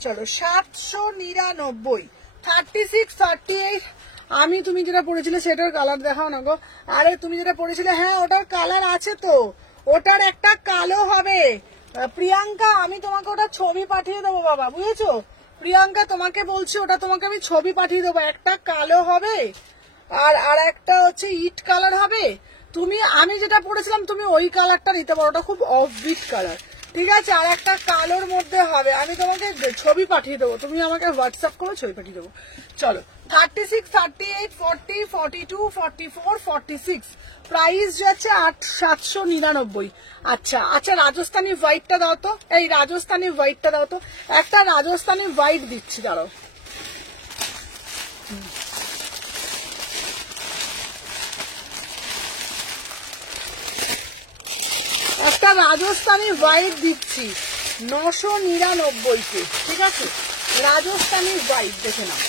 চলো 799। 36, 38। আমি তুমি যেটা পড়েছিলে সেটার কালার দেখাও না গো। আরে তুমি যেটা পড়েছিলে, হ্যাঁ ওটার কালার আছে তো, ওটার একটা কালো হবে। প্রিয়াঙ্কা আমি তোমাকে ওটা ছবি পাঠিয়ে দেবো বাবা, বুঝেছো প্রিয়াঙ্কা, তোমাকে বলছি ওটা তোমাকে আমি ছবি পাঠিয়ে দেবো। একটা কালো হবে আর একটা হচ্ছে ইট কালার হবে। তুমি আমি যেটা পড়েছিলাম তুমি ওই কালারটা নিতে পারো, ওটা খুব অফবিট কালার। ঠিক আছে আর একটা কালোর মধ্যে হবে, আমি তোমাকে ছবি পাঠিয়ে দেবো, তুমি আমাকে হোয়াটসঅ্যাপ করো, ছবি পাঠিয়ে দেবো। চলো 36, 38, 40, 42, 44, 46 প্রাইস যাচ্ছে 799। আচ্ছা আচ্ছা রাজস্থানী হোয়াইটটা দাও তো, এই রাজস্থানী হোয়াইটটা দাও তো, একটা রাজস্থানী হোয়াইট দিচ্ছি দাঁড়াও। একটা রাজস্থানী হোয়াইট দিচ্ছি 999 কে। ঠিক আছে রাজস্থানী হোয়াইট দেখে নাও,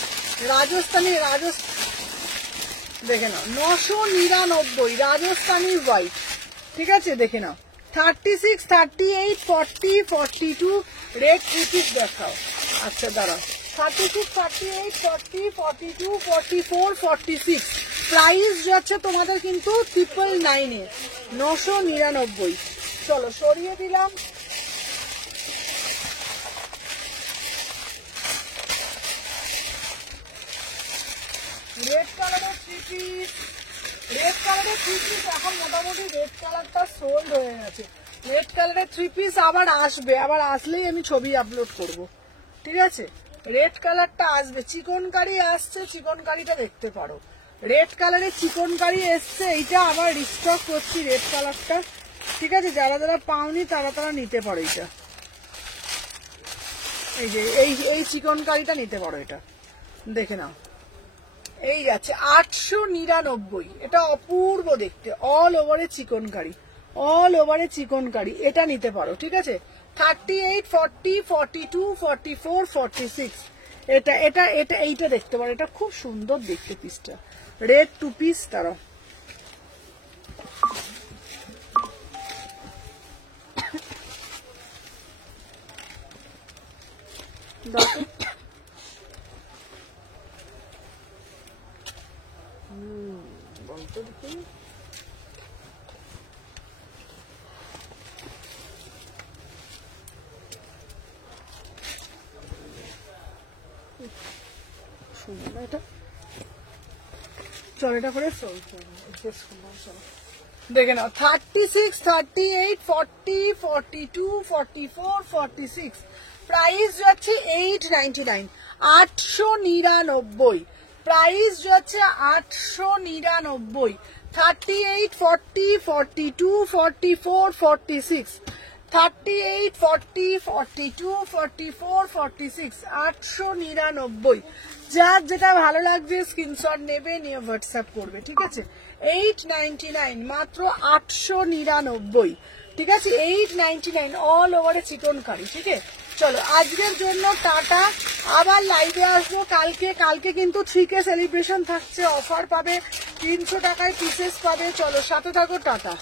রাজস্থানী দেখে নাও 999 রাজস্থানী হোয়াইট। ঠিক আছে দেখে নাও 36, 38, 40, 42 রেড 3 পিস দেখাও। আচ্ছা দাঁড়াও 36, 38, 40, 42, 44, 46 প্রাইস যাচ্ছে তোমাদের কিন্তু 999 999। চলো সরিয়ে দিলাম। রেড কালারের 3 পিস, রেড কালারের 3 পিস এখন মোটামুটি রেড কালারটা সোল্ড হয়ে গেছে। রেড কালারের 3 পিস আবার আসবে, আবার আসলেই আমি ছবি আপলোড করব। ঠিক আছে রেড কালারটা আসবে, চিকনকারি আসছে, চিকনকারিটা দেখতে পারো। রেড কালারের চিকনকারি এসছে, এইটা আবার রিস্টক করছি রেড কালারটা। ঠিক আছে যারা যারা পাওনি তারা তারা নিতে পারো এটা, এই যে এই চিকনকারিটা নিতে পারো, এটা দেখে নাও। এই যাচ্ছে 899, এটা অপূর্ব দেখতে, অল ওভারে চিকনকারি, অল ওভারে চিকনকারি, এটা নিতে পারো, ঠিক আছে। 38, 40, 42, 44, 46, এটা এটা এটা এইটা দেখতে পারো, এটা খুব সুন্দর দেখতে পিসটা, রেড 2 পিস। তারা বলতো দেখি সুন্দর এটা, চল এটা করে দেখে নাও। 36, 38, 40, 42, 44, 46, প্রাইস যাচ্ছে 899, 899, প্রাইস যাচ্ছে 899। 38, 40, 42, 44, 46, 38, 40, 42, 44, 46, 899। যার যেটা ভালো লাগবে স্ক্রিনশট নেবে, নিয়ে হোয়াটসঅ্যাপ করবে, ঠিক আছে। 899, মাত্র 899, ঠিক আছে। 899 অল ওভারে চিকন কারি, ঠিক আছে। চলো আজকের জন্য টাটা, আবার লাইভে আসবো কালকে কিন্তু 3K সেলিব্রেশন থাকছে, অফার পাবে, 300 টাকায় পিসেস পাবে। চলো সাথে থাকো, টাটা।